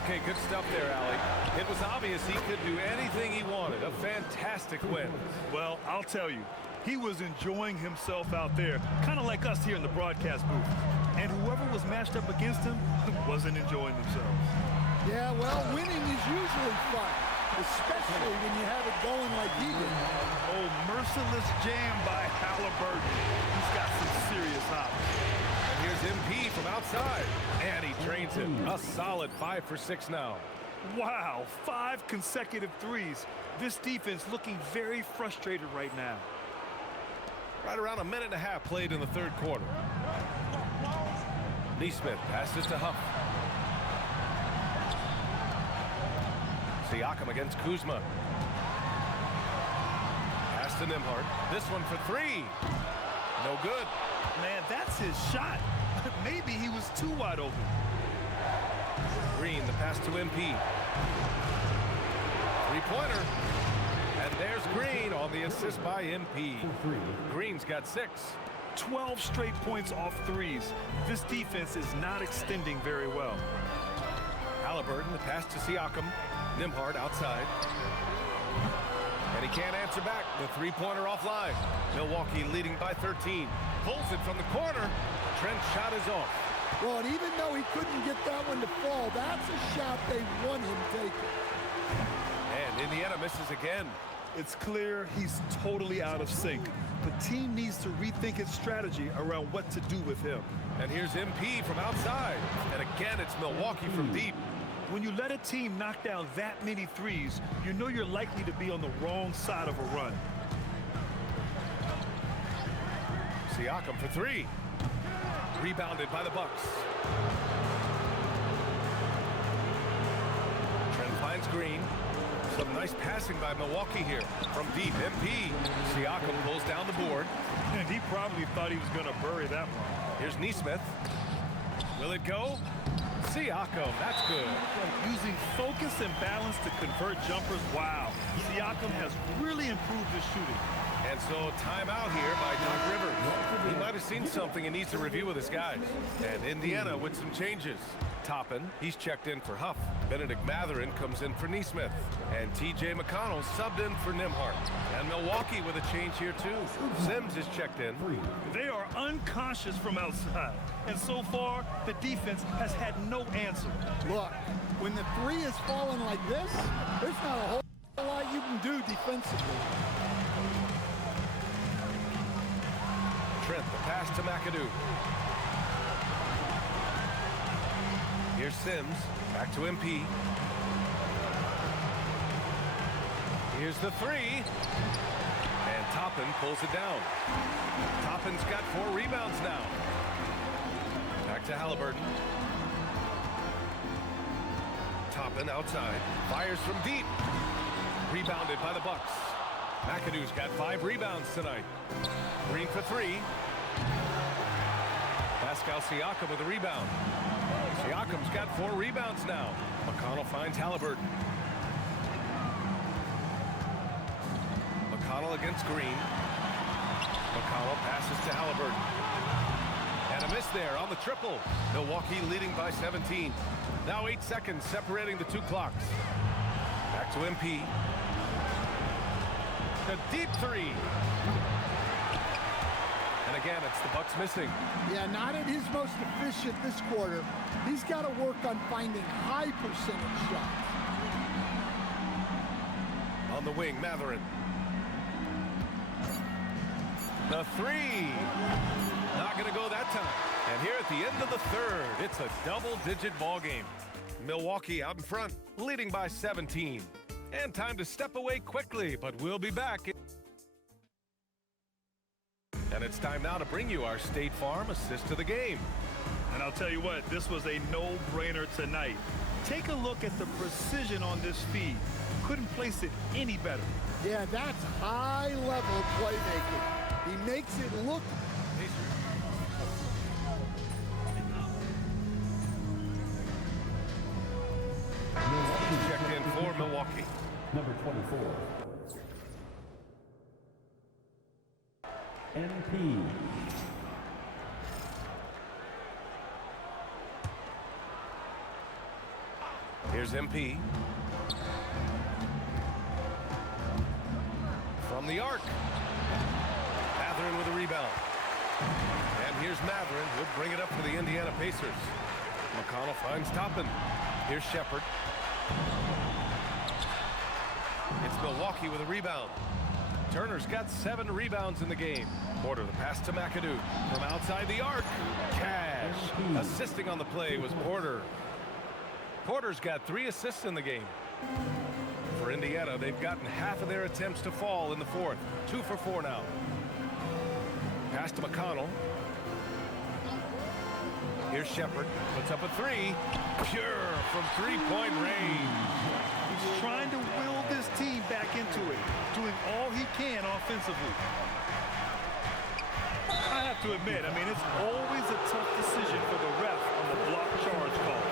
Okay, good stuff there, Allie. It was obvious he could do anything he wanted. A fantastic win. Well, I'll tell you, he was enjoying himself out there, kind of like us here in the broadcast booth. And whoever was matched up against him wasn't enjoying themselves. Yeah, well, winning is usually fun, especially when you have it going like he did. Oh, merciless jam by Halliburton. He's got some serious hops. And here's MP from outside, and he drains it. A solid 5 for 6 now. Wow, 5 consecutive threes. This defense looking very frustrated right now. Right around a minute and a half played in the third quarter. Neesmith passes to Huff. Siakam against Kuzma. Pass to Nembhard. This one for 3. No good. Man, that's his shot. Maybe he was too wide open. Green, the pass to MP. Three-pointer. And there's Green on the assist by MP. Green's got 6. 12 straight points off threes. This defense is not extending very well. Halliburton, the pass to Siakam. Nembhard outside. And he can't answer back. The three-pointer offline. Milwaukee leading by 13. Pulls it from the corner. Trent's shot is off. Well, and even though he couldn't get that one to fall, that's a shot they want him taking. And Indiana misses again. It's clear he's totally out of sync. The team needs to rethink its strategy around what to do with him. And here's MP from outside. And again, it's Milwaukee from deep. When you let a team knock down that many threes, you know you're likely to be on the wrong side of a run. Siakam for three. Rebounded by the Bucks. Trent finds Green. Some nice passing by Milwaukee here. From deep, MP. Siakam pulls down the board. And he probably thought he was going to bury that one. Here's Nesmith. Will it go? Siakam, that's good. Using focus and balance to convert jumpers, wow. Siakam has really improved his shooting. And so timeout here by Doc Rivers. He might have seen something and needs to review with his guys. And Indiana with some changes. Toppin, he's checked in for Huff. Benedict Mathurin comes in for Nesmith. And T.J. McConnell subbed in for Nembhard. And Milwaukee with a change here too. Sims is checked in. They are unconscious from outside. And so far, the defense has had no answer. Look, when the three is falling like this, there's not a whole lot you can do defensively. Trent, the pass to McAdoo. Here's Sims, back to MP. Here's the three. And Toppin pulls it down. Toppin's got 4 rebounds now. Back to Halliburton. Toppin outside. Fires from deep. Rebounded by the Bucks. McAdoo's got 5 rebounds tonight. Green for 3. Pascal Siakam with a rebound. Siakam's got 4 rebounds now. McConnell finds Halliburton. McConnell against Green. McConnell passes to Halliburton. And a miss there on the triple. Milwaukee leading by 17. Now 8 seconds separating the 2 clocks. Back to MP. The deep 3. And again, it's the Bucks missing. Yeah, not at his most efficient this quarter. He's got to work on finding high percentage shots. On the wing, Mathurin. The 3. Not going to go that time. And here at the end of the third, it's a double-digit ball game. Milwaukee out in front, leading by 17. And time to step away quickly, but we'll be back. And it's time now to bring you our State Farm assist to the game. And I'll tell you what, this was a no-brainer tonight. Take a look at the precision on this feed. Couldn't place it any better. Yeah, that's high-level playmaking. He makes it look... Checked in for Milwaukee. Number 24. MP. Here's MP. From the arc. Mathurin with a rebound. And here's Mathurin. He'll bring it up for the Indiana Pacers. McConnell finds Toppin. Here's Shepard. It's Milwaukee with a rebound. Turner's got 7 rebounds in the game. Porter, the pass to McAdoo. From outside the arc. Cash. Assisting on the play was Porter. Porter's got 3 assists in the game. For Indiana, they've gotten half of their attempts to fall in the fourth. 2 for 4 now. Pass to McConnell. Here's Shepard. Puts up a 3. Pure from 3-point range. He's trying to will this team back into it, doing all he can offensively. I have to admit, I mean, it's always a tough decision for the ref on the block charge call.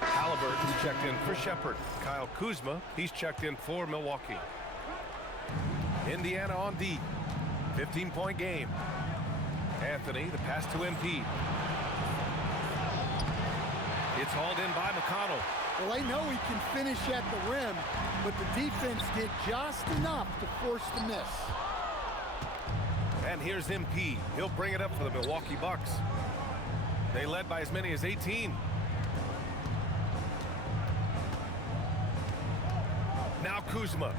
Halliburton's checked in for Shepard. Kyle Kuzma, he's checked in for Milwaukee. Indiana on D. 15-point game. Anthony, the pass to MP. It's hauled in by McConnell. Well, they know he can finish at the rim, but the defense did just enough to force the miss. And here's MP. He'll bring it up for the Milwaukee Bucks. They led by as many as 18. Now Kuzma.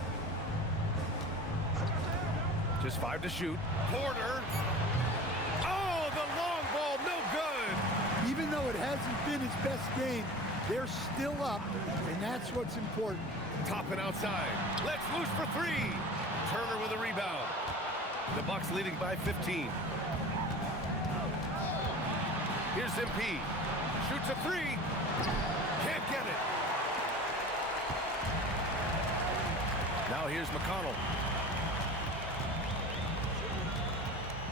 Just 5 to shoot. Porter. Oh, the long ball, no good. Even though it hasn't been his best game, they're still up, and that's what's important. Toppin outside. Let's loose for 3. Turner with a rebound. The Bucks leading by 15. Here's MP. Shoots a 3. Can't get it. Now here's McConnell.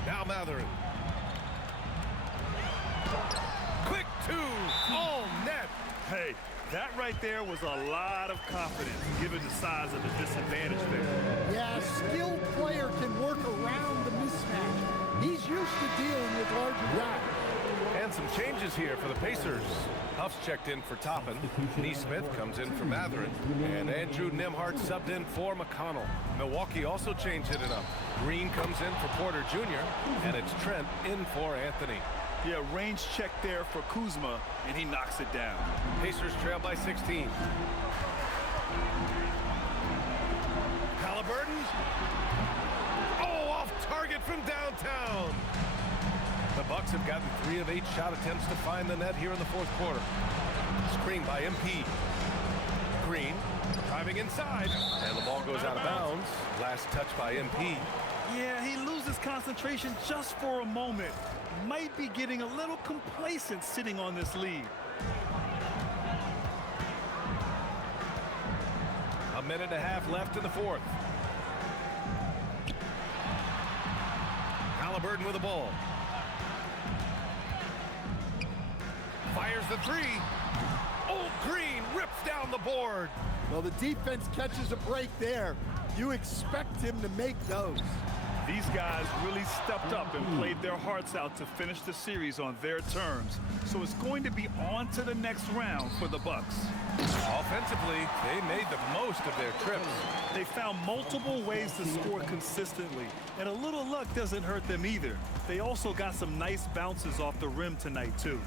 Now Matherin. Quick 2. All net. Hey, that right there was a lot of confidence, given the size of the disadvantage there. Yeah, a skilled player can work around the mismatch. He's used to dealing with larger guys. And some changes here for the Pacers. Huff's checked in for Toppin. Neesmith comes in for Matherin. And Andrew Nembhard subbed in for McConnell. Milwaukee also changed it up. Green comes in for Porter Jr. And it's Trent in for Anthony. Yeah, range check there for Kuzma, and he knocks it down. Pacers trail by 16. Halliburton. Oh, off target from downtown. The Bucks have gotten 3 of 8 shot attempts to find the net here in the fourth quarter. Screen by MP. Green driving inside, and the ball goes out of bounds. Last touch by MP. Yeah, he loses concentration just for a moment. Might be getting a little complacent sitting on this lead. A minute and a half left in the fourth. Halliburton with the ball. Fires the 3. Oh, Green rips down the board. Well, the defense catches a break there. You expect him to make those. These guys really stepped up and played their hearts out to finish the series on their terms. So it's going to be on to the next round for the Bucks. Offensively, they made the most of their trips. They found multiple ways to score consistently, and a little luck doesn't hurt them either. They also got some nice bounces off the rim tonight, too.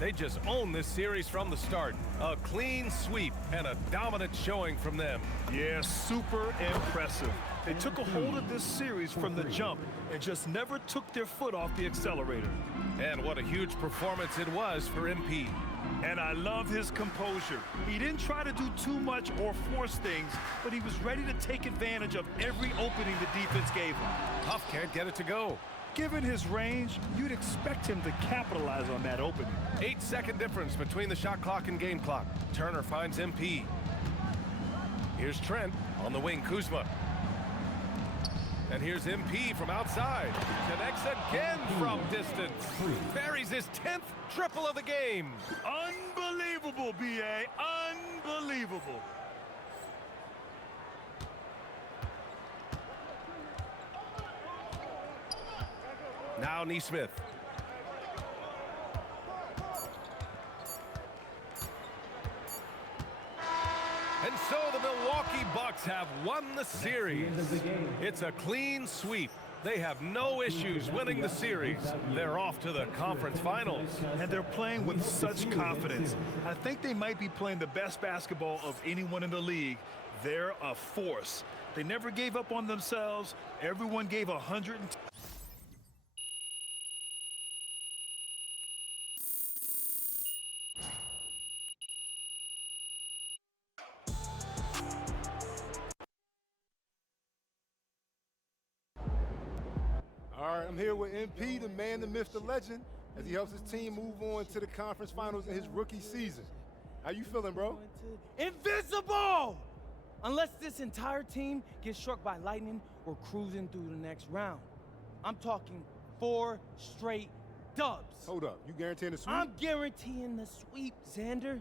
They just own this series from the start. A clean sweep and a dominant showing from them. Yeah, super impressive. They took a hold of this series from the jump and just never took their foot off the accelerator. And what a huge performance it was for MP. And I love his composure. He didn't try to do too much or force things, but he was ready to take advantage of every opening the defense gave him. Huff can't get it to go. Given his range, you'd expect him to capitalize on that opening. 8-second difference between the shot clock and game clock. Turner finds MP. Here's Trent on the wing, Kuzma. And here's MP from outside. Connects again from distance. Buries his 10th triple of the game. Unbelievable, B.A. Unbelievable. Now Neesmith. And so the Milwaukee Bucks have won the series. It's a clean sweep. They have no issues winning the series. They're off to the conference finals. And they're playing with such confidence. I think they might be playing the best basketball of anyone in the league. They're a force. They never gave up on themselves. Everyone gave 100. All right, I'm here with MP, the man, the myth, the legend, as he helps his team move on to the conference finals in his rookie season. How you feeling, bro? Invincible! Unless this entire team gets struck by lightning, we're cruising through the next round. I'm talking 4 straight dubs. Hold up, you guaranteeing the sweep? I'm guaranteeing the sweep, Xander.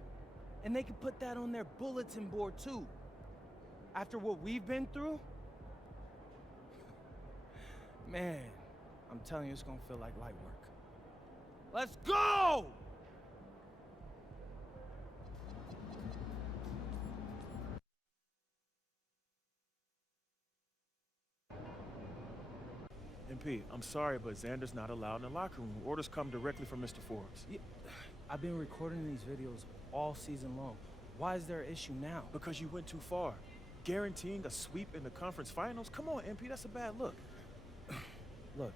And they can put that on their bulletin board, too. After what we've been through, man, I'm telling you, it's gonna feel like light work. Let's go! MP, I'm sorry, but Xander's not allowed in the locker room. Orders come directly from Mr. Forbes. Yeah, I've been recording these videos all season long. Why is there an issue now? Because you went too far. Guaranteeing a sweep in the conference finals? Come on, MP, that's a bad look. Look,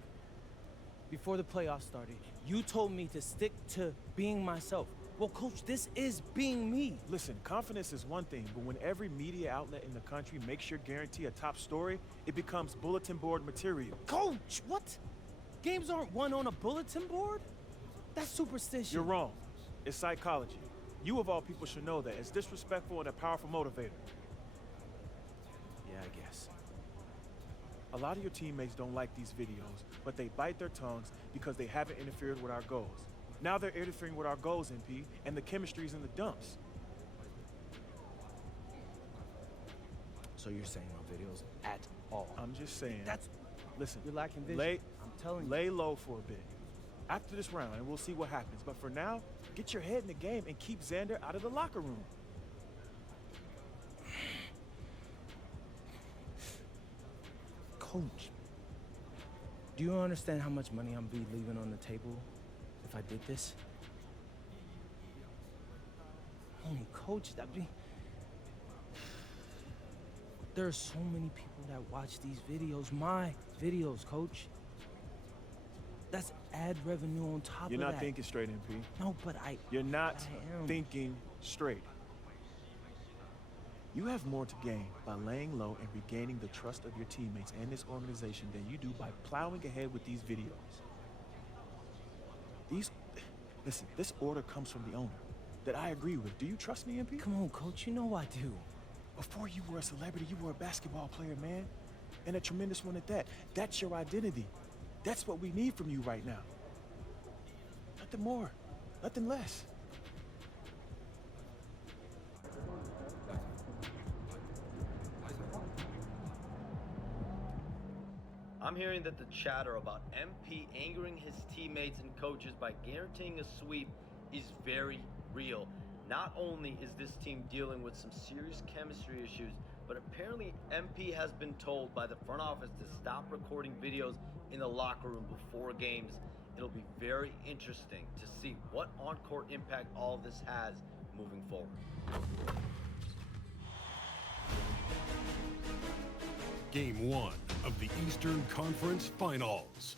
before the playoffs started, you told me to stick to being myself. Well, Coach, this is being me. Listen, confidence is one thing, but when every media outlet in the country makes your guarantee a top story, it becomes bulletin board material. Coach, what? Games aren't won on a bulletin board? That's superstition. You're wrong. It's psychology. You, of all people, should know that. It's disrespectful and a powerful motivator. Yeah, I guess. A lot of your teammates don't like these videos, but they bite their tongues because they haven't interfered with our goals. Now they're interfering with our goals, MP, and the chemistry's in the dumps. So you're saying no videos at all? I'm just saying. Listen, you're lacking vision. I'm telling you. Lay low for a bit. After this round, and we'll see what happens. But for now, get your head in the game and keep Xander out of the locker room. Coach, do you understand how much money I'm be leaving on the table if I did this? Coach, that'd be... There are so many people that watch these videos, my videos, Coach. That's ad revenue on top of that. You're not thinking straight, MP. No, but You're not thinking straight. You have more to gain by laying low and regaining the trust of your teammates and this organization than you do by plowing ahead with these videos. Listen, this order comes from the owner that I agree with. Do you trust me, MP? Come on, Coach, you know I do. Before you were a celebrity, you were a basketball player, man. And a tremendous one at that. That's your identity. That's what we need from you right now. Nothing more, nothing less. I'm hearing that the chatter about MP angering his teammates and coaches by guaranteeing a sweep is very real. Not only is this team dealing with some serious chemistry issues, but apparently MP has been told by the front office to stop recording videos in the locker room before games. It'll be very interesting to see what on-court impact all of this has moving forward. Game 1 of the Eastern Conference Finals.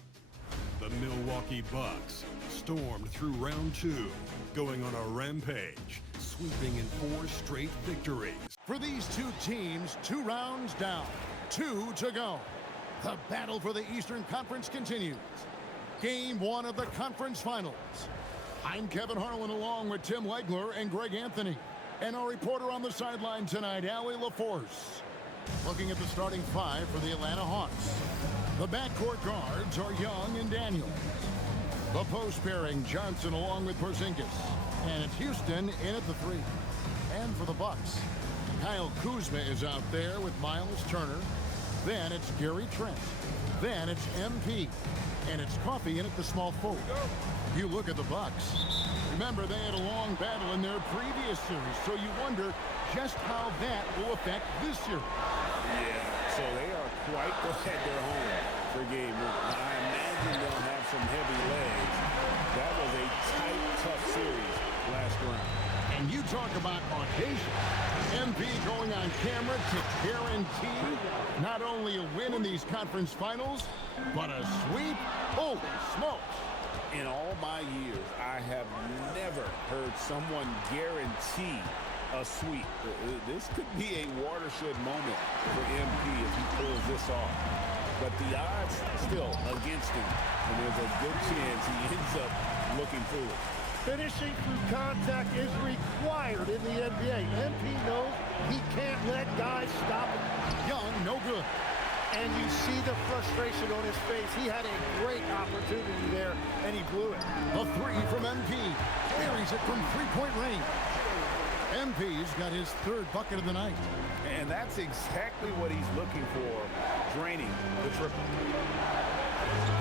The Milwaukee Bucks stormed through round 2, going on a rampage, sweeping in 4 straight victories. For these two teams, 2 rounds down, 2 to go. The battle for the Eastern Conference continues. Game 1 of the conference finals. I'm Kevin Harlan along with Tim Legler and Greg Anthony. And our reporter on the sideline tonight, Allie LaForce. Looking at the starting 5 for the Atlanta Hawks. The backcourt guards are Young and Daniels. The post pairing, Johnson along with Porzingis. And it's Houston in at the 3. And for the Bucks, Kyle Kuzma is out there with Miles Turner. Then it's Gary Trent. Then it's MP. And it's Coffey in at the small forward. You look at the Bucks. Remember, they had a long battle in their previous series, so you wonder just how that will affect this series. Yeah, so they are quite glad they're home for game 1. I imagine they'll have some heavy legs. That was a tight, tough series last round. And you talk about audacious. MP going on camera to guarantee not only a win in these conference finals, but a sweep? Holy smokes. In all my years, I have never heard someone guarantee a sweep. This could be a watershed moment for MP if he pulls this off. But the odds still against him, and there's a good chance he ends up looking foolish. Finishing through contact is required in the NBA. MP knows he can't let guys stop him. Young, no good. And you see the frustration on his face. He had a great opportunity there, and he blew it. The 3 from MP. Buries it from three-point range. MP's got his 3rd bucket of the night. And that's exactly what he's looking for, draining the triple.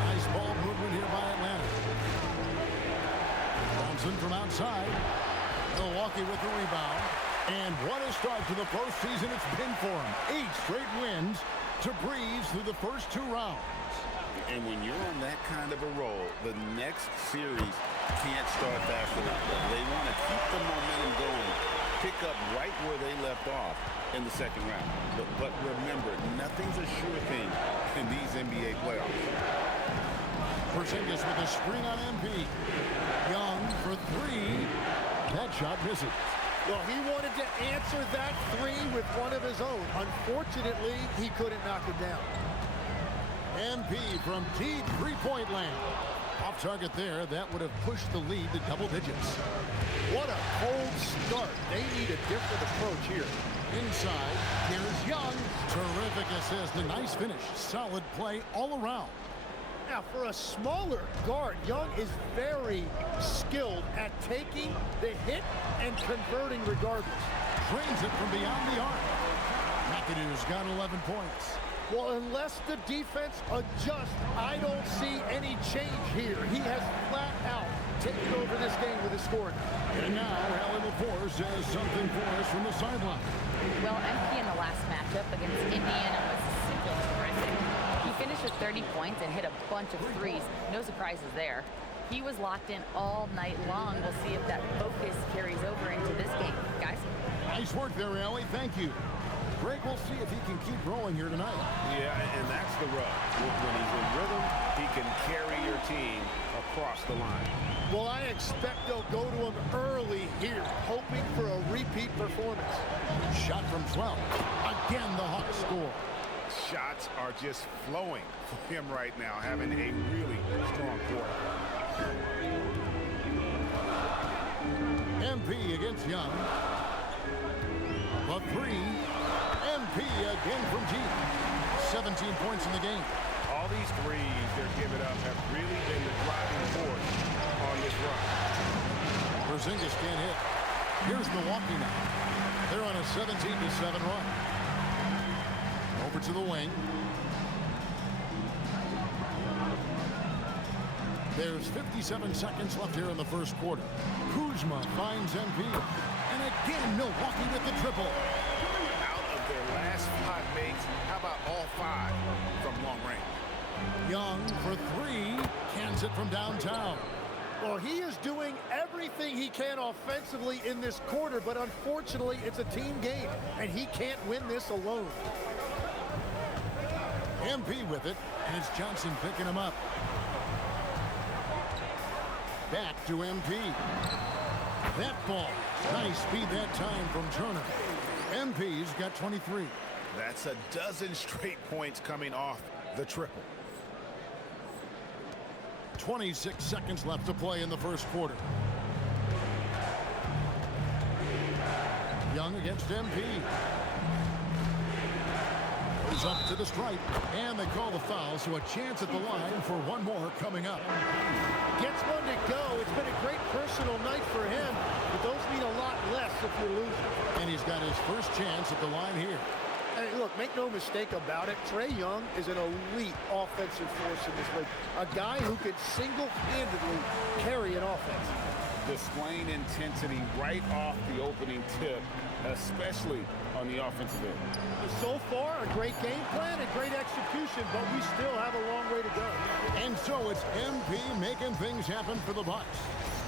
Nice ball movement here by Atlanta. Johnson from outside. Milwaukee with the rebound. And what a start to the postseason it's been for him. 8 straight wins to breeze through the first 2 rounds. And when you're on that kind of a roll, the next series can't start fast enough. They want to keep the momentum going, pick up right where they left off in the second round. But remember, nothing's a sure thing in these NBA playoffs. Porzingis with a screen on MP. Young for three. That shot misses. Well, he wanted to answer that three with one of his own. Unfortunately, he couldn't knock it down. MP from deep three-point land. Off target there, that would have pushed the lead to double digits. What a cold start. They need a different approach here. Inside, here's Young. Terrific assist, a nice finish. Solid play all around. Now, for a smaller guard, Young is very skilled at taking the hit and converting regardless. Drains it from beyond the arc. McAdoo's got 11 points. Well, unless the defense adjusts, I don't see any change here. He has flat out taken over this game with his scoring. And now, Allie LaForce has something for us from the sideline. Well, MP in the last matchup against Indiana was simply terrific. He finished with 30 points and hit a bunch of threes. No surprises there. He was locked in all night long. We'll see if that focus carries over into this game. Guys? Nice work there, Allie. Thank you. Greg, we'll see if he can keep rolling here tonight. Yeah, and that's the rub. When he's in rhythm, he can carry your team across the line. Well, I expect they'll go to him early here, hoping for a repeat performance. Shot from 12. Again, the Hawks score. Shots are just flowing for him right now, having a really strong quarter. MP against Young. A three. MP again from deep. 17 points in the game. All these threes they're giving up have really been the driving force on this run. Porzingis can't hit. Here's Milwaukee now. They're on a 17-7 run. Over to the wing. There's 57 seconds left here in the first quarter. Kuzma finds MP. And again, Milwaukee with the triple. Out of their last 5 makes, how about all 5 from long range? Young for three. Cans it from downtown. Well, he is doing everything he can offensively in this quarter, but unfortunately, it's a team game, and he can't win this alone. MP with it, and it's Johnson picking him up. Back to MP. That ball. Nice speed that time from Turner. MP's got 23. That's a dozen straight points coming off the triple. 26 seconds left to play in the first quarter. Young against MP. Goes up to the stripe, and they call the foul, so a chance at the line for one more coming up. Gets one to go. It's been a great personal night for him, but those mean a lot less if you're losing. And he's got his first chance at the line here. Hey, look, make no mistake about it. Trae Young is an elite offensive force in this league. A guy who could single-handedly carry an offense. Displaying intensity right off the opening tip, especially on the offensive end. So far, a great game plan and great execution, but we still have a long way to go. And so it's MP making things happen for the Bucks.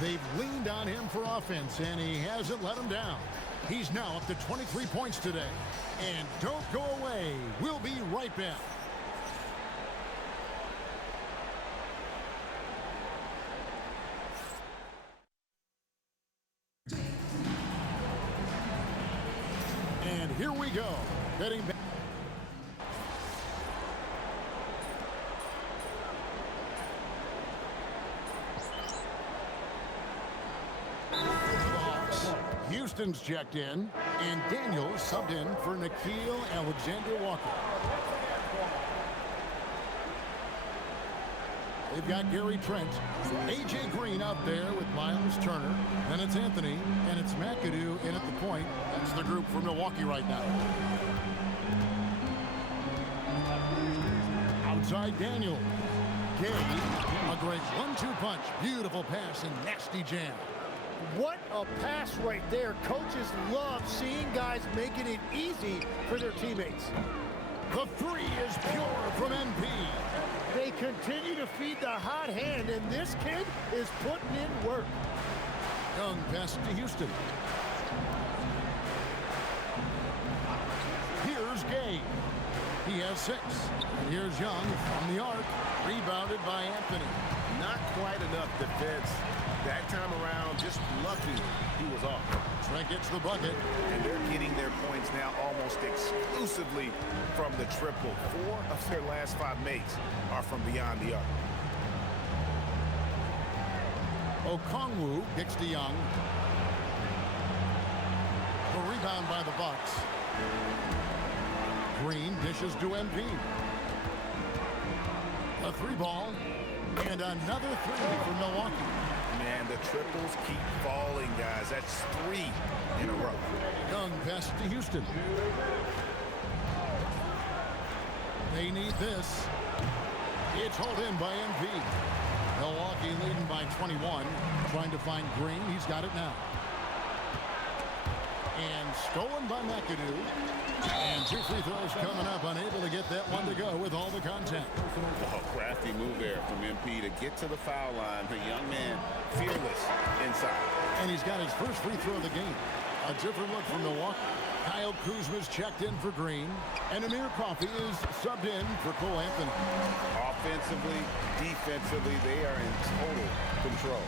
They've leaned on him for offense, and he hasn't let them down. He's now up to 23 points today. And don't go away. We'll be right back. And here we go. Heading back. Houston's checked in, and Daniels subbed in for Nickeil Alexander-Walker. They've got Gary Trent, A.J. Green out there with Miles Turner, then it's Anthony, and it's McAdoo in at the point. That's the group for Milwaukee right now. Outside Daniel. Gay, a great 1-2 punch. Beautiful pass and nasty jam. What a pass right there. Coaches love seeing guys making it easy for their teammates. The three is pure from MP. They continue this kid is putting in work. Young pass to Houston. Here's Gay. He has 6. And here's Young from the arc, rebounded by Anthony. Not quite enough defense. That time around, just lucky he was off. Trent gets the bucket. And they're getting their points now almost exclusively from the triple. 4 of their last 5 makes are from beyond the arc. Okongwu kicks to Young. The rebound by the Bucks. Green dishes to MP. A 3 ball. And another 3 for Milwaukee. Man, the triples keep falling, guys. That's 3 in a row. Young pass to Houston. They need this. It's hauled in by MP. Milwaukee leading by 21. Trying to find Green. He's got it now. And stolen by McAdoo. And 2 free throws coming up. Unable to get that one to go with all the contact. Oh, crafty move there from MP to get to the foul line. The young man, fearless inside. And he's got his first free throw of the game. A different look from Milwaukee. Kyle Kuzma's checked in for Green. And Amir Coffey is subbed in for Cole Anthony. Offensively, defensively, they are in total control.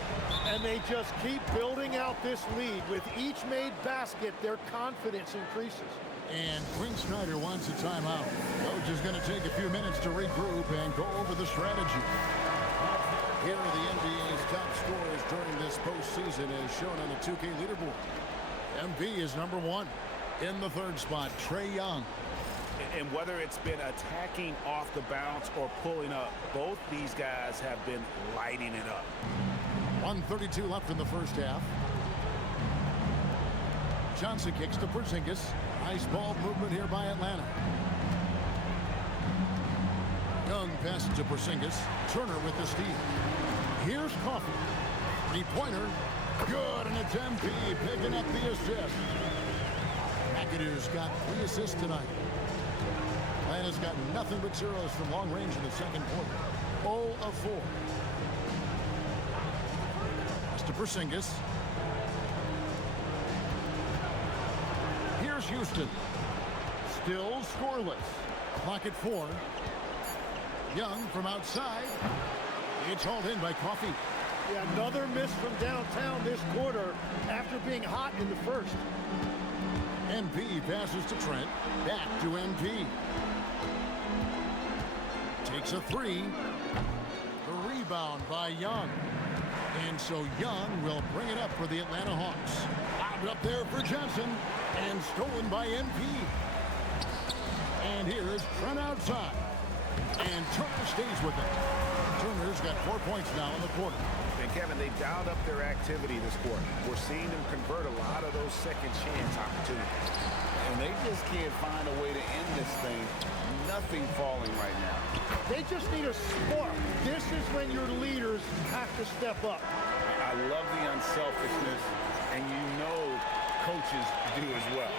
And they just keep building out this lead. With each made basket, their confidence increases. And Quinn Snyder wants a timeout. Coach is going to take a few minutes to regroup and go over the strategy. Here are the NBA's top scorers during this postseason as shown on the 2K leaderboard. MP is number 1. In the 3rd spot, Trae Young. And whether it's been attacking off the bounce or pulling up, both these guys have been lighting it up. 1:32 left in the first half. Johnson kicks to Porzingis. Nice ball movement here by Atlanta. Young passes to Porzingis. Turner with the steal. Here's Coffey. 3-pointer. Good, and it's MP picking up the assist. McAdoo's got 3 assists tonight. Atlanta's got nothing but zeros from long range in the second quarter. 0 of 4. Pass to Porzingis. Here's Houston. Still scoreless. Clock at 4. Young from outside. It's hauled in by Coffey. Yeah, another miss from downtown this quarter after being hot in the first. MP passes to Trent. Back to MP. Takes a 3. The rebound by Young. And so Young will bring it up for the Atlanta Hawks. Lobbed up there for Johnson. And stolen by MP. And here's Trent outside. And Turner stays with it. Turner's got 4 points now in the quarter. And Kevin, they dialed up their activity this quarter. We're seeing them convert a lot of those second chance opportunities. And they just can't find a way to end this thing. Nothing falling right now. They just need a spark. This is when your leaders have to step up. I love the unselfishness, and you know coaches do as well.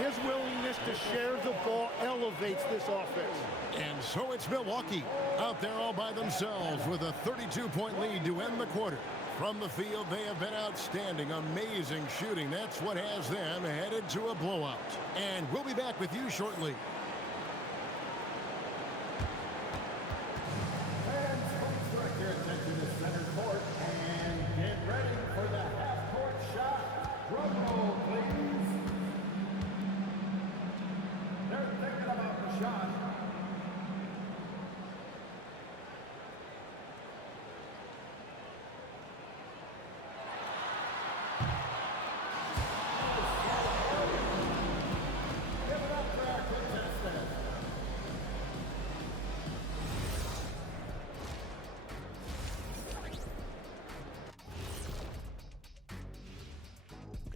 His willingness to share the ball elevates this offense. And so it's Milwaukee out there all by themselves with a 32-point lead to end the quarter. From the field, they have been outstanding, amazing shooting. That's what has them headed to a blowout. And we'll be back with you shortly. Fans, please direct your attention to center court and get ready for the half-court shot. Drum roll, please. They're thinking about the shot.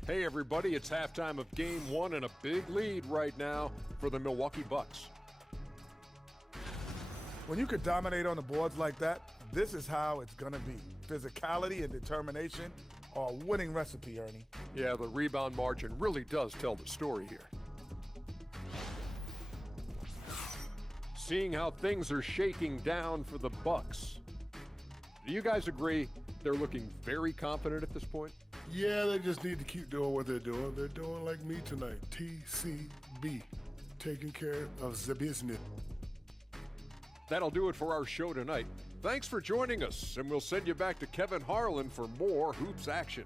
Hey everybody, it's halftime of game 1 and a big lead right now for the Milwaukee Bucks. When you could dominate on the boards like that, this is how it's going to be. Physicality and determination are a winning recipe, Ernie. Yeah, the rebound margin really does tell the story here. Seeing how things are shaking down for the Bucks. Do you guys agree they're looking very confident at this point? Yeah, they just need to keep doing what they're doing. They're doing like me tonight. TCB, taking care of the business. That'll do it for our show tonight. Thanks for joining us, and we'll send you back to Kevin Harlan for more hoops action.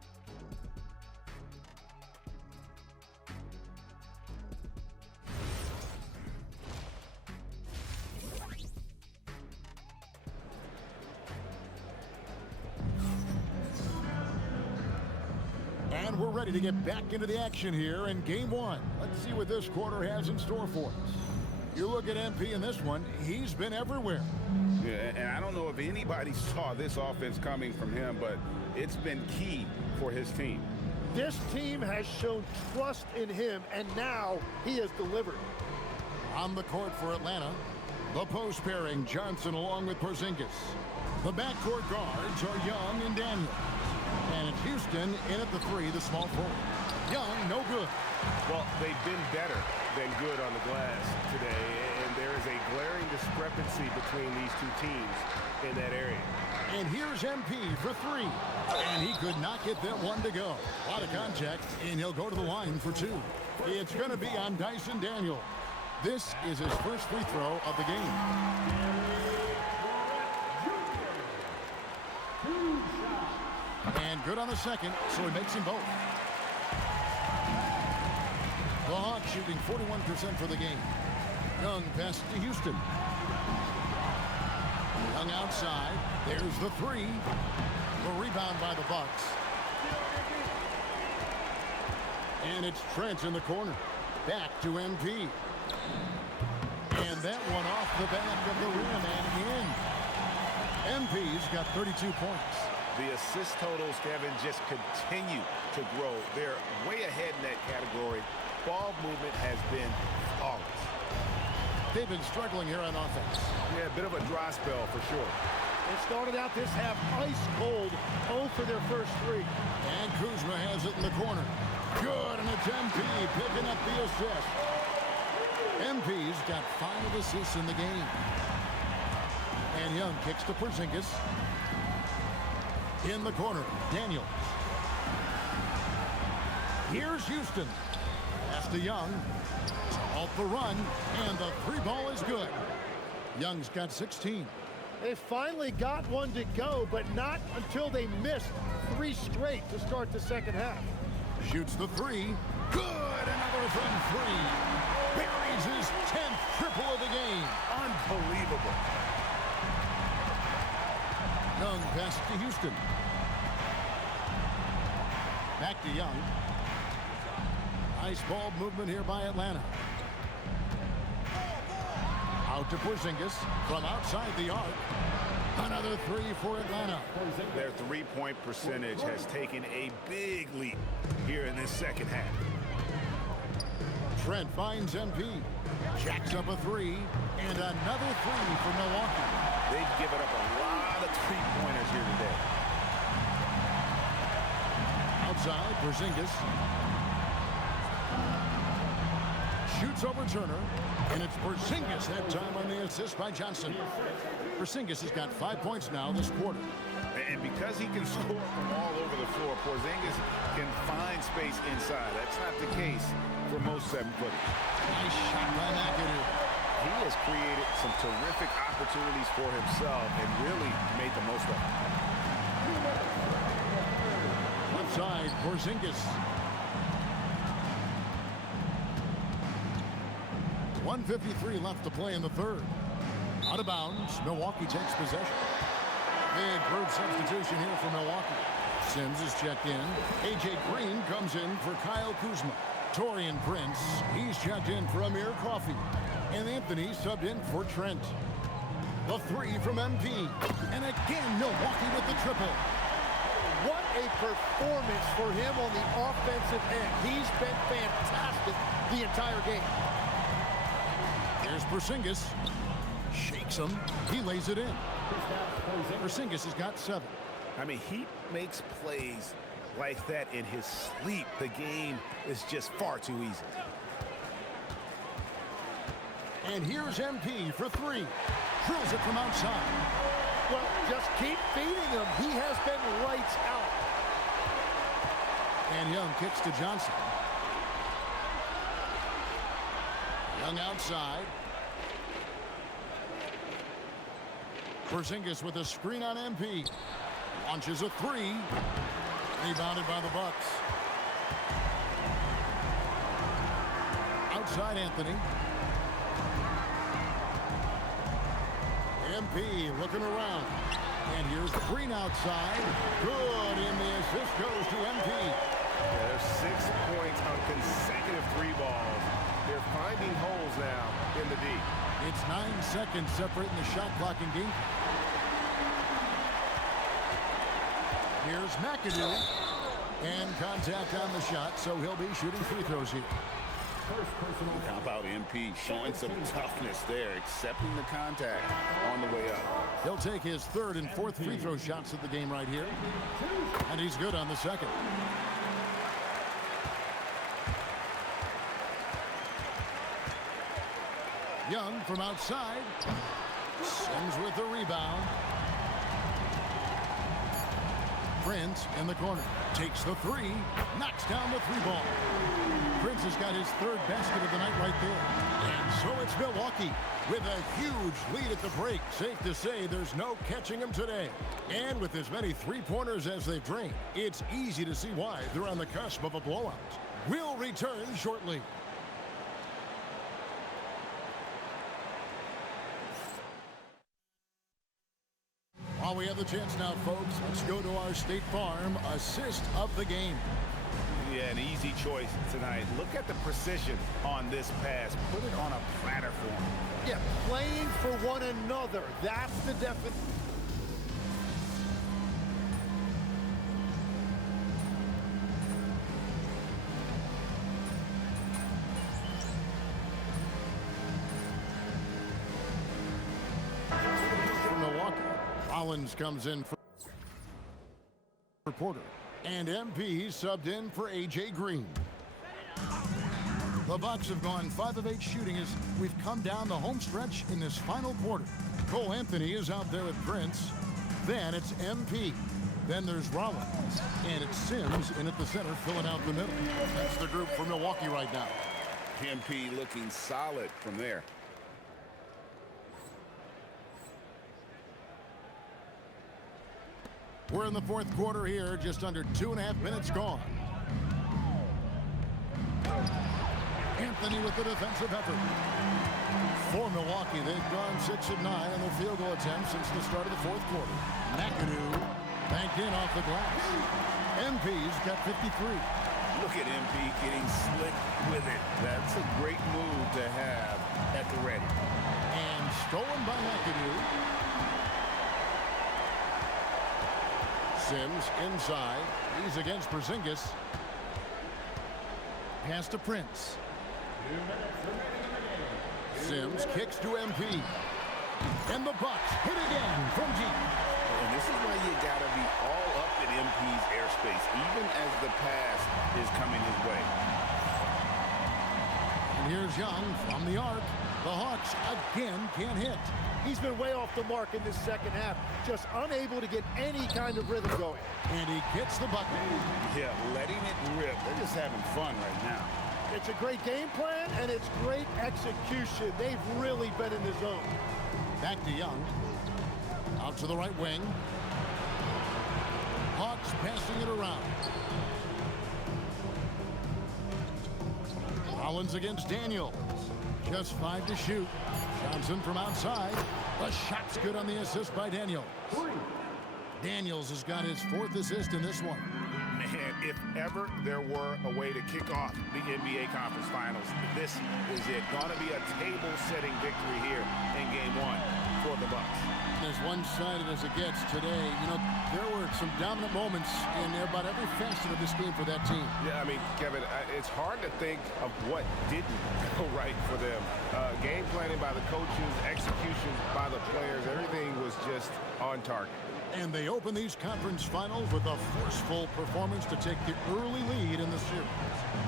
And we're ready to get back into the action here in game one. Let's see what this quarter has in store for us. You look at MP in this one, he's been everywhere. Yeah, and I don't know if anybody saw this offense coming from him, but it's been key for his team. This team has shown trust in him, and now he has delivered. On the court for Atlanta, the post pairing, Johnson along with Porzingis. The backcourt guards are Young and Daniel. And it's Houston in at the three, the small forward. Young, no good. Well, they've been better than good on the glass today, and there is a glaring discrepancy between these two teams in that area. And here's MP for three. And he could not get that one to go. A lot of contact, and he'll go to the line for two. It's going to be on Dyson Daniel. This is his first free throw of the game. And good on the second, so he makes them both. The Hawks shooting 41% for the game. Young passes to Houston. Young outside. There's the three. The rebound by the Bucks. And it's Trent in the corner. Back to MP. And that one off the back of the rim and in. MP's got 32 points. The assist totals, Kevin, just continue to grow. They're way ahead in that category. Ball movement has been flawless. They've been struggling here on offense. Yeah, a bit of a dry spell for sure. They started out this half ice cold, 0 for their first three. And Kuzma has it in the corner. Good, and it's MP picking up the assist. MP's got 5 assists in the game. And Young kicks to Porzingis. In the corner, Daniels. Here's Houston. Pass to Young. Off the run, and the three ball is good. Young's got 16. They finally got one to go, but not until they missed 3 straight to start the second half. Shoots the three. Good, another from 3. Buries his 10th triple of the game. Unbelievable. Young passes to Houston. Back to Young. Nice ball movement here by Atlanta. Out to Porzingis from outside the arc. Another 3 for Atlanta. Their three-point percentage has taken a big leap here in this second half. Trent finds MP. Jacks up a 3. And another 3 for Milwaukee. They've given up a lot of three-pointers here today. Outside, Porzingis. Shoots over Turner. And it's Porzingis that time on the assist by Johnson. Porzingis has got 5 points now this quarter. And because he can score from all over the floor, Porzingis can find space inside. That's not the case for most 7-footers. Nice shot by McAdoo. He has created some terrific opportunities for himself and really made the most of it. Left side, Porzingis. 1:53 left to play in the third. Out of bounds, Milwaukee takes possession. Big group substitution here for Milwaukee. Sims is checked in. A.J. Green comes in for Kyle Kuzma. Taurean Prince, he's checked in for Amir Coffey. And Anthony subbed in for Trent. The 3 from MP. And again, Milwaukee with the triple. What a performance for him on the offensive end. He's been fantastic the entire game. Here's Porzingis. Shakes him. He lays it in. Porzingis has got 7. I mean, he makes plays like that in his sleep. The game is just far too easy. And here's MP for 3. Drills it from outside. Well, just keep feeding him. He has been lights out. And Young kicks to Johnson. Young outside. Porzingis with a screen on MP. Launches a three. Rebounded by the Bucks. Outside Anthony. MP looking around. And here's Green outside. Good, and the assist goes to MP. Yeah, there's 6 points on consecutive three balls. They're finding holes now in the D. It's 9 seconds separating the shot clock and game. Here's McAdoo. And contact on the shot, so he'll be shooting free throws here. How about MP showing some toughness there, accepting the contact on the way up. He'll take his third and fourth free throw shots of the game right here. And he's good on the second. Young from outside. Sims with the rebound. Prince in the corner. Takes the three. Knocks down the three ball. Prince has got his third basket of the night right there. And so it's Milwaukee with a huge lead at the break. Safe to say there's no catching them today. And with as many three-pointers as they've drained, it's easy to see why they're on the cusp of a blowout. We'll return shortly. While we have the chance now, folks, let's go to our State Farm assist of the game. Yeah, an easy choice tonight. Look at the precision on this pass. Put it on a platter for him. Yeah, playing for one another. That's the definition. From Milwaukee, Rollins comes in for Porter. And MP subbed in for A.J. Green. The Bucks have gone 5 of 8 shooting as we've come down the home stretch in this final quarter. Cole Anthony is out there with Prince. Then it's MP. Then there's Rollins. And it's Sims in at the center, filling out the middle. That's the group for Milwaukee right now. MP looking solid from there. We're in the fourth quarter here, just under 2.5 minutes gone. Anthony with the defensive effort. For Milwaukee, they've gone 6 of 9 on their field goal attempts since the start of the fourth quarter. McAdoo banked in off the glass. MP's got 53. Look at MP getting slick with it. That's a great move to have at the ready. And stolen by McAdoo. Sims inside. He's against Porzingis. Pass to Prince. Sims kicks to MP. And the Bucks hit again from deep. And this is why you got to be all up in MP's airspace, even as the pass is coming his way. And here's Young from the arc. The Hawks again can't hit. He's been way off the mark in this second half, just unable to get any kind of rhythm going. And he gets the bucket. Yeah, letting it rip. They're just having fun right now. It's a great game plan, and it's great execution. They've really been in the zone. Back to Young. Out to the right wing. Hawks passing it around. Rollins against Daniels. Just 5 to shoot. Johnson from outside. The shot's good on the assist by Daniels. Daniels has got his 4th assist in this one. Man, if ever there were a way to kick off the NBA Conference Finals, this is it. Gonna be a table-setting victory here in Game 1 for the Bucks. As one-sided as it gets today, you know, there were some dominant moments in about every facet of this game for that team. Yeah, I mean, Kevin, it's hard to think of what didn't go right for them. Game planning by the coaches, execution by the players, everything was just on target. And they open these conference finals with a forceful performance to take the early lead in the series.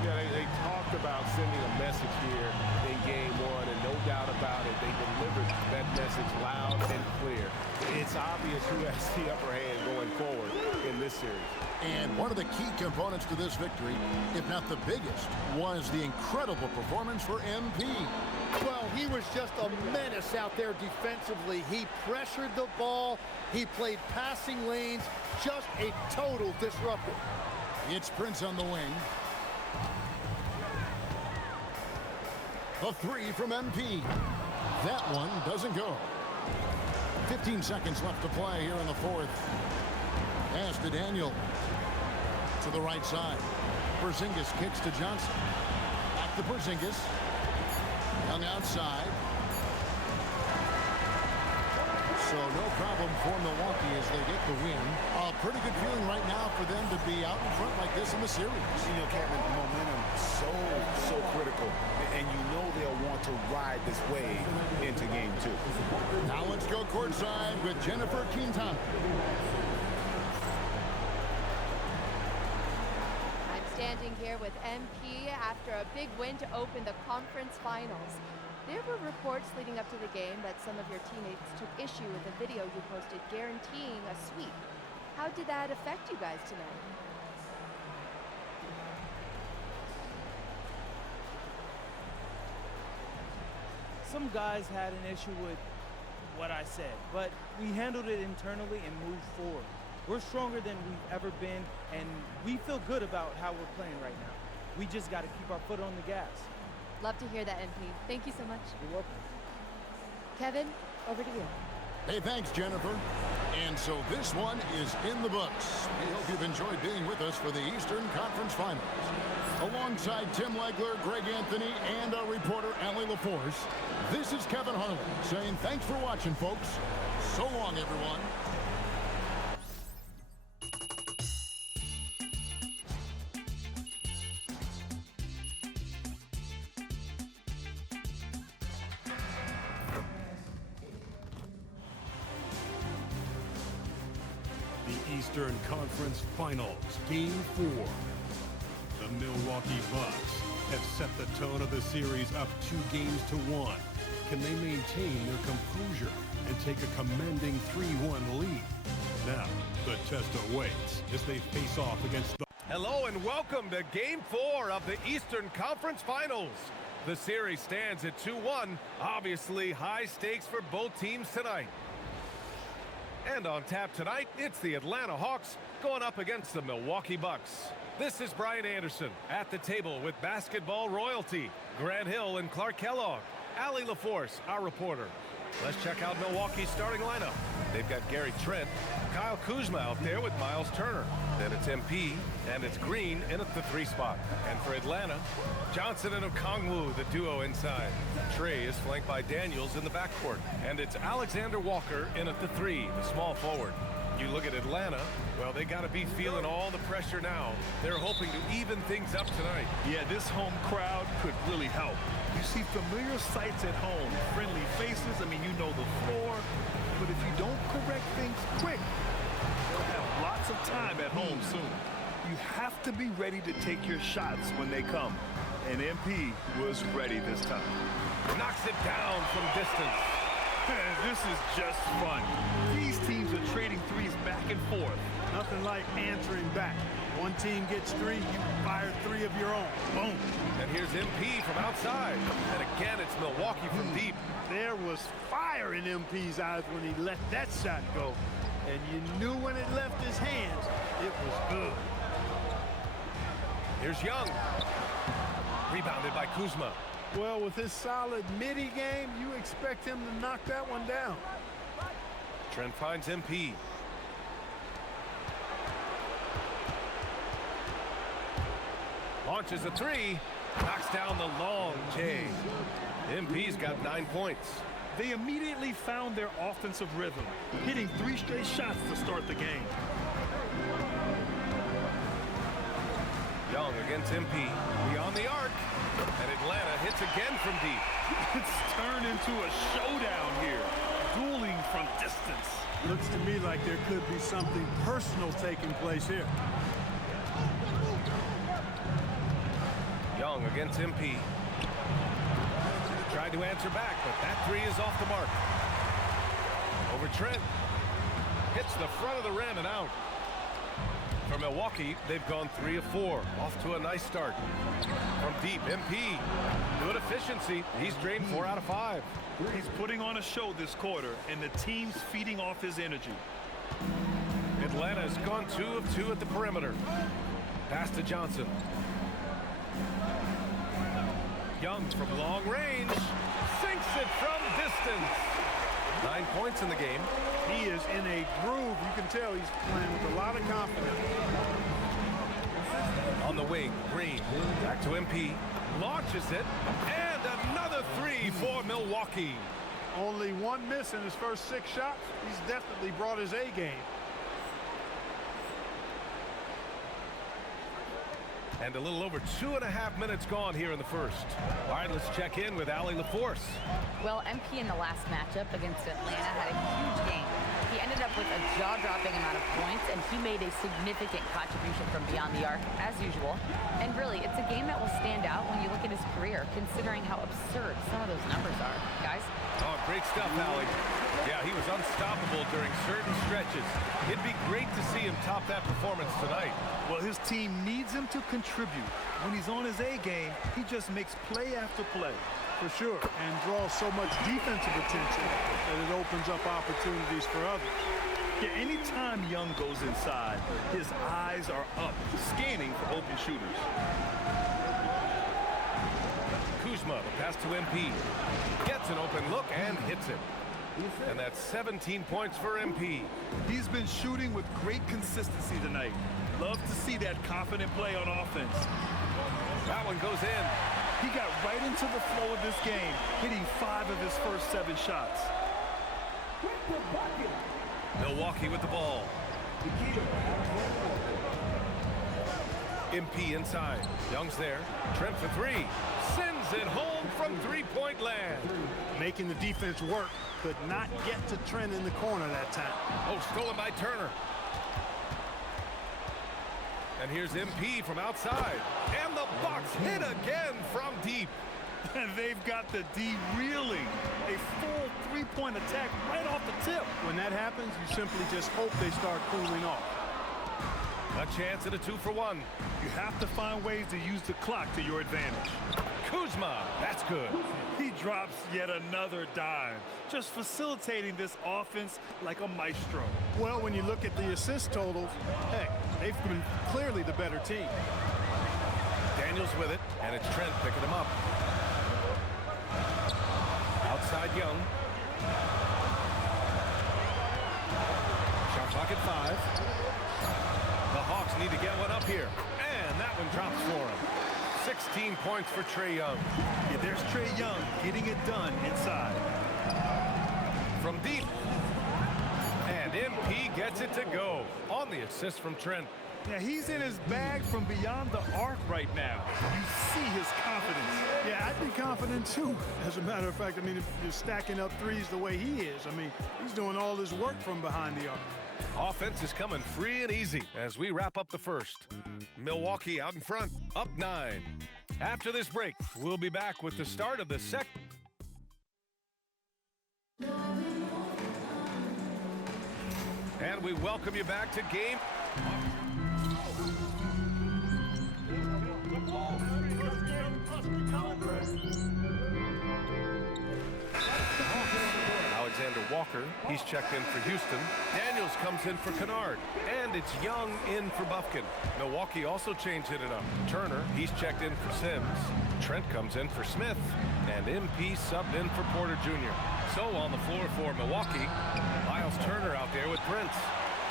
Yeah, they talked about sending a message here in Game 1, and no doubt about it, they delivered that message loud and clear. It's obvious who has the upper hand going forward in this series. And one of the key components to this victory, if not the biggest, was the incredible performance for MP. Well, he was just a menace out there defensively. He pressured the ball. He played passing lanes. Just a total disruptor. It's Prince on the wing. A three from MP. That one doesn't go. 15 seconds left to play here in the fourth. Pass to Daniel. To the right side. Porzingis kicks to Johnson. Back to Porzingis. Young outside. So no problem for Milwaukee as they get the win. A pretty good feeling right now for them to be out in front like this in the series. You know, Captain, momentum so critical. And you know they'll want to ride this wave into game 2. Now let's go courtside with Jennifer Quintana. I'm standing here with MP after a big win to open the conference finals. There were reports leading up to the game that some of your teammates took issue with the video you posted guaranteeing a sweep. How did that affect you guys tonight? Some guys had an issue with what I said, but we handled it internally and moved forward. We're stronger than we've ever been, and we feel good about how we're playing right now. We just got to keep our foot on the gas. Love to hear that, MP. Thank you so much. You're welcome. Kevin, over to you. Hey, thanks, Jennifer. And so this one is in the books. We hope you've enjoyed being with us for the Eastern Conference Finals. Alongside Tim Legler, Greg Anthony, and our reporter, Allie LaForce, this is Kevin Harlan saying thanks for watching, folks. So long, everyone. Eastern Conference Finals, Game 4. The Milwaukee Bucks have set the tone of the series up 2-1. Can they maintain their composure and take a commanding 3-1 lead? Now, the test awaits as they face off against the... Hello and welcome to Game 4 of the Eastern Conference Finals. The series stands at 2-1. Obviously, high stakes for both teams tonight. And on tap tonight, it's the Atlanta Hawks going up against the Milwaukee Bucks. This is Brian Anderson at the table with basketball royalty, Grant Hill and Clark Kellogg, Allie LaForce, our reporter. Let's check out Milwaukee's starting lineup. They've got Gary Trent, Kyle Kuzma out there with Miles Turner. Then it's MP, and it's Green in at the 3 spot. And for Atlanta, Johnson and Okongwu, the duo inside. Trey is flanked by Daniels in the backcourt. And it's Alexander Walker in at the 3, the small forward. You look at Atlanta, well, they got to be feeling all the pressure now. They're hoping to even things up tonight. Yeah, this home crowd could really help. You see familiar sights at home, friendly faces. I mean, you know the floor. But if you don't correct things quick, you'll have lots of time at home soon. You have to be ready to take your shots when they come. And MP was ready this time. Knocks it down from distance. This is just fun. These teams are trading threes back and forth. Nothing like answering back. One team gets 3, you fire 3 of your own. Boom. And here's MP from outside. And again, it's Milwaukee from deep. There was fire in MP's eyes when he let that shot go. And you knew when it left his hands, it was good. Here's Young. Rebounded by Kuzma. Well, with his solid midi game, you expect him to knock that one down. Trent finds MP. Launches a 3. Knocks down the long J. MP's got 9 points. They immediately found their offensive rhythm, hitting 3 straight shots to start the game. Young against MP. Beyond the arc. And Atlanta hits again from deep. It's turned into a showdown here. Dueling from distance. Looks to me like there could be something personal taking place here. Young against MP. Tried to answer back, but that 3 is off the mark. Over Trent. hits the front of the rim and out. For Milwaukee, they've gone 3 of 4. Off to a nice start. From deep, MP. Good efficiency. He's drained 4 out of 5. He's putting on a show this quarter, and the team's feeding off his energy. Atlanta's gone 2 of 2 at the perimeter. Pass to Johnson. Young from long range. Sinks it from distance. 9 points in the game. He is in a groove. You can tell he's playing with a lot of confidence. On the wing, Green. Back to MP. Launches it. And another 3 for Milwaukee. Only 1 miss in his first 6 shots. He's definitely brought his A game. And a little over 2.5 minutes gone here in the first. All right, let's check in with Allie LaForce. Well, MP in the last matchup against Atlanta had a huge game. He ended up with a jaw-dropping amount of points, and he made a significant contribution from beyond the arc, as usual. And really, it's a game that will stand out when you look at his career, considering how absurd some of those numbers are. Guys? Oh, great stuff, Allie. Yeah, he was unstoppable during certain stretches. It'd be great to see him top that performance tonight. Well, his team needs him to contribute. When he's on his A game, he just makes play after play. For sure, and draws so much defensive attention that it opens up opportunities for others. Yeah, anytime Young goes inside, his eyes are up, scanning for open shooters. Kuzma, the pass to MP. Gets an open look and hits it. And that's 17 points for MP. He's been shooting with great consistency tonight. Love to see that confident play on offense. That one goes in. He got right into the flow of this game, hitting 5 of his first 7 shots. Milwaukee with the ball. MP inside. Young's there. Trent for 3. Sends it home from 3-point land. Making the defense work, could not get to Trent in the corner that time. Oh, stolen by Turner. And here's MP from outside. And the Bucks hit again from deep. And they've got the D reeling. A full 3-point attack right off the tip. When that happens, you simply just hope they start cooling off. A chance at a 2-for-1. You have to find ways to use the clock to your advantage. Kuzma, that's good. He drops yet another dime, just facilitating this offense like a maestro. Well, when you look at the assist totals, heck, they've been clearly the better team. Daniels with it, and it's Trent picking him up. Outside Young. Shot clock at 5. The Hawks need to get one up here. And that one drops for him. 16 points for Trae Young. Yeah, there's Trae Young getting it done inside. From deep. And MP gets it to go on the assist from Trent. Yeah, he's in his bag from beyond the arc right now. You see his confidence. Yeah, I'd be confident too. As a matter of fact, I mean, if you're stacking up threes the way he is, I mean, he's doing all his work from behind the arc. Offense is coming free and easy as we wrap up the first. Milwaukee out in front, up 9. After this break, we'll be back with the start of the second. And we welcome you back to game. Alexander Walker, he's checked in for Houston. Daniels comes in for Kennard. And it's Young in for Bufkin. Milwaukee also changed it up. Turner, he's checked in for Sims. Trent comes in for Smith. And MP subbed in for Porter Jr. So on the floor for Milwaukee, Miles Turner out there with Prince.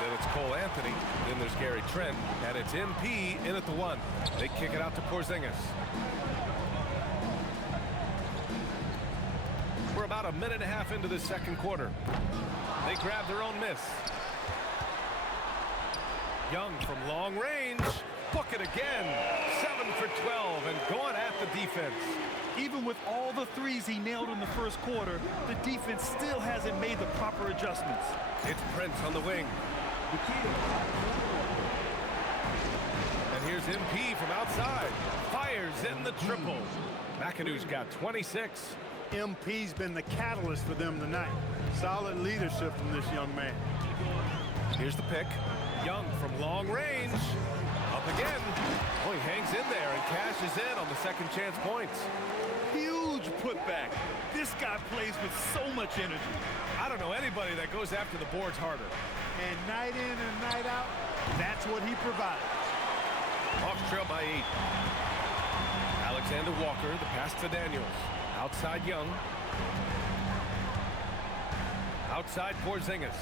Then it's Cole Anthony. Then there's Gary Trent. And it's MP in at the 1. They kick it out to Porzingis. We're about a minute and a half into the second quarter. They grab their own miss. Young from long range. Book it again. 7 for 12 and going at the defense. Even with all the threes he nailed in the first quarter, the defense still hasn't made the proper adjustments. It's Prince on the wing. And here's MP from outside. Fires in the triple. McAdoo's got 26. MP's been the catalyst for them tonight. Solid leadership from this young man. Here's the pick. Young from long range. Up again. Oh, he hangs in there and cashes in on the second chance points. Huge putback. This guy plays with so much energy. I don't know anybody that goes after the boards harder. And night in and night out, that's what he provides. Hawks trail by 8. Alexander Walker, the pass to Daniels. Outside Young. Outside Porzingis.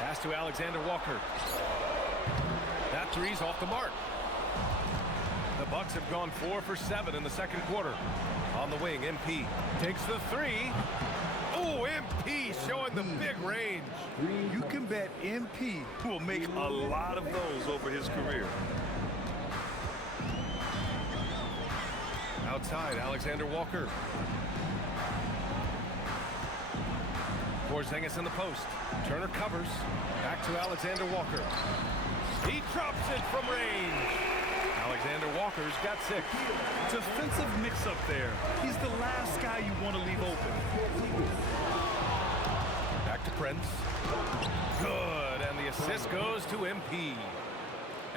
Pass to Alexander Walker. That three's off the mark. The Bucks have gone 4 for 7 in the second quarter. On the wing, MP takes the three. Oh, MP showing the big range. You can bet MP will make a lot of those over his career. Outside, Alexander Walker. Porzingis in the post. Turner covers. Back to Alexander Walker. He drops it from range. Alexander Walker's got 6. Defensive mix-up there. He's the last guy you want to leave open. Back to Prince. Good, and the assist goes to MP.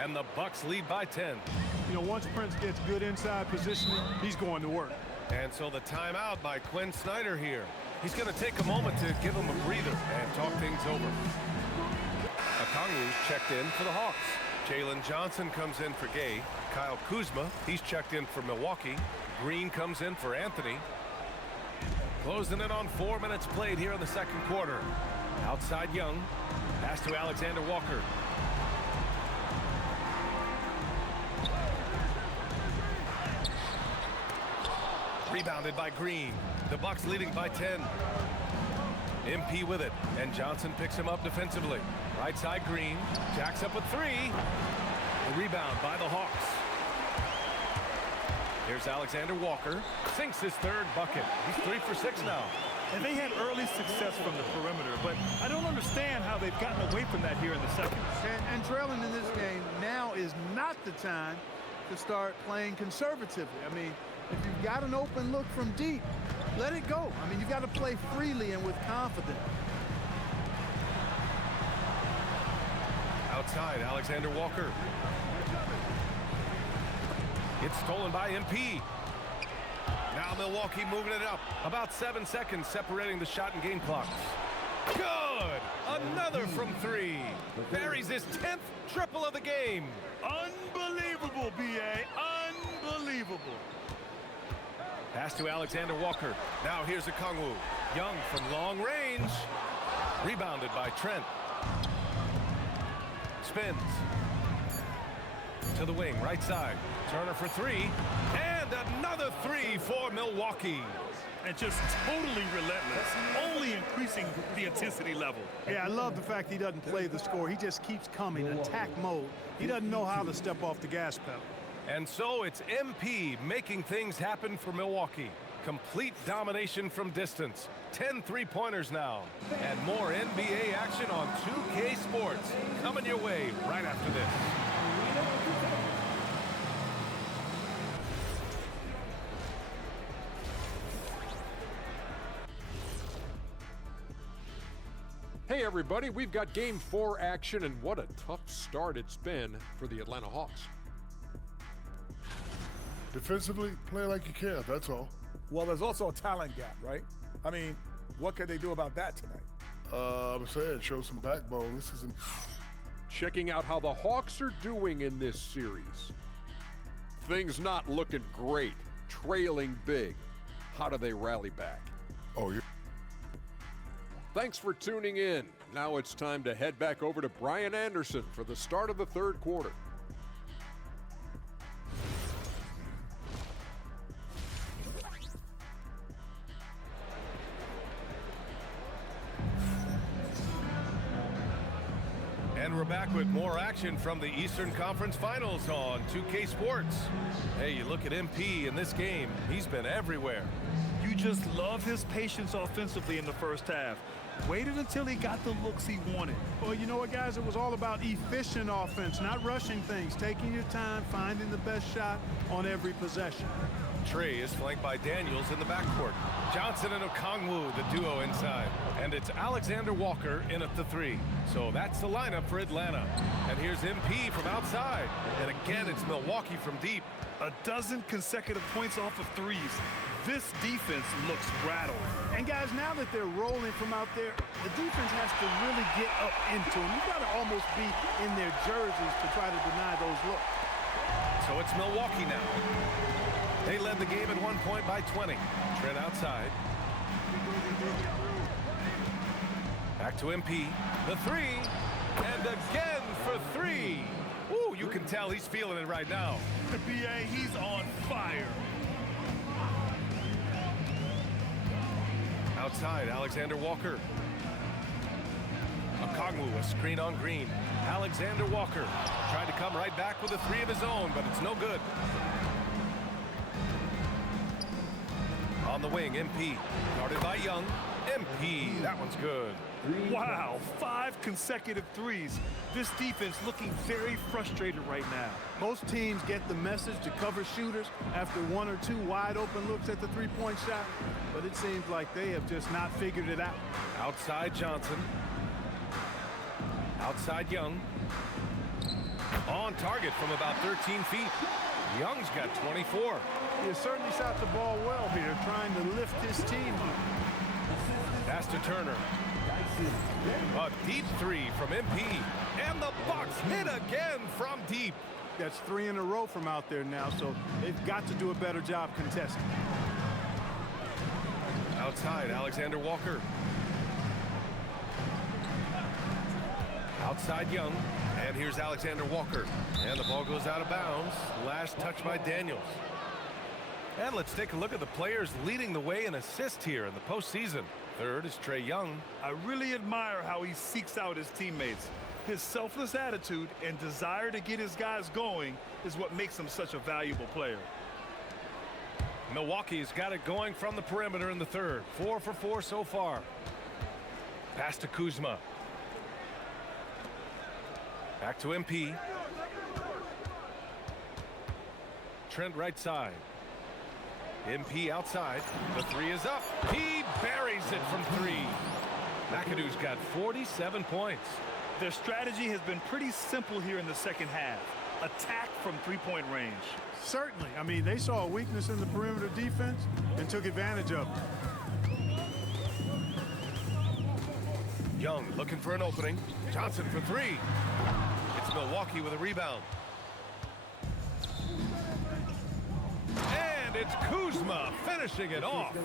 And the Bucks lead by 10. You know, once Prince gets good inside positioning, he's going to work. And so the timeout by Quinn Snyder here. He's going to take a moment to give him a breather and talk things over. Okongwu's checked in for the Hawks. Jalen Johnson comes in for Gay. Kyle Kuzma, he's checked in for Milwaukee. Green comes in for Anthony. Closing it on 4 minutes played here in the second quarter. Outside Young. Pass to Alexander Walker. Rebounded by Green. The Bucks leading by 10. MP with it, and Johnson picks him up defensively. Right side Green, jacks up a 3. The rebound by the Hawks. Here's Alexander Walker, sinks his third bucket. He's 3 for 6 now. And they had early success from the perimeter, but I don't understand how they've gotten away from that here in the second. And trailing in this game, now is not the time to start playing conservatively. I mean, if you've got an open look from deep, let it go. I mean, you've got to play freely and with confidence. Outside, Alexander Walker. It's stolen by MP. Now Milwaukee moving it up. About 7 seconds separating the shot and game clocks. Good! Another from 3. Buries his 10th triple of the game. Unbelievable, B.A. Unbelievable. Pass to Alexander Walker. Now here's Okongwu. Young from long range. Rebounded by Trent. Spins. To the wing, right side. Turner for 3. And another 3 for Milwaukee. And just totally relentless, only increasing the intensity level. Yeah, I love the fact he doesn't play the score. He just keeps coming, attack mode. He doesn't know how to step off the gas pedal. And so it's MP making things happen for Milwaukee. Complete domination from distance. 10 three-pointers now. And more NBA action on 2K Sports. Coming your way right after this. Hey everybody, we've got Game 4 action, and what a tough start it's been for the Atlanta Hawks. Defensively, play like you care, that's all. Well, there's also a talent gap, right? I mean, what can they do about that tonight? I'm saying, show some backbone. This isn't... Checking out how the Hawks are doing in this series. Things not looking great, trailing big. How do they rally back? Oh, yeah. Thanks for tuning in. Now it's time to head back over to Brian Anderson for the start of the third quarter. And we're back with more action from the Eastern Conference Finals on 2K Sports. Hey, you look at MP in this game, he's been everywhere. You just love his patience offensively in the first half. Waited until he got the looks he wanted. Well, you know what, guys? It was all about efficient offense, not rushing things, taking your time, finding the best shot on every possession. Trey is flanked by Daniels in the backcourt. Johnson and Okongwu, the duo inside. And it's Alexander Walker in at the 3. So that's the lineup for Atlanta. And here's MP from outside. And again, it's Milwaukee from deep. A dozen consecutive points off of threes. This defense looks rattled. And guys, now that they're rolling from out there, the defense has to really get up into them. You've got to almost be in their jerseys to try to deny those looks. So it's Milwaukee now. They led the game at 1 point by 20. Trent outside. Back to MP. The 3. And again for 3. Ooh, you can tell he's feeling it right now. The BA, he's on fire. Outside, Alexander Walker. Okongwu, a screen on Green. Alexander Walker tried to come right back with a 3 of his own, but it's no good. On the wing, MP. Guarded by Young. MP, that one's good. Wow, 5 consecutive threes. This defense looking very frustrated right now. Most teams get the message to cover shooters after 1 or 2 wide open looks at the three-point shot, but it seems like they have just not figured it out. Outside Johnson. Outside Young. On target from about 13 feet. Young's got 24. He has certainly shot the ball well here, trying to lift his team. Pass to Turner. A deep 3 from MP. And the Bucks hit again from deep. That's 3 in a row from out there now, so they've got to do a better job contesting. Outside, Alexander Walker. Outside Young. And here's Alexander Walker. And the ball goes out of bounds. Last touch by Daniels. And let's take a look at the players leading the way in assists here in the postseason. Third is Trey Young. I really admire how he seeks out his teammates. His selfless attitude and desire to get his guys going is what makes him such a valuable player. Milwaukee's got it going from the perimeter in the third. 4 for 4 so far. Pass to Kuzma. Back to MP. Trent right side. MP outside. The 3 is up. He buries it from 3. McAdoo's got 47 points. Their strategy has been pretty simple here in the second half. Attack from three-point range. Certainly. I mean, they saw a weakness in the perimeter defense and took advantage of it. Young looking for an opening. Johnson for 3. It's Milwaukee with a rebound. And it's Kuzma finishing it off.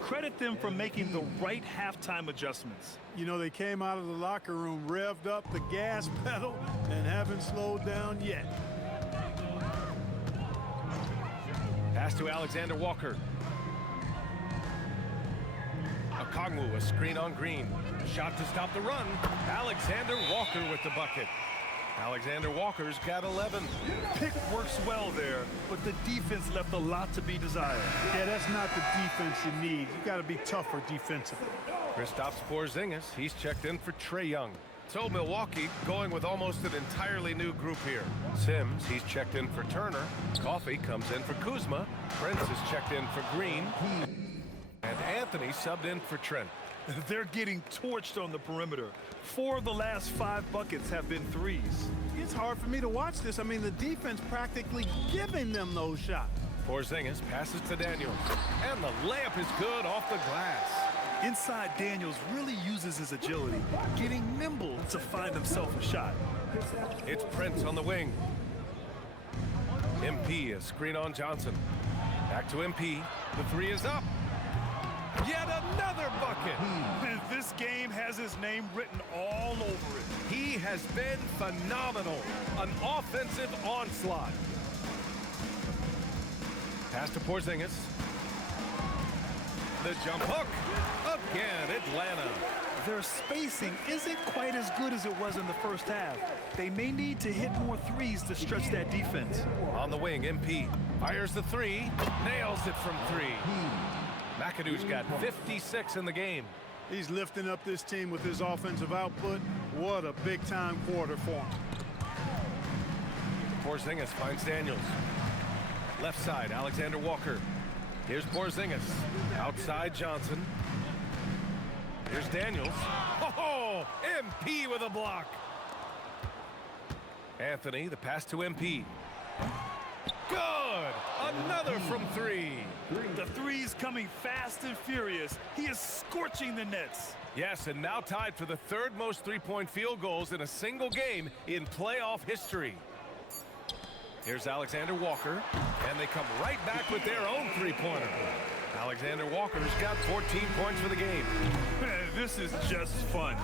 Credit them for making the right halftime adjustments. You know, they came out of the locker room, revved up the gas pedal, and haven't slowed down yet. Pass to Alexander Walker. Okongwu, a screen on Green. Shot to stop the run. Alexander Walker with the bucket. Alexander Walker's got 11. Pick works well there, but the defense left a lot to be desired. Yeah, that's not the defense you need. You got to be tougher defensively. Kristaps Porzingis, he's checked in for Trey Young. So Milwaukee going with almost an entirely new group here. Sims, he's checked in for Turner. Coffey comes in for Kuzma. Prince is checked in for Green. And Anthony subbed in for Trent. They're getting torched on the perimeter. 4 of the last 5 buckets have been threes. It's hard for me to watch this. I mean, the defense practically giving them those shots. Porzingis passes to Daniels. And the layup is good off the glass. Inside, Daniels really uses his agility, getting nimble to find himself a shot. It's Prince on the wing. MP, a screen on Johnson. Back to MP. The 3 is up. Yet another bucket. This game has his name written all over it. He has been phenomenal. An offensive onslaught. Pass to Porzingis. The jump hook. Again, Atlanta. Their spacing isn't quite as good as it was in the first half. They may need to hit more threes to stretch that defense. On the wing, MP fires the 3. Nails it from 3. McAdoo's got 56 in the game. He's lifting up this team with his offensive output. What a big-time quarter for him. Porzingis finds Daniels. Left side, Alexander Walker. Here's Porzingis. Outside Johnson. Here's Daniels. Oh, MP with a block. Anthony, the pass to MP. Good! Another from three. The three's coming fast and furious. He is scorching the nets. Yes, and now tied for the third most three-point field goals in a single game in playoff history. Here's Alexander Walker, and they come right back with their own three-pointer. Alexander Walker's got 14 points for the game. This is just fun.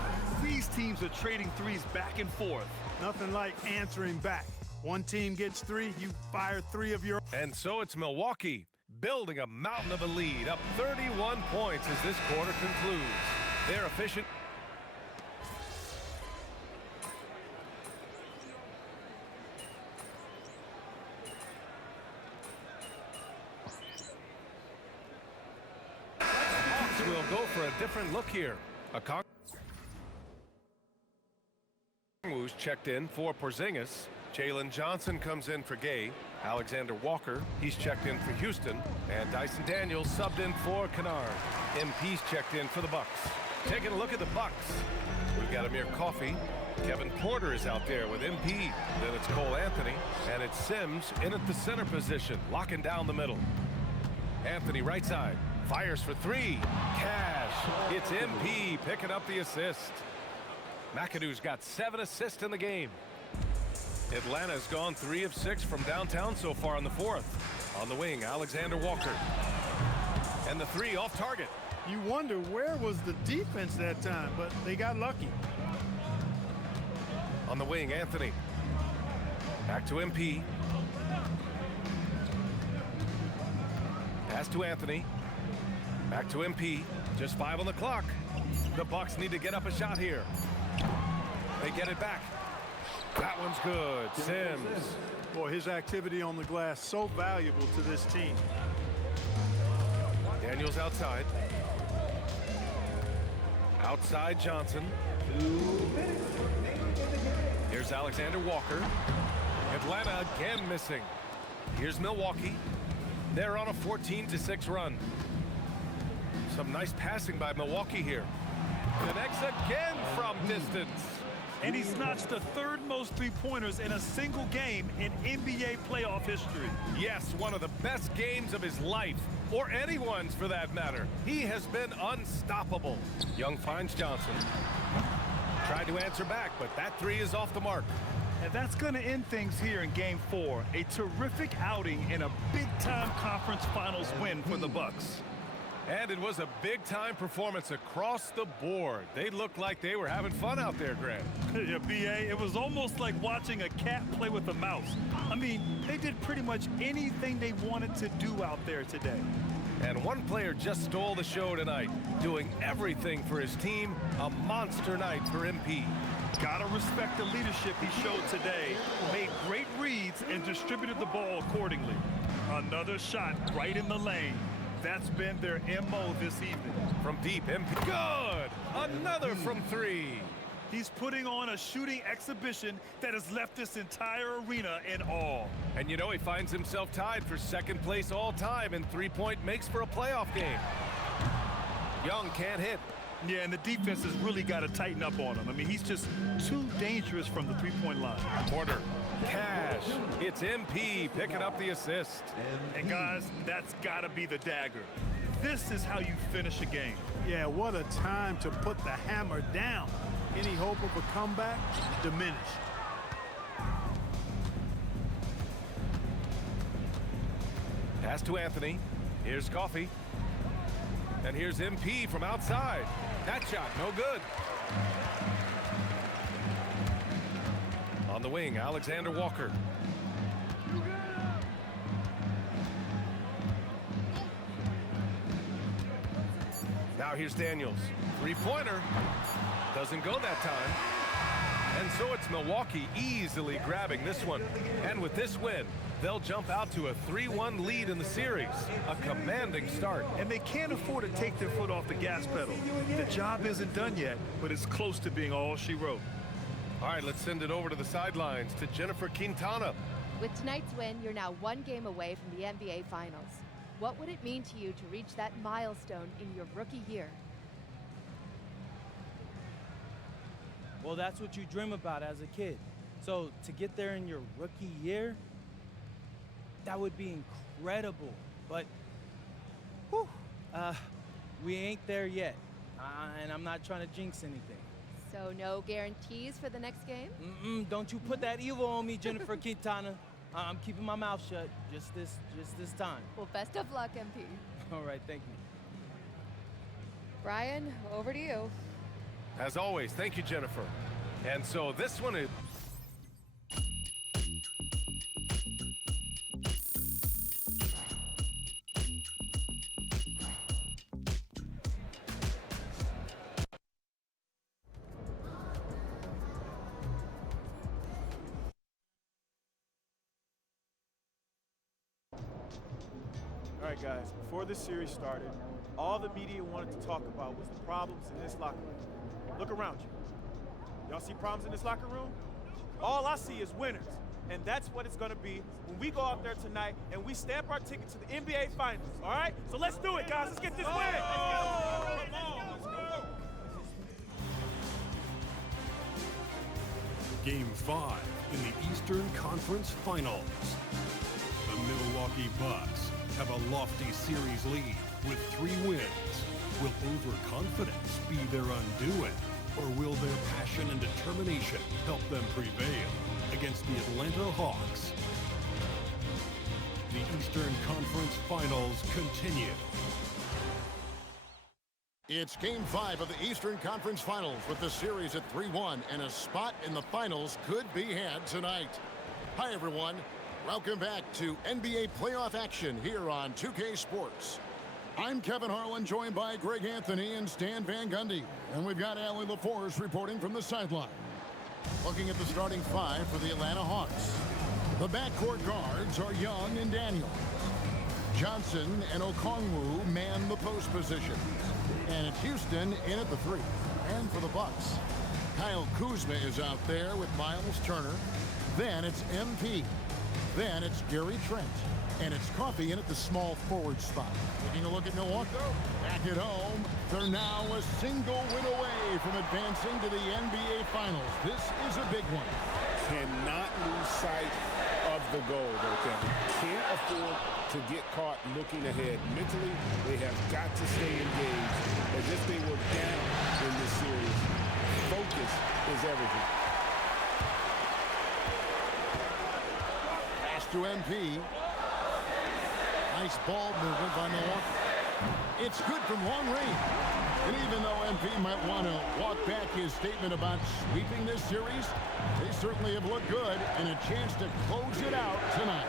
These teams are trading threes back and forth. Nothing like answering back. One team gets three, you fire three of your... And so it's Milwaukee building a mountain of a lead, up 31 points as this quarter concludes. They're efficient. Hawks will go for a different look here. Okongwu's checked in for Porzingis. Jalen Johnson comes in for Gay. Alexander Walker, he's checked in for Houston. And Dyson Daniels subbed in for Kennard. MP's checked in for the Bucks. Taking a look at the Bucks. We've got Amir Coffey. Kevin Porter is out there with MP. Then it's Cole Anthony. And it's Sims in at the center position, locking down the middle. Anthony right side. Fires for three. Cash. It's MP picking up the assist. McAdoo's got 7 assists in the game. Atlanta's gone 3 of 6 from downtown so far in the fourth. On the wing, Alexander Walker. And the three off target. You wonder where was the defense that time, but they got lucky. On the wing, Anthony. Back to MP. Pass to Anthony. Back to MP. Just 5 on the clock. The Bucks need to get up a shot here. They get it back. That one's good. Sims. Boy, his activity on the glass so valuable to this team. Daniels outside. Outside Johnson. Here's Alexander Walker. Atlanta again missing. Here's Milwaukee. They're on a 14-6 run. Some nice passing by Milwaukee here. Connects again from distance. And he's notched the third most three-pointers in a single game in NBA playoff history. Yes, one of the best games of his life, or anyone's for that matter. He has been unstoppable. Young finds Johnson. Tried to answer back, but that three is off the mark. And that's going to end things here in Game 4. A terrific outing and a big-time conference finals win for the Bucks. And it was a big-time performance across the board. They looked like they were having fun out there, Grant. Yeah, B.A., it was almost like watching a cat play with a mouse. I mean, they did pretty much anything they wanted to do out there today. And one player just stole the show tonight, doing everything for his team. A monster night for MP. Gotta respect the leadership he showed today. Made great reads and distributed the ball accordingly. Another shot right in the lane. That's been their MO this evening. From deep, MP. Good! Another from three. He's putting on a shooting exhibition that has left this entire arena in awe. And you know, he finds himself tied for second place all time in three-point makes for a playoff game. Young can't hit. Yeah, and the defense has really got to tighten up on him. I mean, he's just too dangerous from the three-point line. Porter. Cash. It's MP picking up the assist. And guys, that's got to be the dagger. This is how you finish a game. Yeah, what a time to put the hammer down. Any hope of a comeback? Diminished. Pass to Anthony. Here's Coffey. And here's MP from outside. That shot, no good. On the wing, Alexander Walker. Now here's Daniels. Three-pointer. Doesn't go that time. And so it's Milwaukee easily grabbing this one. And with this win, they'll jump out to a 3-1 lead in the series. A commanding start. And they can't afford to take their foot off the gas pedal. The job isn't done yet, but it's close to being all she wrote. All right, let's send it over to the sidelines to Jennifer Quintana. With tonight's win, you're now 1 game away from the NBA Finals. What would it mean to you to reach that milestone in your rookie year? Well, that's what you dream about as a kid. So to get there in your rookie year, that would be incredible. But, whew, we ain't there yet. And I'm not trying to jinx anything. So no guarantees for the next game? Don't you put that evil on me, Jennifer Quintana. I'm keeping my mouth shut just this time. Well, best of luck, MP. All right, thank you. Brian, over to you. As always, thank you, Jennifer. And so this one is... All right, guys, before this series started, all the media wanted to talk about was the problems in this locker room. Look around you. Y'all see problems in this locker room? All I see is winners. And that's what it's going to be when we go out there tonight and we stamp our ticket to the NBA Finals, all right? So let's do it, guys. Let's get this win. Let's go. Game 5 in the Eastern Conference Finals. The Milwaukee Bucks have a lofty series lead with 3 wins. Will overconfidence be their undoing, or will their passion and determination help them prevail against the Atlanta Hawks? The Eastern Conference Finals continue. It's Game 5 of the Eastern Conference Finals with the series at 3-1, and a spot in the finals could be had tonight. Hi, everyone. Welcome back to NBA playoff action here on 2K Sports. I'm Kevin Harlan, joined by Greg Anthony and Stan Van Gundy. And we've got Allie LaForce reporting from the sideline. Looking at the starting 5 for the Atlanta Hawks. The backcourt guards are Young and Daniel. Johnson and Okongwu man the post position. And it's Houston in at the 3. And for the Bucks, Kyle Kuzma is out there with Miles Turner. Then it's MP. Then it's Gary Trent. And it's Coffey in at the small forward spot. Taking a look at Milwaukee. Back at home, they're now a single win away from advancing to the NBA Finals. This is a big one. Cannot lose sight of the goal, though, Kevin. Can't afford to get caught looking ahead. Mentally, they have got to stay engaged as if they were down in this series. Focus is everything. Pass to MP. Nice ball movement by Milwaukee. It's good from long range. And even though MP might want to walk back his statement about sweeping this series, they certainly have looked good and a chance to close it out tonight.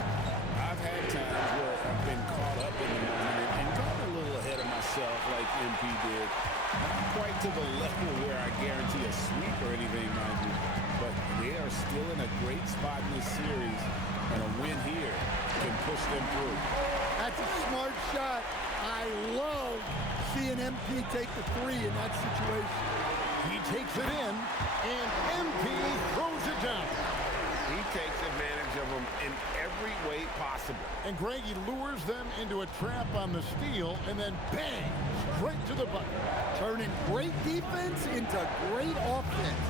I've had times where I've been caught up in the moment and gotten a little ahead of myself like MP did. Not quite to the level where I guarantee a sweep or anything, mind you, but they are still in a great spot in this series, and a win here can push them through. That's a smart shot. I love seeing MP take the 3 in that situation. He takes it in, and MP throws it down. He takes advantage of them in every way possible. And Greg, he lures them into a trap on the steal, and then bang, straight to the bucket. Turning great defense into great offense.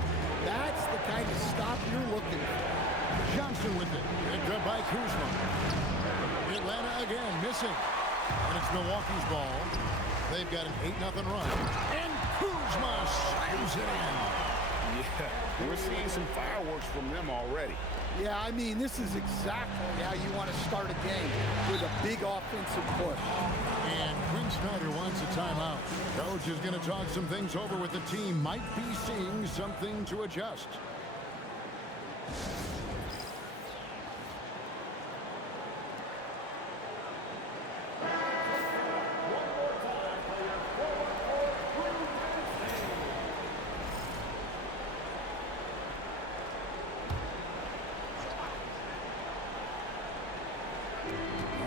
That's the kind of stop you're looking for. Johnson with it, picked up by Kuzma. Atlanta again, missing. And it's Milwaukee's ball. They've got an 8-0 run. And Kuzma slams it in. Yeah, we're seeing some fireworks from them already. Yeah, I mean, this is exactly how you want to start a game, with a big offensive push. And Quinn Snyder wants a timeout. Coach is going to talk some things over with the team. Might be seeing something to adjust.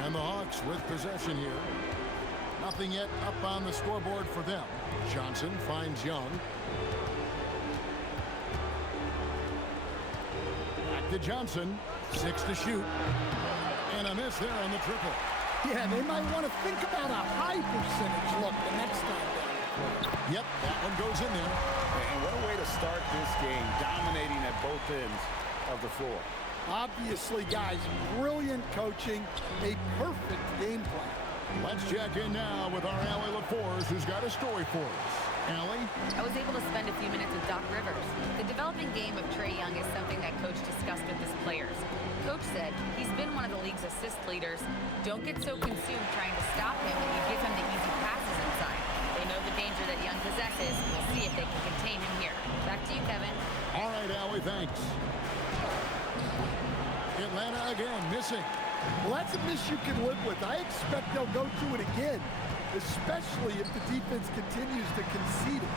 And the Hawks with possession here. Nothing yet up on the scoreboard for them. Johnson finds Young. Back to Johnson. 6 to shoot. And a miss there on the triple. Yeah, they might want to think about a high percentage look the next time down. Yep, that one goes in there. And what a way to start this game, dominating at both ends of the floor. Obviously, guys, brilliant coaching, a perfect game plan. Let's check in now with our Allie LaForce, who's got a story for us. Allie? I was able to spend a few minutes with Doc Rivers. The developing game of Trae Young is something that Coach discussed with his players. Coach said he's been one of the league's assist leaders. Don't get so consumed trying to stop him that you give him the easy passes inside. They know the danger that Young possesses. We'll see if they can contain him here. Back to you, Kevin. All right, Allie, thanks. Atlanta again, missing. Well, that's a miss you can live with. I expect they'll go to it again, especially if the defense continues to concede it.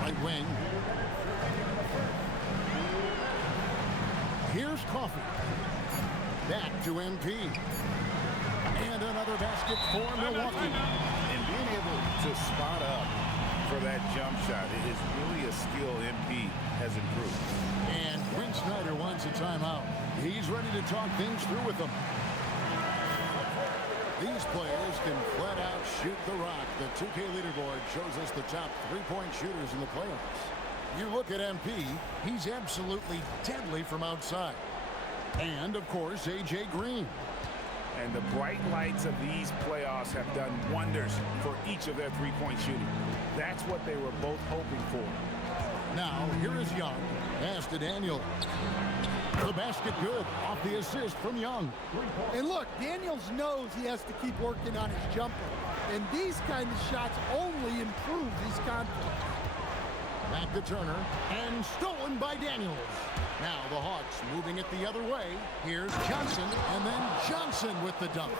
Right wing. Here's Coffee. Back to MP. And another basket for Milwaukee. And being able to spot up for that jump shot is really a skill MP has improved. And Quinn Snyder wants a timeout. He's ready to talk things through with them. These players can flat out shoot the rock. The 2K leaderboard shows us the top three-point shooters in the playoffs. You look at MP, he's absolutely deadly from outside. And, of course, A.J. Green. And the bright lights of these playoffs have done wonders for each of their three-point shooting. That's what they were both hoping for. Now, here is Young. Pass to Daniel. The basket good. Off the assist from Young. And look, Daniels knows he has to keep working on his jumper. And these kind of shots only improve his confidence. Back to Turner. And stolen by Daniels. Now the Hawks moving it the other way. Here's Johnson, and then Johnson with the dunk.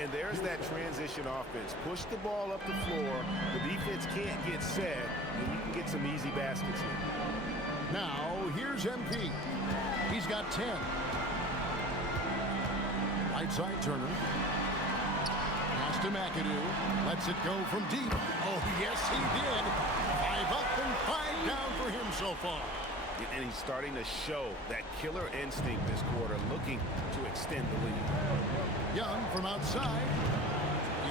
And there's that transition offense. Push the ball up the floor. The defense can't get set, and you can get some easy baskets here. Now here's MP. He's got 10. Right side Turner. Pass to McAdoo. Lets it go from deep. Oh, yes, he did. 5 up and 5 down for him so far. And he's starting to show that killer instinct this quarter, looking to extend the lead. Young from outside.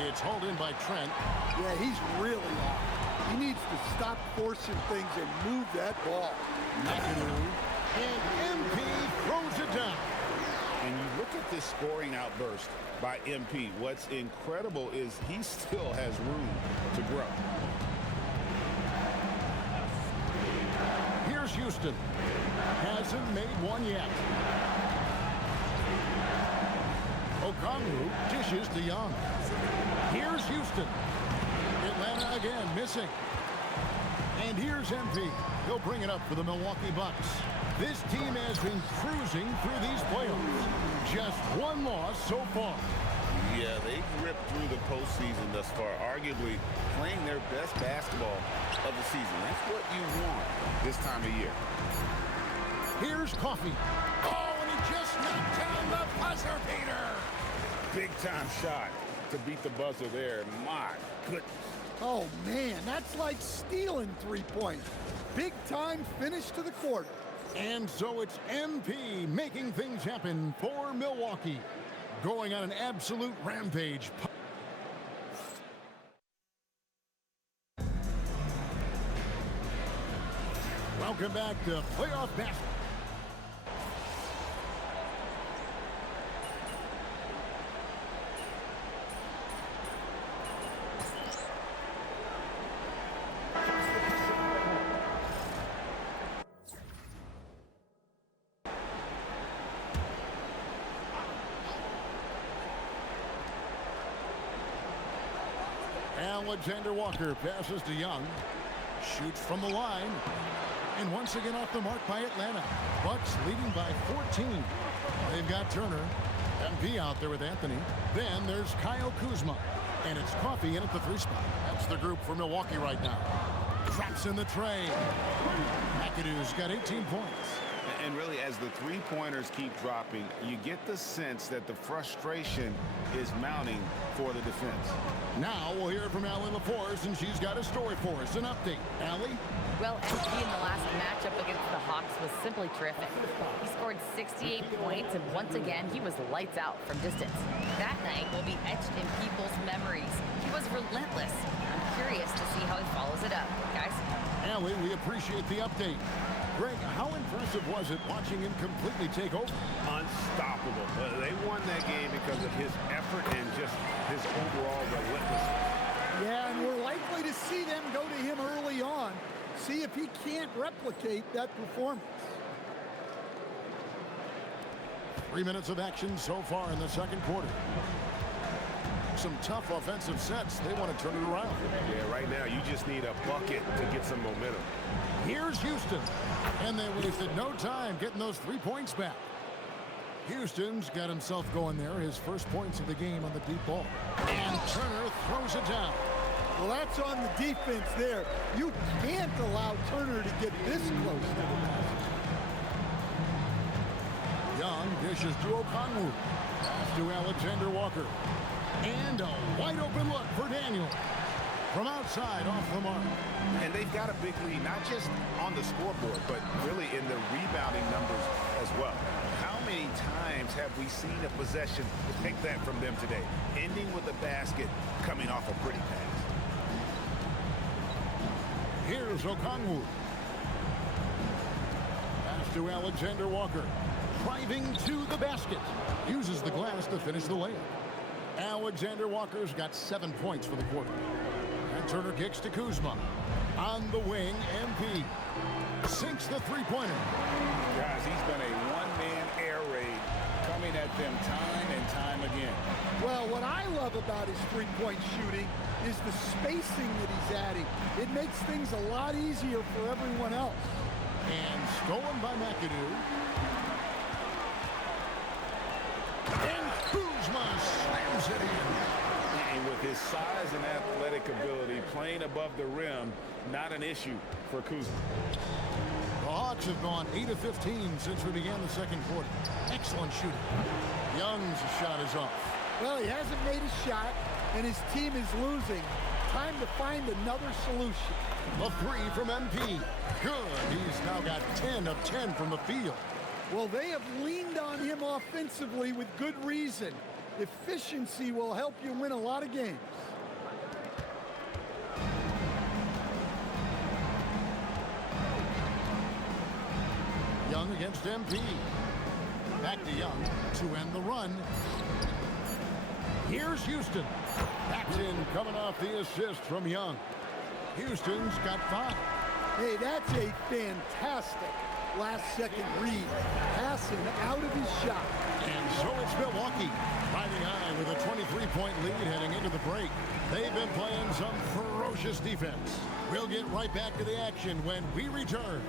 It's hauled in by Trent. Yeah, he's really off. He needs to stop forcing things and move that ball. McAdoo. And MP throws it down. And you look at this scoring outburst by MP. What's incredible is he still has room to grow. Here's Houston. Hasn't made one yet. Okongwu dishes to Young. Here's Houston. Atlanta again missing. And here's MP. He'll bring it up for the Milwaukee Bucks. This team has been cruising through these playoffs. Just one loss so far. Yeah, they've ripped through the postseason thus far, arguably playing their best basketball of the season. That's what you want this time of year. Here's Coffee. Oh, and he just knocked down the buzzer beater. Big-time shot to beat the buzzer there. My goodness. Oh, man, that's like stealing 3 points. Big-time finish to the quarter. And so it's MP making things happen for Milwaukee. Going on an absolute rampage. Welcome back to playoff basketball. Alexander Walker passes to Young. Shoots from the line. And once again off the mark by Atlanta. Bucks leading by 14. They've got Turner. MP out there with Anthony. Then there's Kyle Kuzma. And it's Coffee in at the 3 spot. That's the group for Milwaukee right now. Drops in the tray. McAdoo's got 18 points. And really, as the three-pointers keep dropping, you get the sense that the frustration is mounting for the defense. Now we'll hear from Allie LaForce, and she's got a story for us. An update. Allie? Well, MP in the last matchup against the Hawks was simply terrific. He scored 68 points, and once again, he was lights out from distance. That night will be etched in people's memories. He was relentless. I'm curious to see how he follows it up. Guys? Allie, we appreciate the update. Greg, how impressive was it watching him completely take over? Unstoppable. They won that game because of his effort and just his overall relentlessness. Yeah, and we're likely to see them go to him early on. See if he can't replicate that performance. 3 minutes of action so far in the second quarter. Some tough offensive sets. They want to turn it around. Yeah, right now you just need a bucket to get some momentum. Here's Houston. And they wasted no time getting those 3 points back. Houston's got himself going there. His first points of the game on the deep ball. And Turner throws it down. Well, that's on the defense there. You can't allow Turner to get this close to the basket. Young dishes to Okongwu. Pass to Alexander Walker. And a wide open look for Daniel. From outside, off the mark. And they've got a big lead, not just on the scoreboard, but really in the rebounding numbers as well. How many times have we seen a possession like that from them today, ending with a basket coming off a pretty pass? Here's Okongwu. Pass to Alexander Walker. Driving to the basket. Uses the glass to finish the layup. Alexander Walker's got 7 points for the quarter. And Turner kicks to Kuzma. On the wing, MP. Sinks the three-pointer. Guys, he's been a one-man air raid coming at them time and time again. Well, what I love about his three-point shooting is the spacing that he's adding. It makes things a lot easier for everyone else. And stolen by McAdoo. And Kuzma slams it in. And with his size and athletic ability, playing above the rim, not an issue for Kuzma. The Hawks have gone 8 of 15 since we began the second quarter. Excellent shooting. Young's shot is off. Well, he hasn't made a shot, and his team is losing. Time to find another solution. A three from MP. Good. He's now got 10 of 10 from the field. Well, they have leaned on him offensively with good reason. Efficiency will help you win a lot of games. Young against MP. Back to Young to end the run. Here's Houston. Backed in, coming off the assist from Young. Houston's got 5. Hey, that's a fantastic last-second read. Passing out of his shot. And so it's Milwaukee riding high with a 23-point lead heading into the break. They've been playing some ferocious defense. We'll get right back to the action when we return.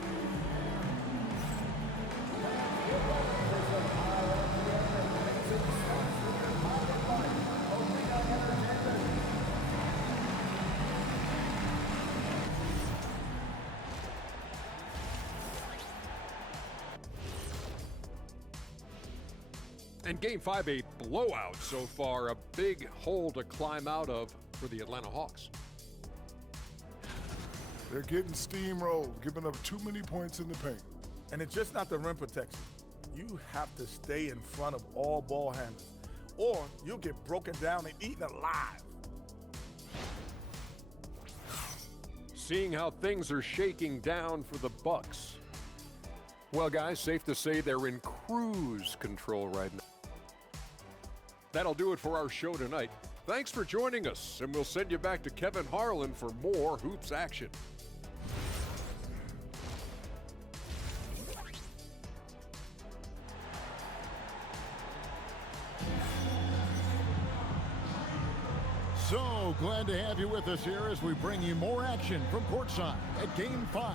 And Game 5, a blowout so far, a big hole to climb out of for the Atlanta Hawks. They're getting steamrolled, giving up too many points in the paint. And it's just not the rim protection. You have to stay in front of all ball handlers, or you'll get broken down and eaten alive. Seeing how things are shaking down for the Bucks. Well, guys, safe to say they're in cruise control right now. That'll do it for our show tonight. Thanks for joining us, and we'll send you back to Kevin Harlan for more hoops action. So glad to have you with us here as we bring you more action from courtside at Game 5.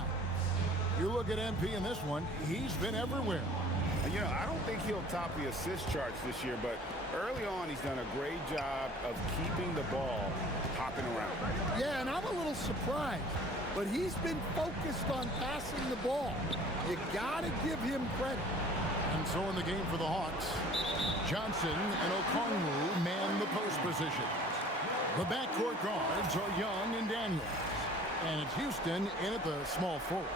You look at MP in this one, he's been everywhere. And, you know, I don't think he'll top the assist charts this year, but early on he's done a great job of keeping the ball hopping around. Yeah, and I'm a little surprised. but he's been focused on passing the ball. You gotta give him credit. And so in the game for the Hawks, Johnson and Okongwu man the post position. The backcourt guards are Young and Daniels. And it's Houston in at the small forward.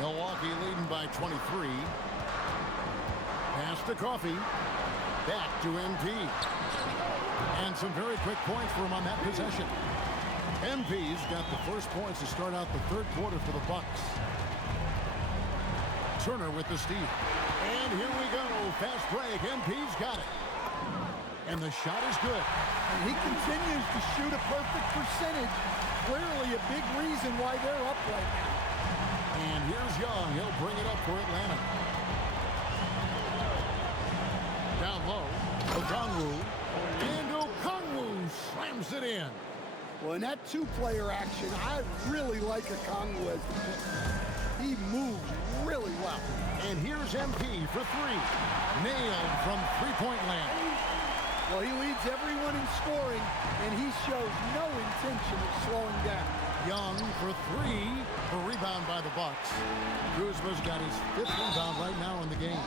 Milwaukee leading by 23. Pass to Coffee. Back to MP. And some very quick points for him on that possession. MP's got the first points to start out the third quarter for the Bucks. Turner with the steal. And here we go. Fast break. MP's got it. And the shot is good. And he continues to shoot a perfect percentage. Clearly a big reason why they're up right now. And here's Young. He'll bring it up for Atlanta. Down low. Okongwu. And Okongwu slams it in. Well, in that two-player action, I really like Okongwu as the player. He moves really well. And here's MP for three. Nailed from three-point land. Well, he leads everyone in scoring, and he shows no intention of slowing down. Young for three. The rebound by the Bucks. Kuzma's got his fifth rebound right now in the game.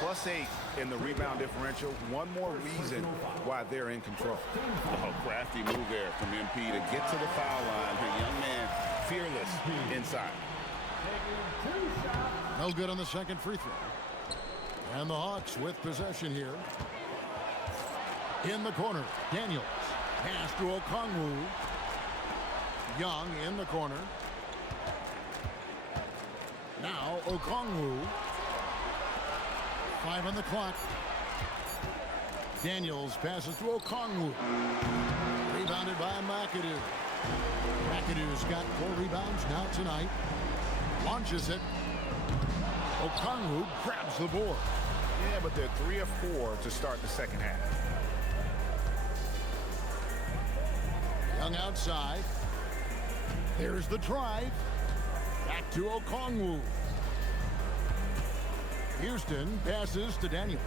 +8 in the rebound differential. One more reason why they're in control. Oh, crafty move there from MP to get to the foul line. The young man fearless inside. No good on the second free throw. And the Hawks with possession here. In the corner, Daniels. Pass to Okongwu. Young in the corner. Now Okongwu. 5 on the clock. Daniels passes to Okongwu. Rebounded by McAdoo. McAdoo's got 4 rebounds now tonight. Launches it. Okongwu grabs the board. Yeah, but they're 3 of 4 to start the second half. Young outside. Here's the drive. Back to Okongwu. Houston passes to Daniels.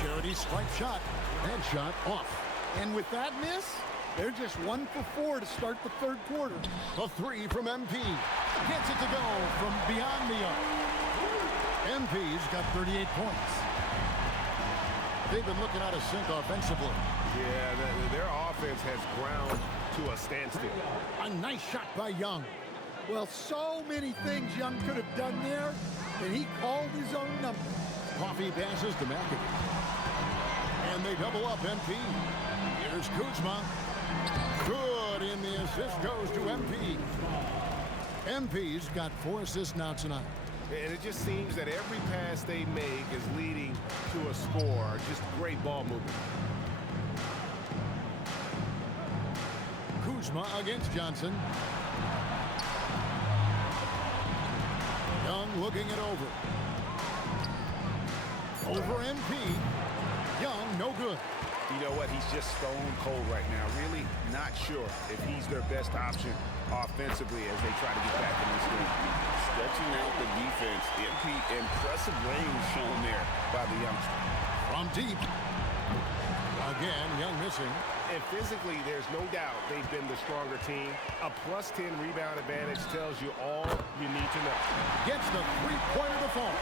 Charity stripe shot. That shot off. And with that miss, they're just 1 for 4 to start the third quarter. A three from MP. Gets it to go from beyond the arc. MP's got 38 points. They've been looking out of sync offensively. Yeah, their offense has ground to a standstill. A nice shot by Young. Well, so many things Young could have done there, and he called his own number. Coffee passes to McAdoo. And they double up MP. Here's Kuzma. Good, and the assist goes to MP. MP's got 4 assists now tonight. And it just seems that every pass they make is leading to a score. Just great ball movement. Kuzma against Johnson. Young looking it over. Over MP. Young, no good. You know what? He's just stone cold right now. Really not sure if he's their best option offensively as they try to get back in this game. Stretching out the defense. MP, impressive range shown there by the youngster. From deep. Again, Young missing. And physically, there's no doubt they've been the stronger team. A +10 rebound advantage tells you all you need to know. Gets the three-pointer to fall.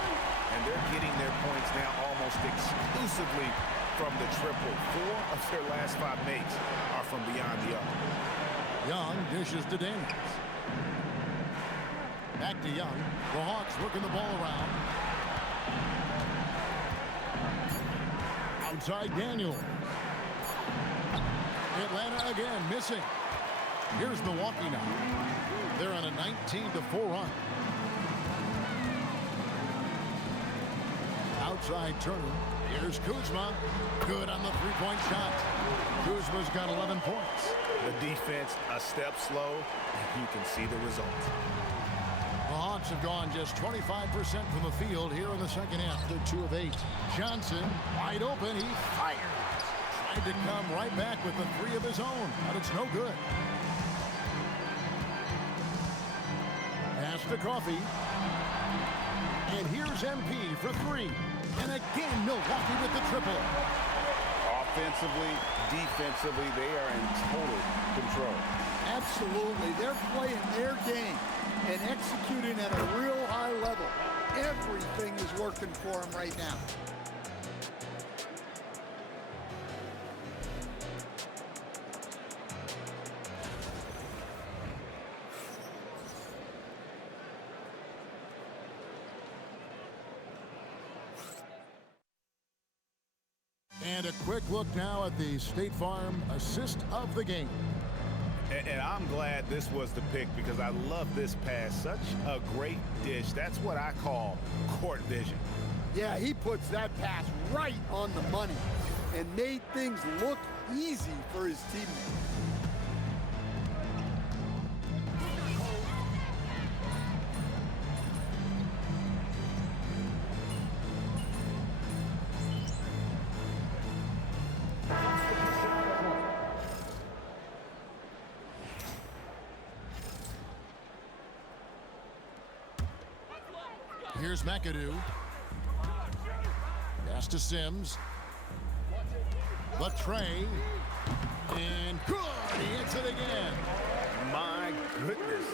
And they're getting their points now almost exclusively from the triple. 4 of their last 5 makes are from beyond the arc. Young dishes to Daniels. Back to Young. The Hawks working the ball around. Outside Daniels. Atlanta again missing. Here's Milwaukee now. They're on a 19-4 run. Outside Turner. Here's Kuzma. Good on the three-point shot. Kuzma's got 11 points. The defense a step slow, and you can see the result. The Hawks have gone just 25% from the field here in the second half. They're 2 of 8. Johnson wide open. He fires. Tried to come right back with the 3 of his own, but it's no good. Pass to Coffee. And here's MP for 3. And again, Milwaukee with the triple. Offensively, defensively, they are in total control. At Absolutely. They're playing their game and executing at a real high level. Everything is working for them right now. And a quick look now at the State Farm assist of the game. And I'm glad this was the pick because I love this pass. Such a great dish. That's what I call court vision. Yeah, he puts that pass right on the money and made things look easy for his teammates. Here's McAdoo. Pass to Sims. Latre. And good. He hits it again. My goodness.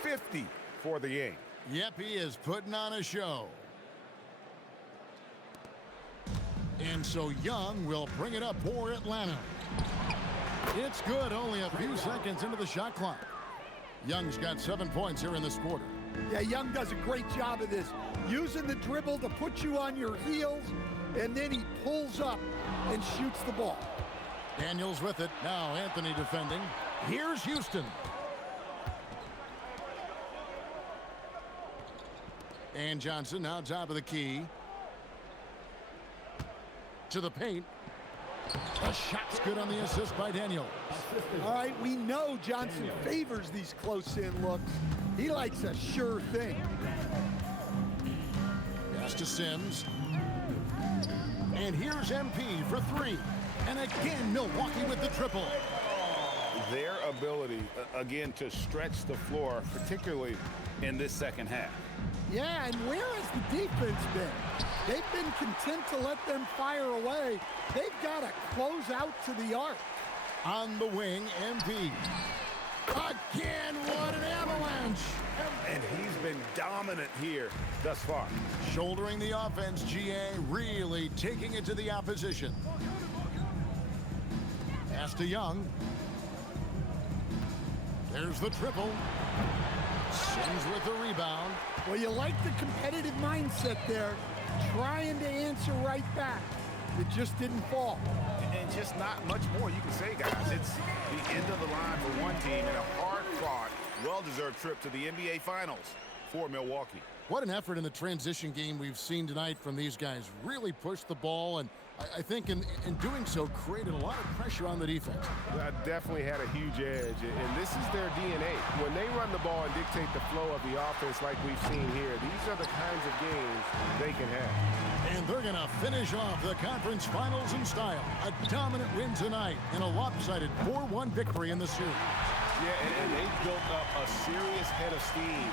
50 for the game. Yep, he is putting on a show. And so Young will bring it up for Atlanta. It's good, only a few seconds into the shot clock. Young's got 7 points here in this quarter. Yeah, Young does a great job of this. Using the dribble to put you on your heels, and then he pulls up and shoots the ball. Daniels with it. Now Anthony defending. Here's Houston. And Johnson now top of the key. To the paint. The shot's good on the assist by Daniel. All right, we know Johnson favors these close-in looks. He likes a sure thing. Pass to Sims. And here's MP for three. And again, Milwaukee with the triple. Their ability, again, to stretch the floor, particularly in this second half. Yeah, and where has the defense been? They've been content to let them fire away. They've got to close out to the arc. On the wing, MP. Again, what an avalanche! And he's been dominant here thus far. Shouldering the offense, GA really taking it to the opposition. Pass to Young. There's the triple. Sims with the rebound. Well, you like the competitive mindset there, trying to answer right back. It just didn't fall. And just not much more you can say, guys. It's the end of the line for one team and a hard-fought, well-deserved trip to the NBA Finals for Milwaukee. What an effort in the transition game we've seen tonight from these guys. Really pushed the ball, and I think in doing so created a lot of pressure on the defense. Definitely had a huge edge, and this is their DNA. When they run the ball and dictate the flow of the offense like we've seen here, these are the kinds of games they can have. And they're going to finish off the conference finals in style. A dominant win tonight and a lopsided 4-1 victory in the series. Yeah, and they built up a serious head of steam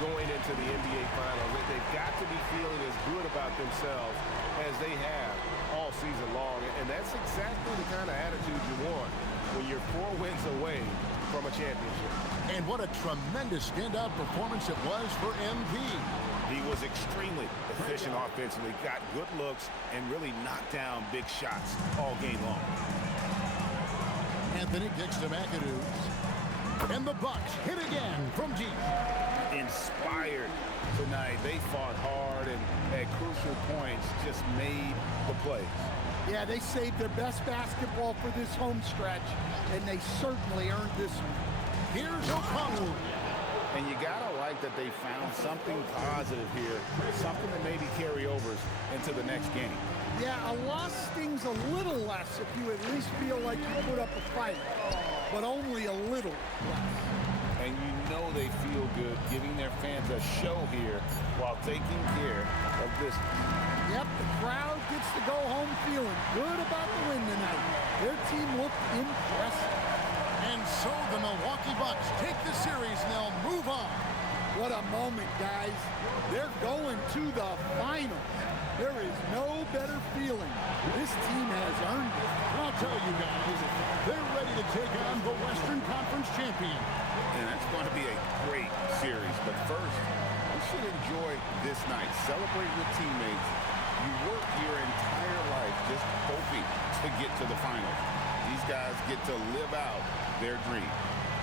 going into the NBA Finals. They've got to be feeling as good about themselves as they have all season long. And that's exactly the kind of attitude you want when you're 4 wins away from a championship. And what a tremendous standout performance it was for MP. He was extremely efficient offensively, got good looks, and really knocked down big shots all game long. Anthony kicks to McAdoo. And the Bucks hit again from deep. Inspired tonight. They fought hard and at crucial points just made the plays. Yeah, they saved their best basketball for this home stretch, and they certainly earned this one. Here's O'Connell. And you gotta like that they found something positive here, something that maybe carry overs into the next game. Yeah, a loss stings a little less if you at least feel like you put up a fight, but only a little less. And you know they feel good giving their fans a show here while taking care of business. Yep, the crowd gets to go home feeling good about the win tonight. Their team looked impressive. And so the Milwaukee Bucks take the series and they'll move on. What a moment, guys. They're going to the finals. There is no better feeling. This team has earned it. I'll tell you guys, they're ready to take on the Western Conference champions. champion. And that's going to be a great series. But first, we should enjoy this night. Celebrate with teammates. You work your entire life just hoping to get to the finals. These guys get to live out their dream.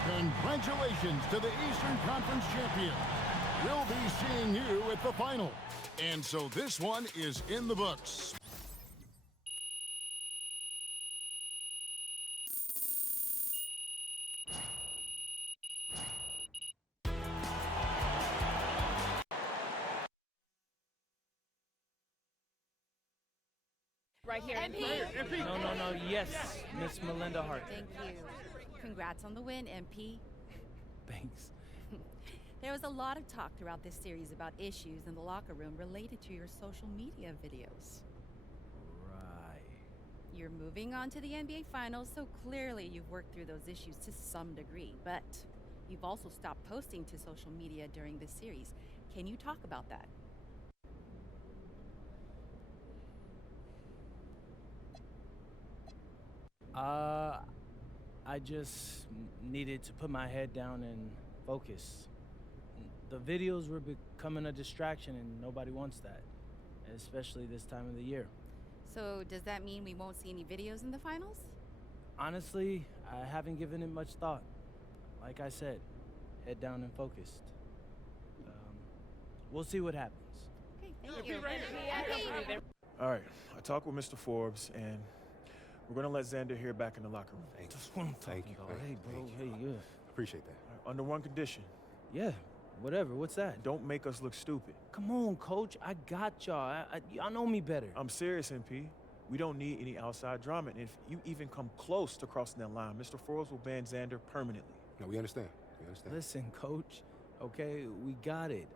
Congratulations to the Eastern Conference champion. We'll be seeing you at the final. And so this one is in the books. Right here. MP. No. Yes, Miss Melinda Hart. Thank you. Congrats on the win, MP. Thanks. There was a lot of talk throughout this series about issues in the locker room related to your social media videos. Right. You're moving on to the NBA Finals, so clearly you've worked through those issues to some degree, but you've also stopped posting to social media during this series. Can you talk about that? I just needed to put my head down and focus. The videos were becoming a distraction and nobody wants that, especially this time of the year. So does that mean we won't see any videos in the finals? Honestly, I haven't given it much thought. Like I said, head down and focused. We'll see what happens. Okay, thank you. All right, I talked with Mr. Forbes, and we're going to let Xander here back in the locker room. That's what I'm talking about. Hey, bro. Hey, yeah. Appreciate that. Under one condition. Yeah, whatever. What's that? Don't make us look stupid. Come on, Coach. I got y'all. Y'all know me better. I'm serious, MP. We don't need any outside drama. And if you even come close to crossing that line, Mr. Forbes will ban Xander permanently. No, we understand. We understand. Listen, Coach. Okay, we got it.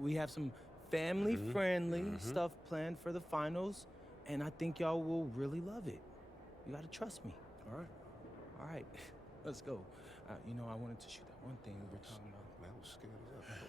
We have some family-friendly stuff planned for the finals, and I think y'all will really love it. You gotta trust me. All right, let's go. I wanted to shoot that one thing we were talking about. Man, I was scared as hell.